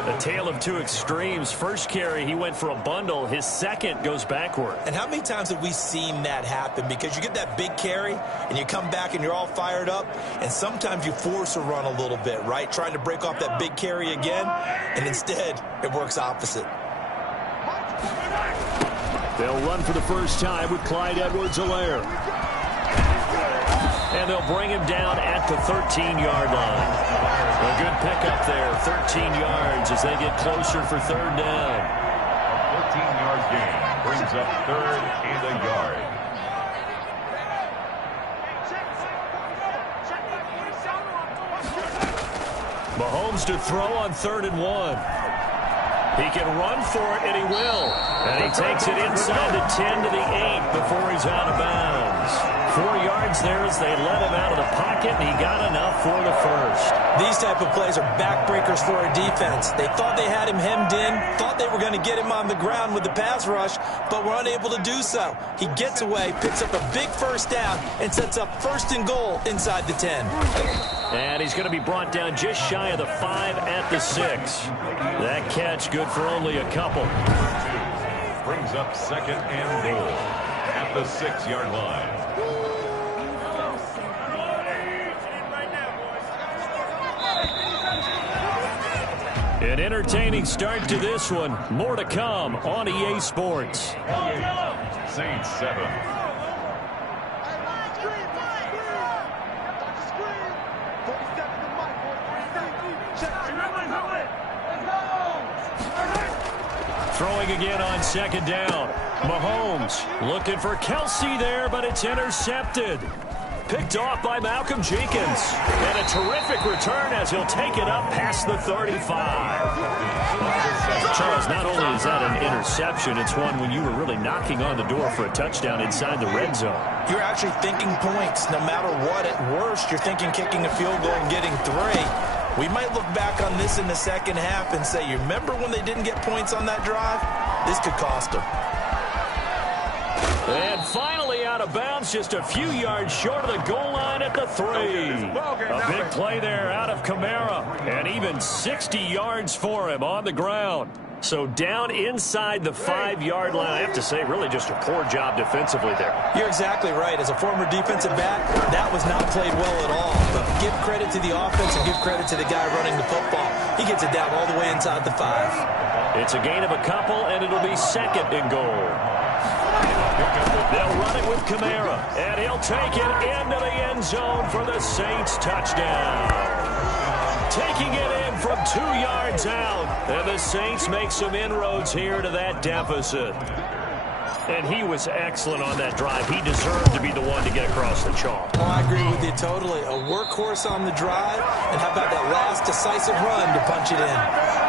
A tale of 2 extremes. First carry, he went for a bundle. His second goes backward. And how many times have we seen that happen? Because you get that big carry, and you come back and you're all fired up, and sometimes you force a run a little bit, right? Trying to break off that big carry again, and instead, it works opposite. They'll run for the first time with Clyde Edwards-Helaire. And they'll bring him down at the 13-yard line. A good pickup there, 13 yards as they get closer for 3rd down. A 14-yard gain brings up 3rd and a yard. Mahomes to throw on 3rd and 1. He can run for it, and he will. And he takes it inside the 10 to the 8 before he's out of bounds. 4 yards there as they let him out of the pocket, and he got enough for the first. These type of plays are backbreakers for a defense. They thought they had him hemmed in, thought they were going to get him on the ground with the pass rush, but were unable to do so. He gets away, picks up a big first down, and sets up 1st and goal inside the 10. And he's going to be brought down just shy of the 5 at the 6. That catch good for only a couple. Brings up 2nd and goal at the 6-yard line. An entertaining start to this one. More to come on EA Sports. Saints 7. Throwing again on 2nd down. Mahomes looking for Kelsey there, but it's intercepted. Picked off by Malcolm Jenkins. And a terrific return as he'll take it up past the 35. Charles, not only is that an interception, it's one when you were really knocking on the door for a touchdown inside the red zone. You're actually thinking points. No matter what, at worst, you're thinking kicking a field goal and getting 3. We might look back on this in the second half and say, you remember when they didn't get points on that drive? This could cost them. And finally out of bounds, just a few yards short of the goal line at the 3. A big play there out of Kamara, and even 60 yards for him on the ground. So down inside the 5-yard line. I have to say, really just a poor job defensively there. You're exactly right. As a former defensive back, that was not played well at all. But give credit to the offense and give credit to the guy running the football. He gets it down all the way inside the 5. It's a gain of a couple, and it'll be second and goal. They'll run it with Kamara, and he'll take it into the end zone for the Saints touchdown. Taking it in from 2 yards out, and the Saints make some inroads here to that deficit. And he was excellent on that drive. He deserved to be the one to get across the chalk. Oh, I agree with you totally. A workhorse on the drive, and how about that last decisive run to punch it in?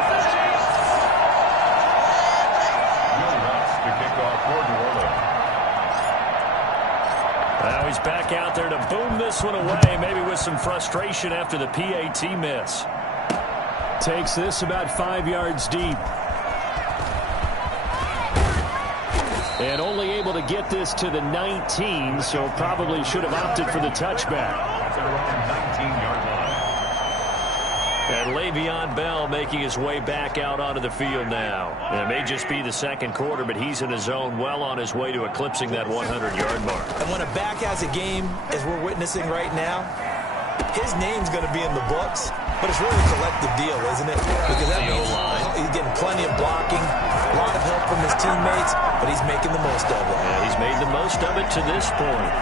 Now he's back out there to boom this one away, maybe with some frustration after the PAT miss. Takes this about 5 yards deep. And only able to get this to the 19, so probably should have opted for the touchback. That's around 19-yard line. And Le'Veon Bell making his way back out onto the field now. And it may just be the second quarter, but he's in his zone, well on his way to eclipsing that 100-yard mark. And when a back has a game, as we're witnessing right now, his name's going to be in the books, but it's really a collective deal, isn't it? Because that means he's getting plenty of blocking, a lot of help from his teammates, but he's making the most of it. Yeah, he's made the most of it to this point.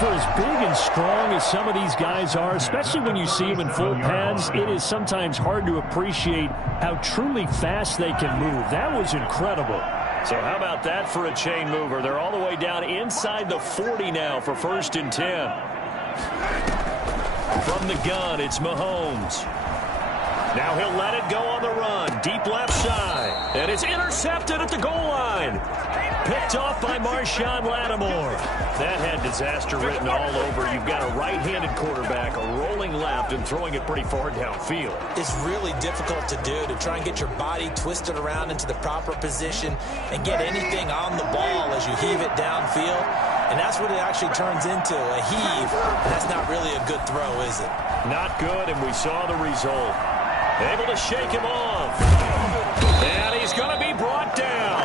For as big and strong as some of these guys are, especially when you see them in full pads, it is sometimes hard to appreciate how truly fast they can move. That was incredible. So how about that for a chain mover? They're all the way down inside the 40 now for 1st and 10. From the gun, it's Mahomes. Now he'll let it go on the run. Deep left side. And it's intercepted at the goal line. Picked off by Marshawn Lattimore. That had disaster written all over. You've got a right-handed quarterback rolling left and throwing it pretty far downfield. It's really difficult to do, to try and get your body twisted around into the proper position and get anything on the ball as you heave it downfield. And that's what it actually turns into, a heave. And that's not really a good throw, is it? Not good, and we saw the result. Able to shake him off. And he's going to be brought down.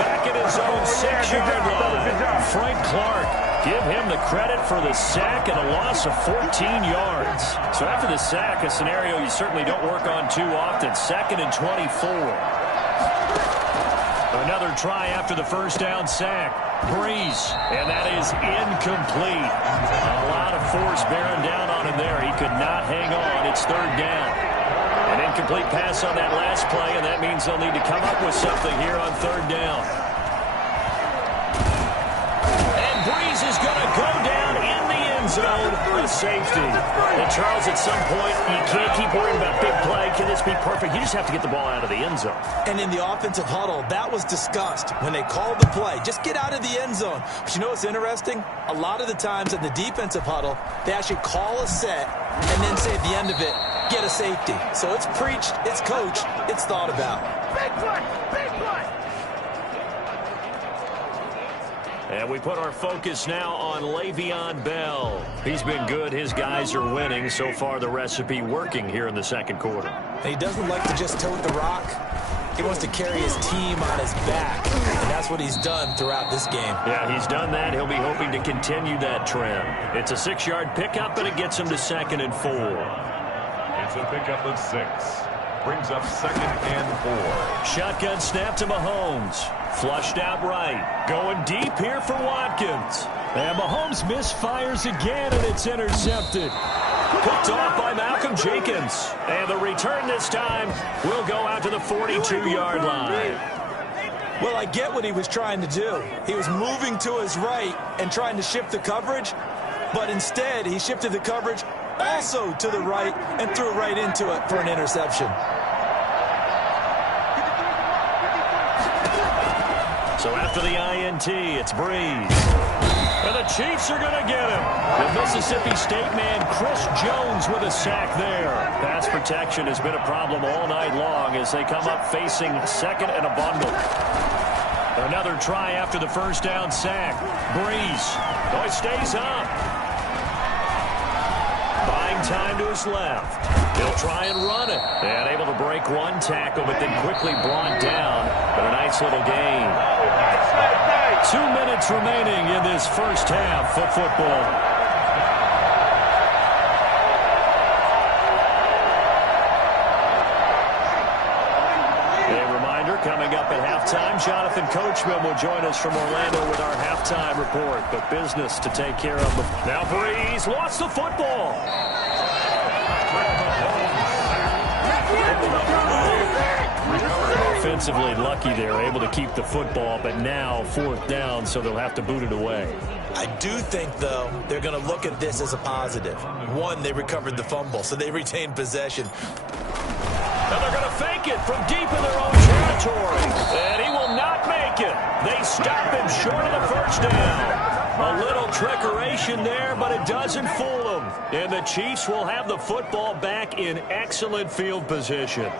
Back at his own 6-yard line. Frank Clark, give him the credit for the sack and a loss of 14 yards. So after the sack, a scenario you certainly don't work on too often. 2nd and 24. Another try after the first down sack. Breeze, and that is incomplete. A lot of force bearing down on him there. He could not hang on. It's 3rd down. An incomplete pass on that last play, and that means they'll need to come up with something here on 3rd down. And Breeze is going to go down in the end zone for a safety. And Charles, at some point, you can't keep worrying about big play. Can this be perfect? You just have to get the ball out of the end zone. And in the offensive huddle, that was discussed when they called the play. Just get out of the end zone. But you know what's interesting? A lot of the times in the defensive huddle, they actually call a set and then say at the end of it, get a safety. So it's preached, it's coached, it's thought about. Big play! Big play! And we put our focus now on Le'Veon Bell. He's been good. His guys are winning. So far, the recipe working here in the second quarter. And he doesn't like to just tote the rock. He wants to carry his team on his back. And that's what he's done throughout this game. Yeah, he's done that. He'll be hoping to continue that trend. It's a 6-yard pickup, and it gets him to 2nd and 4. It's a pickup of 6. Brings up 2nd and 4. Shotgun snap to Mahomes. Flushed out right. Going deep here for Watkins. And Mahomes misfires again, and it's intercepted. Picked off by Malcolm Jenkins. And the return this time will go out to the 42-yard line. Well, I get what he was trying to do. He was moving to his right and trying to shift the coverage. But instead, he shifted the coverage also to the right and threw right into it for an interception. So after the INT, it's Breeze. And the Chiefs are going to get him. The Mississippi State man, Chris Jones, with a sack there. Pass protection has been a problem all night long as they come up facing second and a bundle. Another try after the first down sack. Breeze. Oh, he stays up. Buying time to his left. He'll try and run it. And able to break one tackle, but then quickly brought down. But a nice little gain. 2 minutes remaining in this first half of football. A reminder, coming up at halftime, Jonathan Coachman will join us from Orlando with our halftime report. But business to take care of. Now Breeze lost the football. Offensively lucky they're able to keep the football, but now fourth down, so they'll have to boot it away. I do think, though, they're going to look at this as a positive. One, they recovered the fumble, so they retained possession. And they're going to fake it from deep in their own territory. And he will not make it. They stop him short of the first down. A little trickeration there, but it doesn't fool them. And the Chiefs will have the football back in excellent field position.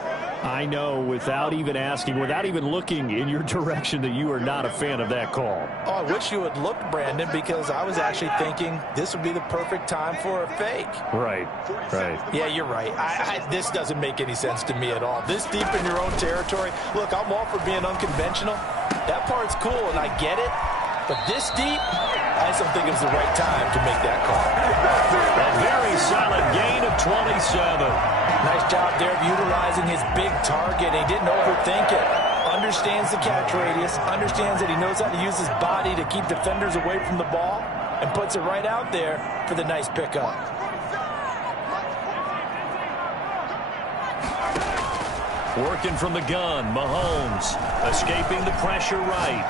I know, without even asking, without even looking in your direction, that you are not a fan of that call. Oh, I wish you would look, Brandon, because I was actually thinking this would be the perfect time for a fake. Right. Yeah, you're right. This doesn't make any sense to me at all. This deep in your own territory. Look, I'm all for being unconventional. That part's cool, and I get it. But this deep, I just don't think it was the right time to make that call. A very solid gain of 27. Nice job there of utilizing his big target. He didn't overthink it. Understands the catch radius. Understands that he knows how to use his body to keep defenders away from the ball. And puts it right out there for the nice pickup. Working from the gun, Mahomes. Escaping the pressure right.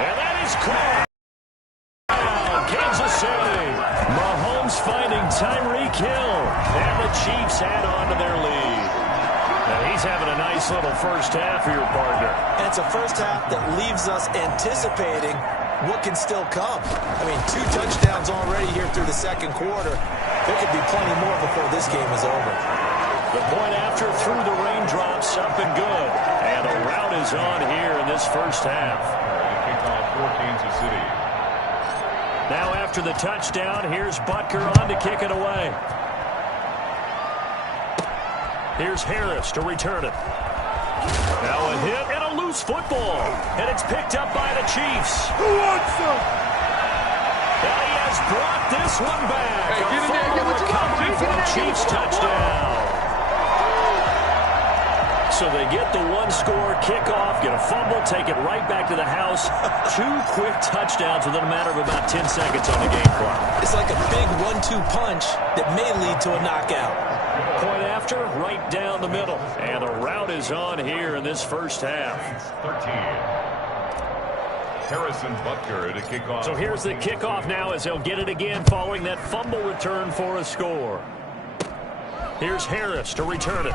And that is caught. Kansas City. Mahomes finding Tyreek Hill. And the Chiefs add on to their lead. Now he's having a nice little first half for your partner. And it's a first half that leaves us anticipating what can still come. I mean, 2 touchdowns already here through the second quarter. There could be plenty more before this game is over. The point after through the raindrops, up and good. And a rout is on here in this first half. Kickoff for Kansas City. Now after the touchdown, here's Butker on to kick it away. Here's Harris to return it. Now a hit and a loose football. And it's picked up by the Chiefs. Who wants some? And he has brought this one back. Hey, get in there, get what you want, recovery for the Chiefs touchdown. So they get the one-score kickoff, get a fumble, take it right back to the house. 2 quick touchdowns within a matter of about 10 seconds on the game clock. It's like a big 1-2 punch that may lead to a knockout. Point after, right down the middle. And a rout is on here in this first half. 13. Harrison Butker to kick off. So here's the kickoff now as they'll get it again following that fumble return for a score. Here's Harris to return it.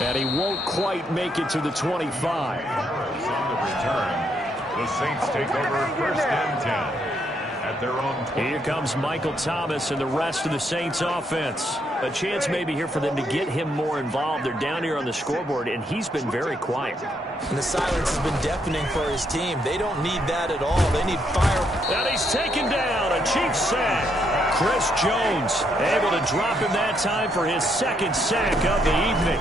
And he won't quite make it to the 25. Harris on the return. The Saints take over first and 10. At their own 20. Here comes Michael Thomas and the rest of the Saints offense. A chance maybe here for them to get him more involved. They're down here on the scoreboard, and he's been very quiet. And the silence has been deafening for his team. They don't need that at all. They need fire. And he's taken down. A Chiefs sack. Chris Jones able to drop him that time for his second sack of the evening.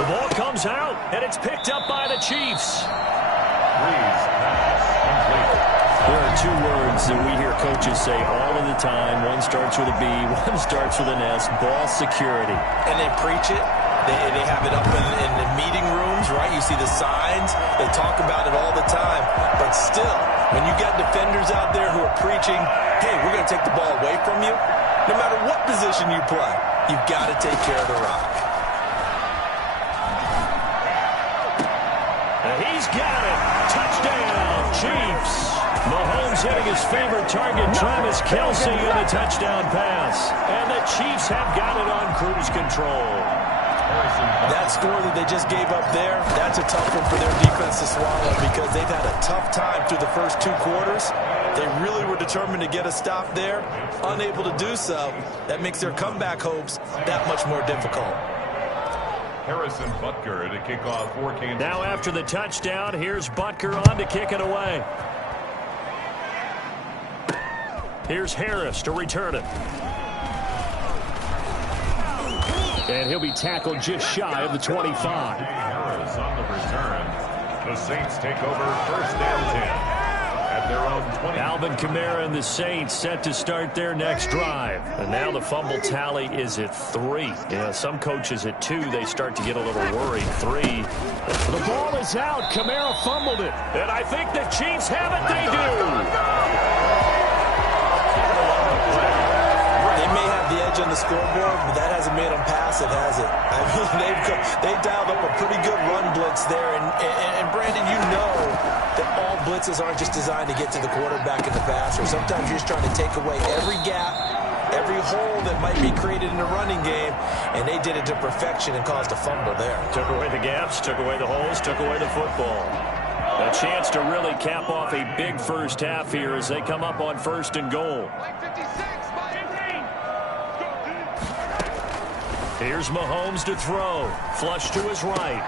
The ball comes out, and it's picked up by the Chiefs. Breeze pass complete. There are 2 words that we hear coaches say all of the time. One starts with a B, one starts with an S, ball security. And they preach it. They have it up in the meeting rooms, right? You see the signs. They talk about it all the time. But still, when you got defenders out there who are preaching, hey, we're going to take the ball away from you, no matter what position you play, you've got to take care of the rock. And he's got it. Touchdown, Chiefs. Mahomes hitting his favorite target, Travis Kelce, on the touchdown pass. And the Chiefs have got it on cruise control. That score that they just gave up there, that's a tough one for their defense to swallow because they've had a tough time through the first 2 quarters. They really were determined to get a stop there, unable to do so. That makes their comeback hopes that much more difficult. Harrison Butker to kick off for Kansas. Now after the touchdown, here's Butker on to kick it away. Here's Harris to return it. And he'll be tackled just shy of the 25. Harris on the return. The Saints take over first and 10 at their own 20. Alvin Kamara and the Saints set to start their next drive. And now the fumble tally is at 3. You know, some coaches at 2, they start to get a little worried. 3. The ball is out. Kamara fumbled it. And I think the Chiefs have it. They do. The edge on the scoreboard, but that hasn't made them pass it, has it? I mean, they've dialed up a pretty good run blitz there. And Brandon, you know that all blitzes aren't just designed to get to the quarterback in the passer. Sometimes you're just trying to take away every gap, every hole that might be created in the running game, and they did it to perfection and caused a fumble there. Took away the gaps, took away the holes, took away the football. A chance to really cap off a big first half here as they come up on 1st and goal. Here's Mahomes to throw. Flush to his right.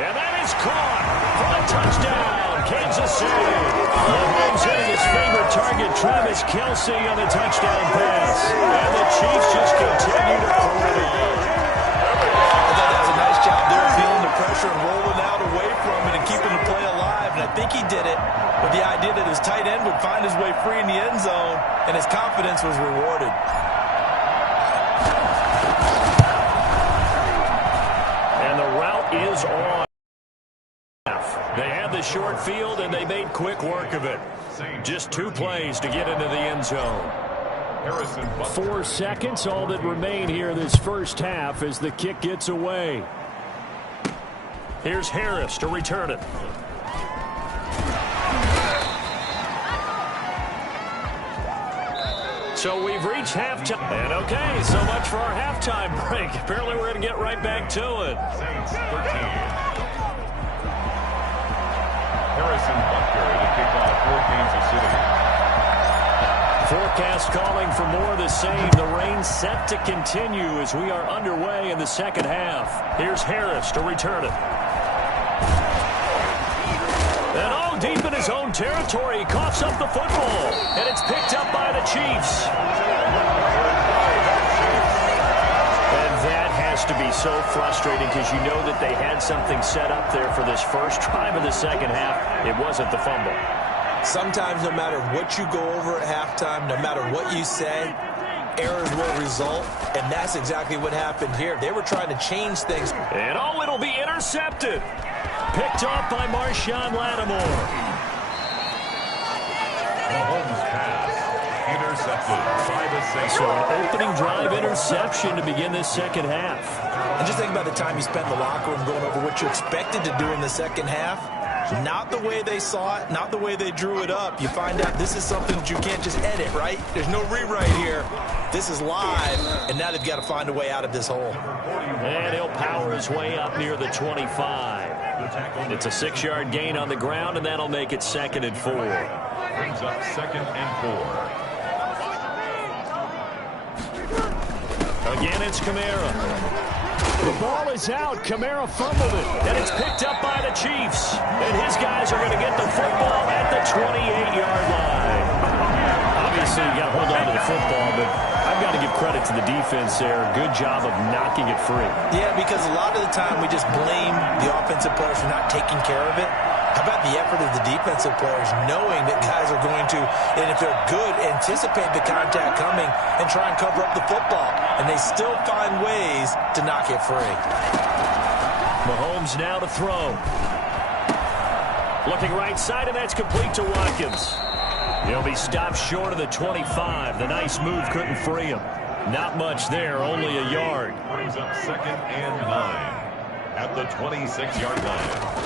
And that is caught for a touchdown, Kansas City. Mahomes hitting his favorite target, Travis Kelce, on the touchdown pass. And the Chiefs just continue to pull it in. I thought that was a nice job there, feeling the pressure and rolling out away from it and keeping the play alive. And I think he did it with the idea that his tight end would find his way free in the end zone, and his confidence was rewarded. Is on. They had the short field, and they made quick work of it. Just 2 plays to get into the end zone. 4 seconds, all that remain here this first half as the kick gets away. Here's Harris to return it. So we've reached halftime. And okay, so much for our halftime break. Apparently we're going to get right back to it. Saints 13. Harrison Butker to kick off for Kansas City. Forecast calling for more of the same. The rain set to continue as we are underway in the second half. Here's Harris to return it. And all deep in his own territory, he coughs up the football. And it's picked up by the Chiefs. And that has to be so frustrating because you know that they had something set up there for this first drive of the second half. It wasn't the fumble. Sometimes no matter what you go over at halftime, no matter what you say, errors will result, and that's exactly what happened here. They were trying to change things. And oh, it'll be intercepted. Picked off by Marshawn Lattimore. Mahomes pass. Intercepted by the Saints. So an opening drive interception to begin this second half. And just think about the time you spent in the locker room going over what you expected to do in the second half. Not the way they saw it, not the way they drew it up. You find out this is something that you can't just edit, right? There's no rewrite here. This is live, and now they've got to find a way out of this hole. And he'll power his way up near the 25. It's a 6-yard gain on the ground, and that'll make it 2nd and 4. Brings up 2nd and 4. Again, it's Kamara. The ball is out. Kamara fumbled it, and it's picked up by the Chiefs. And his guys are going to get the football at the 28-yard line. Obviously, you got to hold on to the football, but I've got to give credit to the defense there. Good job of knocking it free. Yeah, because a lot of the time we just blame the offensive players for not taking care of it. How about the effort of the defensive players knowing that guys are going to, and if they're good, anticipate the contact coming and try and cover up the football. And they still find ways to knock it free. Mahomes now to throw. Looking right side, and that's complete to Watkins. He'll be stopped short of the 25. The nice move couldn't free him. Not much there, only a yard. Brings up 2nd and 9 at the 26-yard line.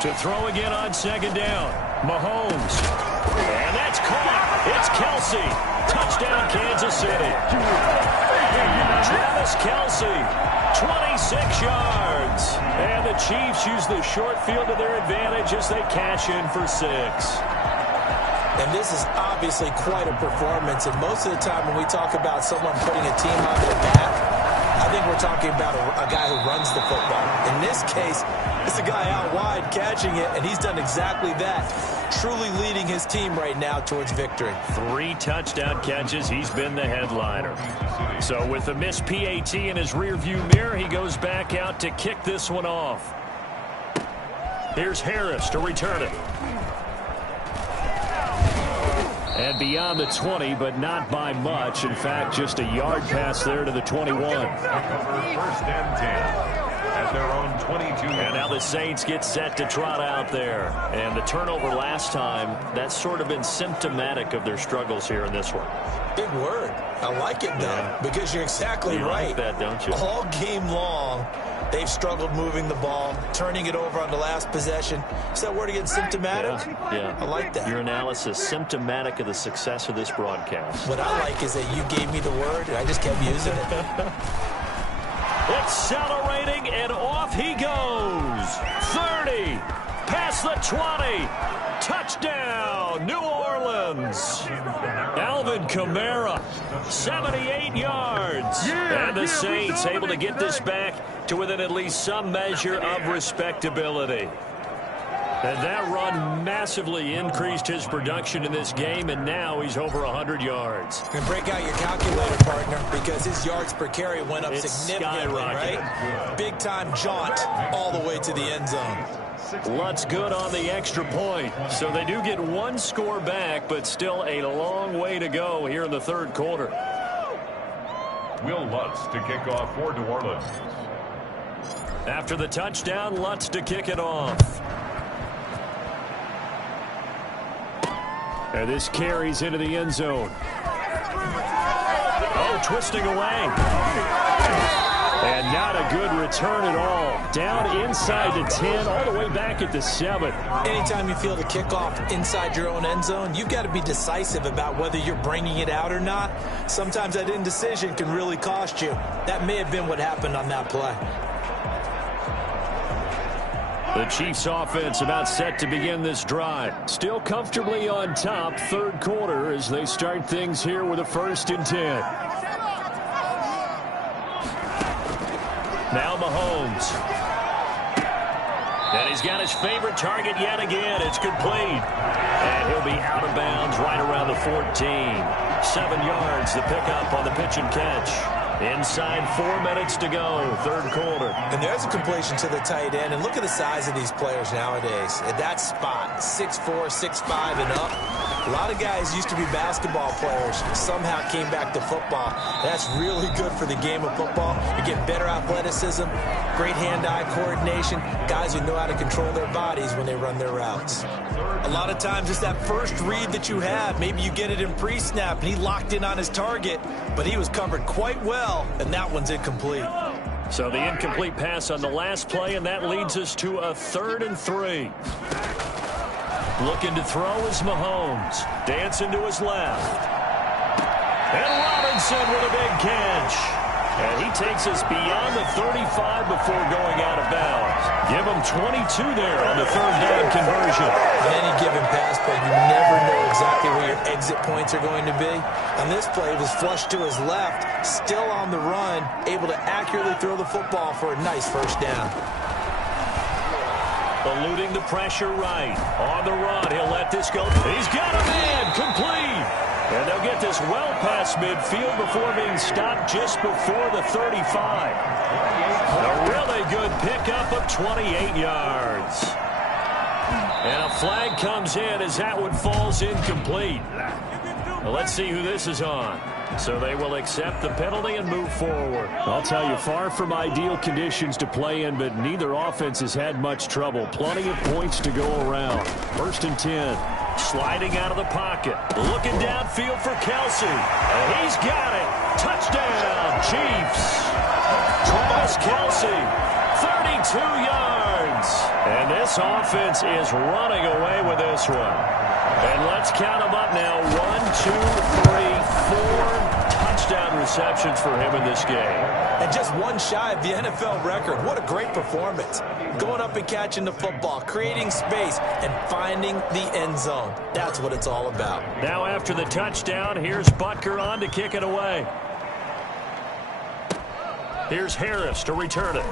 To throw again on 2nd down. Mahomes And that's caught. It's Kelsey. Touchdown, Kansas City. Travis Kelsey, 26 yards. And the Chiefs use the short field to their advantage as they cash in for 6. And this is obviously quite a performance. And most of the time when we talk about someone putting a team on their back, I think we're talking about a guy who runs the football. In this case, it's a guy out wide catching it, and he's done exactly that, truly leading his team right now towards victory. 3 touchdown catches. He's been the headliner. So with the missed PAT in his rearview mirror, he goes back out to kick this one off. Here's Harris to return it. And beyond the 20, but not by much. In fact, just a yard pass there to the 21. First and 10 at their own 22. And now the Saints get set to trot out there. And the turnover last time, that's sort of been symptomatic of their struggles here in this one. Big word. I like it, though, because you're exactly right. You like that, don't you? All game long, they've struggled moving the ball, turning it over on the last possession. Is that word again, symptomatic? Yeah. I like that. Your analysis, symptomatic of the success of this broadcast. What I like is that you gave me the word, and I just kept using it. Accelerating, and off he goes. 30, past the 20. Touchdown, New Orleans. Alvin Kamara, 78 yards. And the Saints able to get this back to within at least some measure of respectability. And that run massively increased his production in this game, and now he's over 100 yards. And break out your calculator, partner, because his yards per carry went up significantly, right? Big-time jaunt all the way to the end zone. Lutz good on the extra point. So they do get one score back, but still a long way to go here in the third quarter. Will Lutz to kick off for New Orleans. After the touchdown, Lutz to kick it off. And this carries into the end zone. Oh, twisting away. And not a good return at all. Down inside the 10, all the way back at the 7. Anytime you feel the kickoff inside your own end zone, you've got to be decisive about whether you're bringing it out or not. Sometimes that indecision can really cost you. That may have been what happened on that play. The Chiefs offense about set to begin this drive. Still comfortably on top, third quarter, as they start things here with a 1st and 10. Now Mahomes. And he's got his favorite target yet again. It's complete. And he'll be out of bounds right around the 14. 7 yards, the pickup on the pitch and catch. Inside 4 minutes to go, third quarter. And there's a completion to the tight end. And look at the size of these players nowadays. At that spot, 6'4", 6'5", and up. A lot of guys used to be basketball players, somehow came back to football. That's really good for the game of football. You get better athleticism, great hand-eye coordination, guys who know how to control their bodies when they run their routes. A lot of times it's that first read that you have. Maybe you get it in pre-snap, and he locked in on his target, but he was covered quite well, and that one's incomplete. So the incomplete pass on the last play, and that leads us to a 3rd and 3. Looking to throw is Mahomes. Dancing to his left. And Robinson with a big catch. And he takes us beyond the 35 before going out of bounds. Give him 22 there on the 3rd down conversion. On any given pass play, you never know exactly where your exit points are going to be. On this play, it was flushed to his left, still on the run, able to accurately throw the football for a nice 1st down. Eluding the pressure right. On the run, he'll let this go. He's got a man, complete. And they'll get this well past midfield before being stopped just before the 35. A really good pickup of 28 yards. And a flag comes in as that one falls incomplete. Well, let's see who this is on. So they will accept the penalty and move forward. I'll tell you, far from ideal conditions to play in, but neither offense has had much trouble. Plenty of points to go around. 1st and 10. Sliding out of the pocket. Looking downfield for Kelsey. And he's got it. Touchdown, Chiefs. Travis Kelsey, 32 yards. And this offense is running away with this one. And let's count them up now. 1, 2, 3, 4 touchdown receptions for him in this game. And just one shy of the NFL record. What a great performance. Going up and catching the football, creating space, and finding the end zone. That's what it's all about. Now after the touchdown, here's Butker on to kick it away. Here's Harris to return it.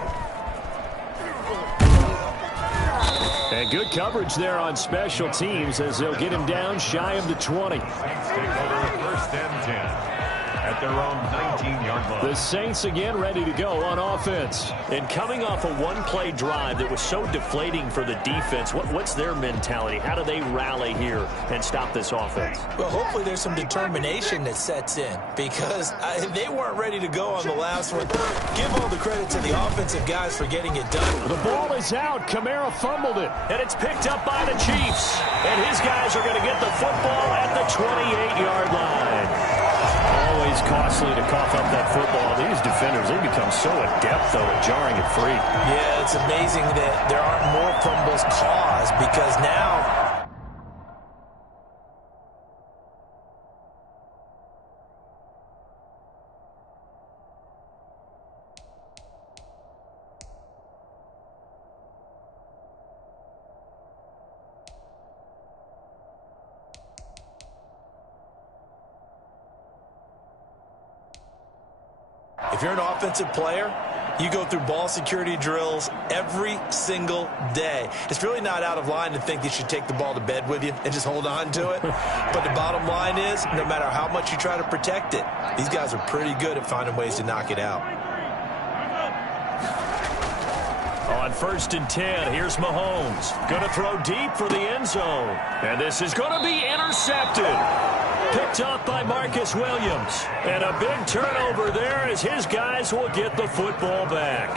And good coverage there on special teams as they'll get him down shy of the 20. First and 10. At their own 19-yard line. The Saints again ready to go on offense. And coming off a one-play drive that was so deflating for the defense, what's their mentality? How do they rally here and stop this offense? Well, hopefully there's some determination that sets in because they weren't ready to go on the last one. Give all the credit to the offensive guys for getting it done. The ball is out. Kamara fumbled it. And it's picked up by the Chiefs. And his guys are going to get the football at the 28-yard line. Always costly to cough up that football. These defenders, they become so adept, though, at jarring it free. Yeah, it's amazing that there aren't more fumbles caused because now if you're an offensive player, you go through ball security drills every single day. It's really not out of line to think you should take the ball to bed with you and just hold on to it. But the bottom line is, no matter how much you try to protect it, these guys are pretty good at finding ways to knock it out. On 1st and 10, here's Mahomes. Going to throw deep for the end zone. And this is going to be intercepted. Picked up by Marcus Williams. And a big turnover there as his guys will get the football back.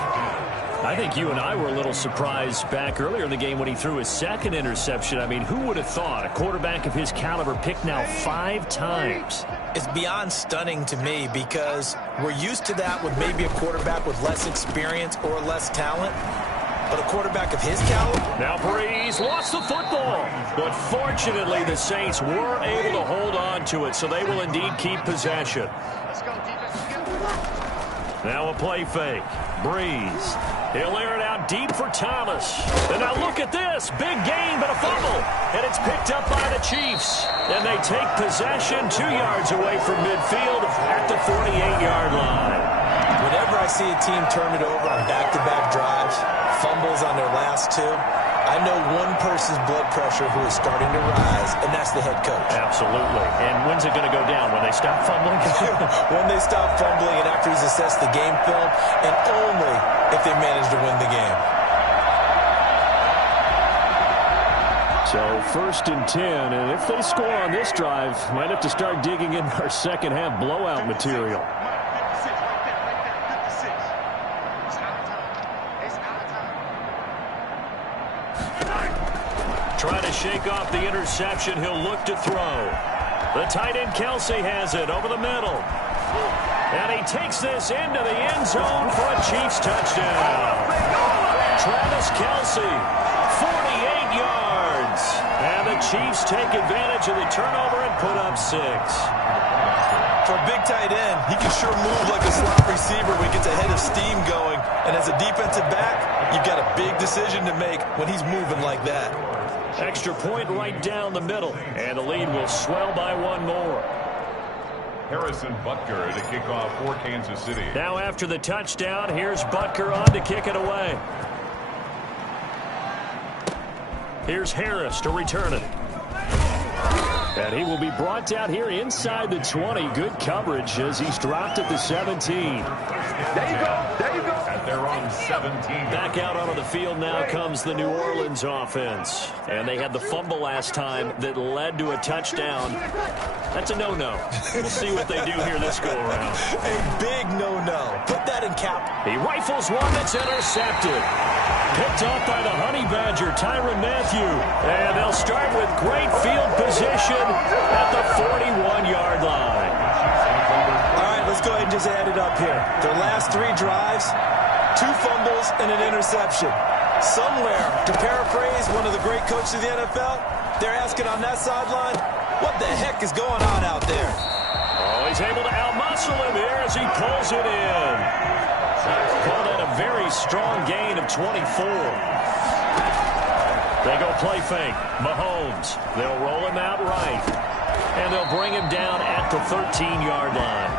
I think you and I were a little surprised back earlier in the game when he threw his second interception. I mean, who would have thought a quarterback of his caliber picked now 5 times? It's beyond stunning to me because we're used to that with maybe a quarterback with less experience or less talent. But a quarterback of his caliber. Now Breeze lost the football. But fortunately, the Saints were able to hold on to it, so they will indeed keep possession. Now a play fake. Breeze. He'll air it out deep for Thomas. And now look at this. Big gain, but a fumble. And it's picked up by the Chiefs. And they take possession 2 yards away from midfield at the 48-yard line. Whenever I see a team turn it over on back-to-back drives, fumbles on their last 2, I know one person's blood pressure who is starting to rise, and that's the head coach. Absolutely. And when's it going to go down? When they stop fumbling? When they stop fumbling and after he's assessed the game film, and only if they manage to win the game. So 1st and 10, and if they score on this drive, might have to start digging in our second half blowout material. Trying to shake off the interception. He'll look to throw. The tight end Kelsey has it over the middle. And he takes this into the end zone for a Chiefs touchdown. Travis Kelsey, 48 yards. And the Chiefs take advantage of the turnover and put up 6. For a big tight end, he can sure move like a slot receiver when he gets a head of steam going. And as a defensive back, you've got a big decision to make when he's moving like that. Extra point right down the middle. And the lead will swell by 1 more. Harrison Butker to kick off for Kansas City. Now after the touchdown, here's Butker on to kick it away. Here's Harris to return it. And he will be brought down here inside the 20. Good coverage as he's dropped at the 17. There you go. There you go. At their own 17. Back out onto the field now comes the New Orleans offense. And they had the fumble last time that led to a touchdown. That's a no-no. We'll see what they do here this go-around. A big no-no. Put that in cap. He rifles one that's intercepted. Picked off by the Honey Badger, Tyrann Mathieu. And they'll start with great field position at the 41-yard line. All right, let's go ahead and just add it up here. Their last 3 drives, 2 fumbles and an interception. Somewhere, to paraphrase one of the great coaches of the NFL, they're asking on that sideline, what the heck is going on out there? Oh, he's able to outmuscle him here as he pulls it in. Called that a very strong gain of 24. They go play fake. Mahomes. They'll roll him out right. And they'll bring him down at the 13-yard line.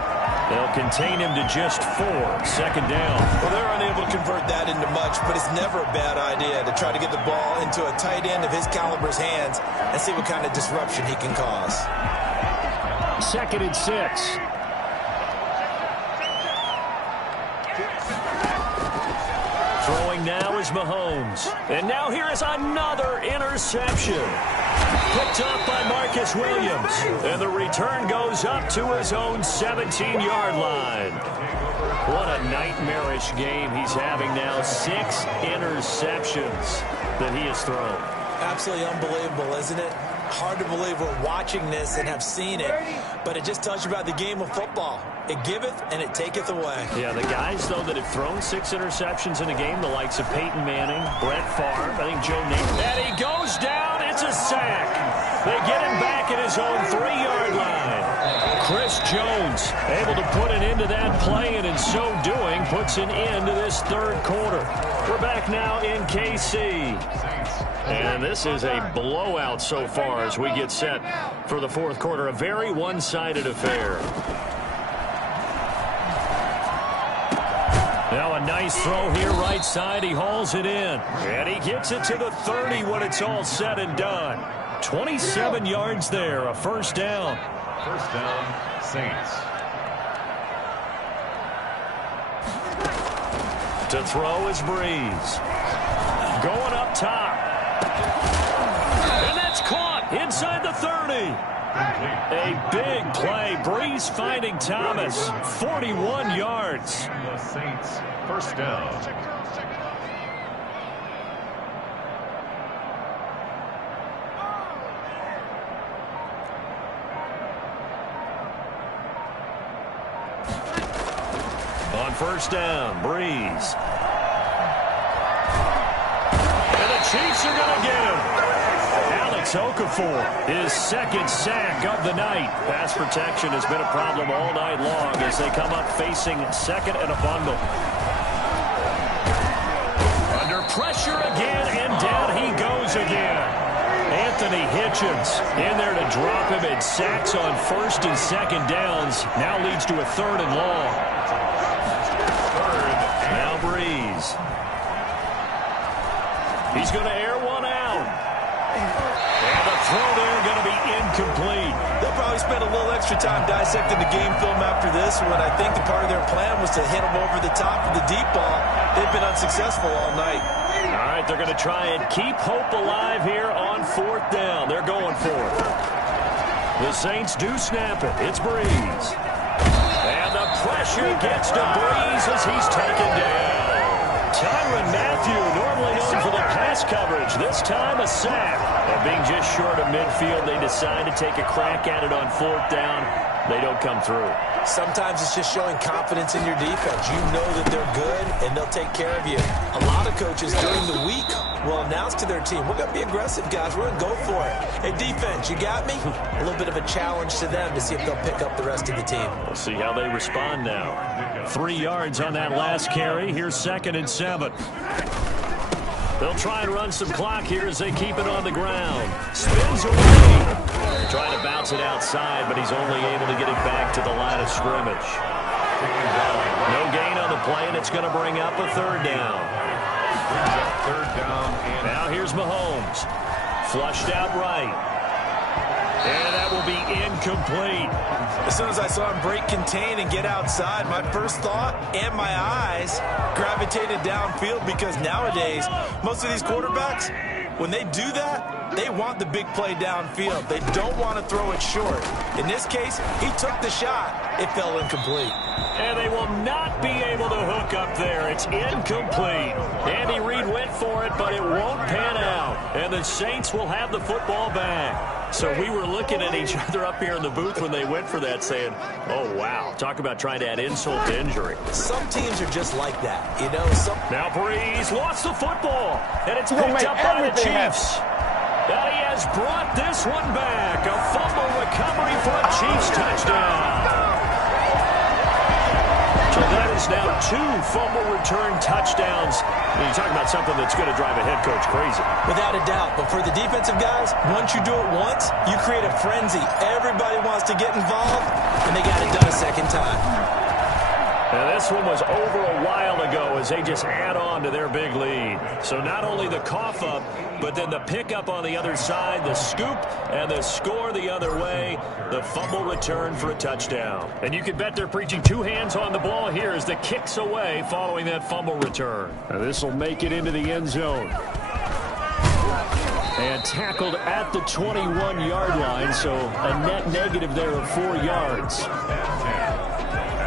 They'll contain him to just 4. Second down. Well, they're unable to convert that into much, but it's never a bad idea to try to get the ball into a tight end of his caliber's hands and see what kind of disruption he can cause. 2nd and 6. Throwing now is Mahomes. And now here is another interception. Picked up by Marcus Williams. And the return goes up to his own 17-yard line. What a nightmarish game he's having now. 6 interceptions that he has thrown. Absolutely unbelievable, isn't it? Hard to believe we're watching this and have seen it, but it just tells you about the game of football. It giveth and it taketh away. Yeah, the guys, though, that have thrown 6 interceptions in a game, the likes of Peyton Manning, Brett Favre, I think Joe Namath. And he goes down. It's a sack. They get him back at his own 3-yard line. Chris Jones able to put an end to that play, and in so doing, puts an end to this 3rd quarter. We're back now in KC. And this is a blowout so far as we get set for the 4th quarter. A very one-sided affair. Now a nice throw here right side. He hauls it in. And he gets it to the 30 when it's all said and done. 27 yards there. A first down. First down, Saints. To throw is Breeze. Going up top. And that's caught inside the 30. A big play. Breeze finding Thomas. 41 yards. The Saints, first down. On first down, Breeze. And the Chiefs are going to get him. Alex Okafor, his 2nd sack of the night. Pass protection has been a problem all night long as they come up facing 2nd and a bundle. Under pressure again, and down he goes again. Anthony Hitchens in there to drop him, and sacks on 1st and 2nd downs. Now leads to a 3rd and long. Now Breeze. He's going to air one out. And the throw there going to be incomplete. They'll probably spend a little extra time dissecting the game film after this one. I think the part of their plan was to hit them over the top of the deep ball. They've been unsuccessful all night. All right, they're going to try and keep hope alive here on 4th down. They're going for it. The Saints do snap it. It's Breeze. And the pressure gets to Breeze as he's taken down. Tyrann Mathieu, normally known for the pass coverage, this time a sack. And being just short of midfield, they decide to take a crack at it on 4th down. They don't come through. Sometimes it's just showing confidence in your defense. You know that they're good, and they'll take care of you. A lot of coaches during the week will announce to their team, we're going to be aggressive, guys. We're going to go for it. Hey, defense, you got me? A little bit of a challenge to them to see if they'll pick up the rest of the team. We'll see how they respond now. 3 yards on that last carry. Here's 2nd and 7. They'll try and run some clock here as they keep it on the ground. Spins away. Trying to bounce it outside, but he's only able to get it back to the line of scrimmage. No gain on the play, and it's going to bring up a 3rd down. Now here's Mahomes. Flushed out right. And that will be incomplete. As soon as I saw him break contain and get outside, my first thought and my eyes gravitated downfield, because nowadays, most of these quarterbacks, when they do that, they want the big play downfield. They don't want to throw it short. In this case, he took the shot, it fell incomplete. And they will not be able to hook up there. It's incomplete. Andy Reid went for it, but it won't pan out. And the Saints will have the football back. So we were looking at each other up here in the booth when they went for that saying, oh, wow. Talk about trying to add insult to injury. Some teams are just like that. You know, Now Breeze lost the football, and it's picked up by the Chiefs. And he has brought this one back. A fumble recovery for a Chiefs touchdown. So that is now 2 fumble return touchdowns. And you're talking about something that's going to drive a head coach crazy. Without a doubt. But for the defensive guys, once you do it once, you create a frenzy. Everybody wants to get involved, and they got it done a second time. And this one was over a while ago as they just add on to their big lead. So not only the cough up, but then the pickup on the other side, the scoop, and the score the other way, the fumble return for a touchdown. And you can bet they're preaching 2 hands on the ball here as the kick's away following that fumble return. This will make it into the end zone. And tackled at the 21-yard line, so a net negative there of 4 yards.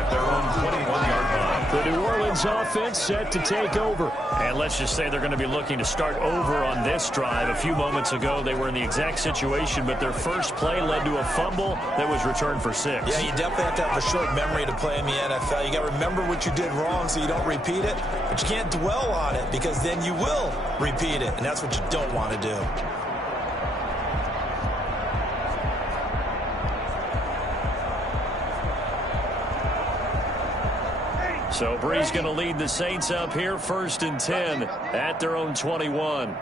Their own 21-yard line. The New Orleans offense set to take over. And let's just say they're going to be looking to start over on this drive. A few moments ago, they were in the exact situation, but their first play led to a fumble that was returned for 6. Yeah, you definitely have to have a short memory to play in the NFL. You got to remember what you did wrong so you don't repeat it, but you can't dwell on it because then you will repeat it, and that's what you don't want to do. So Breeze going to lead the Saints up here, 1st and 10 at their own 21.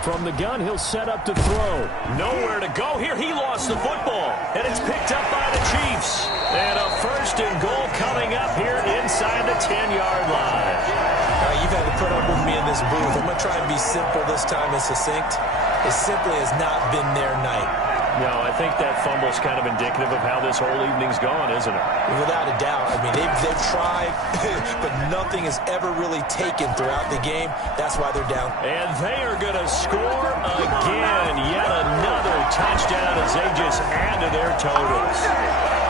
From the gun, he'll set up to throw. Nowhere to go here. He lost the football, and it's picked up by the Chiefs. And a 1st and goal coming up here inside the 10-yard line. You've had to put up with me in this booth. I'm going to try and be simple this time and succinct. It simply has not been their night. No, I think that fumble's kind of indicative of how this whole evening's gone, isn't it? Without a doubt. I mean, they've tried, but nothing is ever really taken throughout the game. That's why they're down. And they are going to score again. Yet another touchdown as they just add to their totals.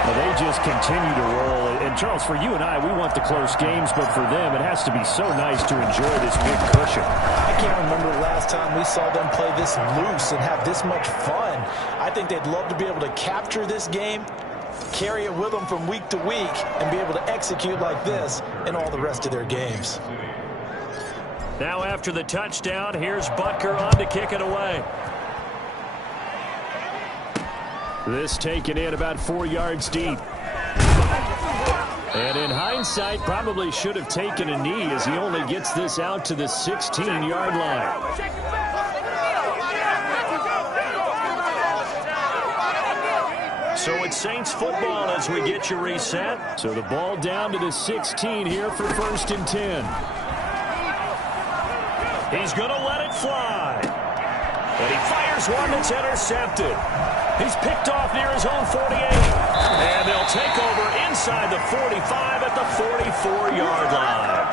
Well, they just continue to roll. And, Charles, for you and I, we want the close games, but for them, it has to be so nice to enjoy this big cushion. I can't remember the last time we saw them play this loose and have this much fun. I think they'd love to be able to capture this game, carry it with them from week to week, and be able to execute like this in all the rest of their games. Now after the touchdown, here's Butker on to kick it away. This taken in about 4 yards deep. And in hindsight, probably should have taken a knee as he only gets this out to the 16-yard line. So it's Saints football as we get you reset. So the ball down to the 16 here for 1st and 10. He's going to let it fly. And he fires one that's intercepted. He's picked off near his own 48. And they'll take over inside the 45 at the 44-yard line.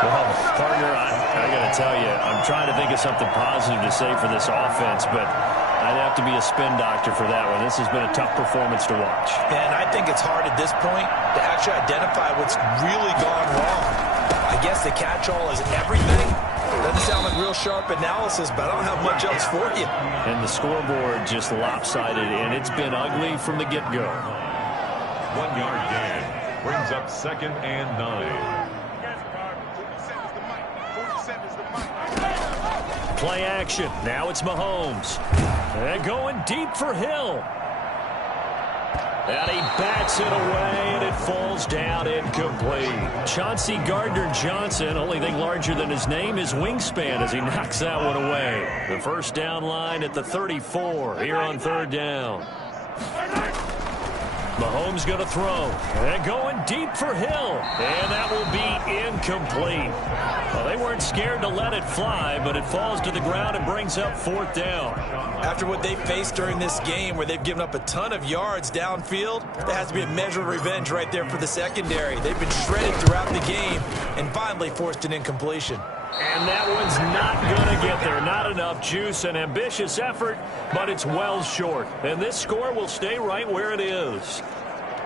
Well, partner, I got to tell you, I'm trying to think of something positive to say for this offense, but I'd have to be a spin doctor for that one. This has been a tough performance to watch. And I think it's hard at this point to actually identify what's really gone wrong. I guess the catch-all is everything. Doesn't sound like real sharp analysis, but I don't have much else for you. And the scoreboard just lopsided, and it's been ugly from the get-go. 1-yard gain brings up 2nd and 9. Play action. Now it's Mahomes. And going deep for Hill. And he bats it away, and it falls down incomplete. Chauncey Gardner-Johnson, only thing larger than his name is wingspan as he knocks that one away. The first down line at the 34 here on 3rd down. Mahomes going to throw. And going deep for Hill. And that will be incomplete. Well, they weren't scared to let it fly, but it falls to the ground and brings up 4th down. After what they faced during this game where they've given up a ton of yards downfield, there has to be a measure of revenge right there for the secondary. They've been shredded throughout the game and finally forced an incompletion. And that one's not going to get there. Not enough juice. An ambitious effort, but it's well short. And this score will stay right where it is.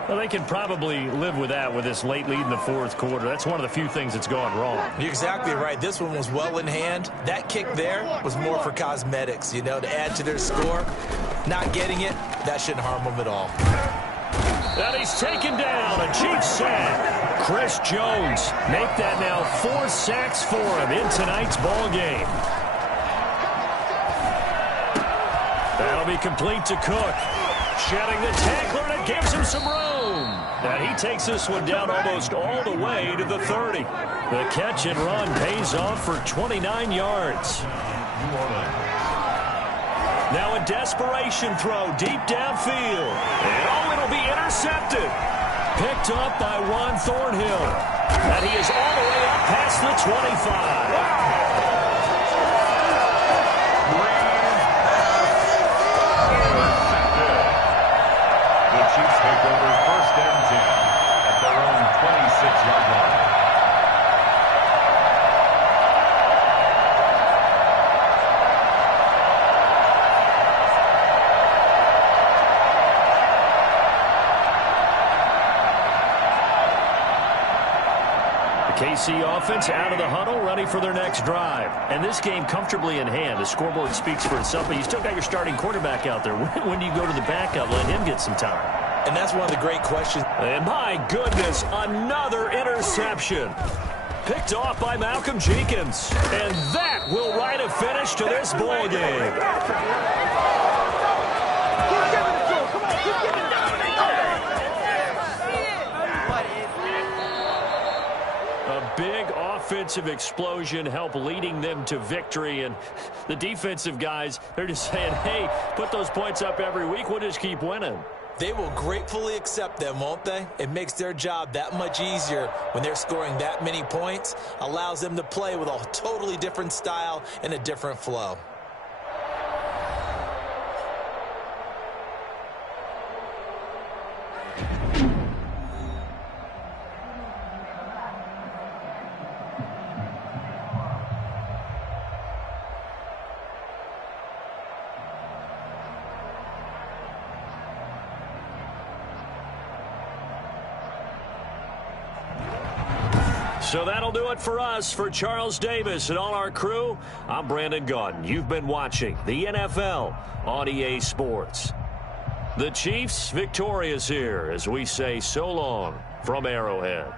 Well, they can probably live with that with this late lead in the fourth quarter. That's one of the few things that's gone wrong. You're exactly right. This one was well in hand. That kick there was more for cosmetics, you know, to add to their score. Not getting it, that shouldn't harm them at all. And he's taken down, a Chiefs sack. Chris Jones make that now 4 sacks for him in tonight's ball game. That'll be complete to Cook. Shedding the tackler, and it gives him some room. And he takes this one down almost all the way to the 30. The catch and run pays off for 29 yards. Now a desperation throw deep downfield. And it'll be intercepted. Picked up by Juan Thornhill. And he is all the way up past the 25. Chiefs take over 1st and 10 at their own 26-yard line. The KC offense out of the huddle, ready for their next drive. And this game comfortably in hand. The scoreboard speaks for itself, but you still got your starting quarterback out there. When do you go to the backup? Let him get some time. And that's one of the great questions. And my goodness, another interception. Picked off by Malcolm Jenkins. And that will write a finish to this ball game. A big offensive explosion helped leading them to victory. And the defensive guys, they're just saying, hey, put those points up every week. We'll just keep winning. They will gratefully accept them, won't they? It makes their job that much easier when they're scoring that many points. Allows them to play with a totally different style and a different flow. So that'll do it for us. For Charles Davis and all our crew, I'm Brandon Gaudin. You've been watching the NFL on EA Sports. The Chiefs victorious here as we say so long from Arrowhead.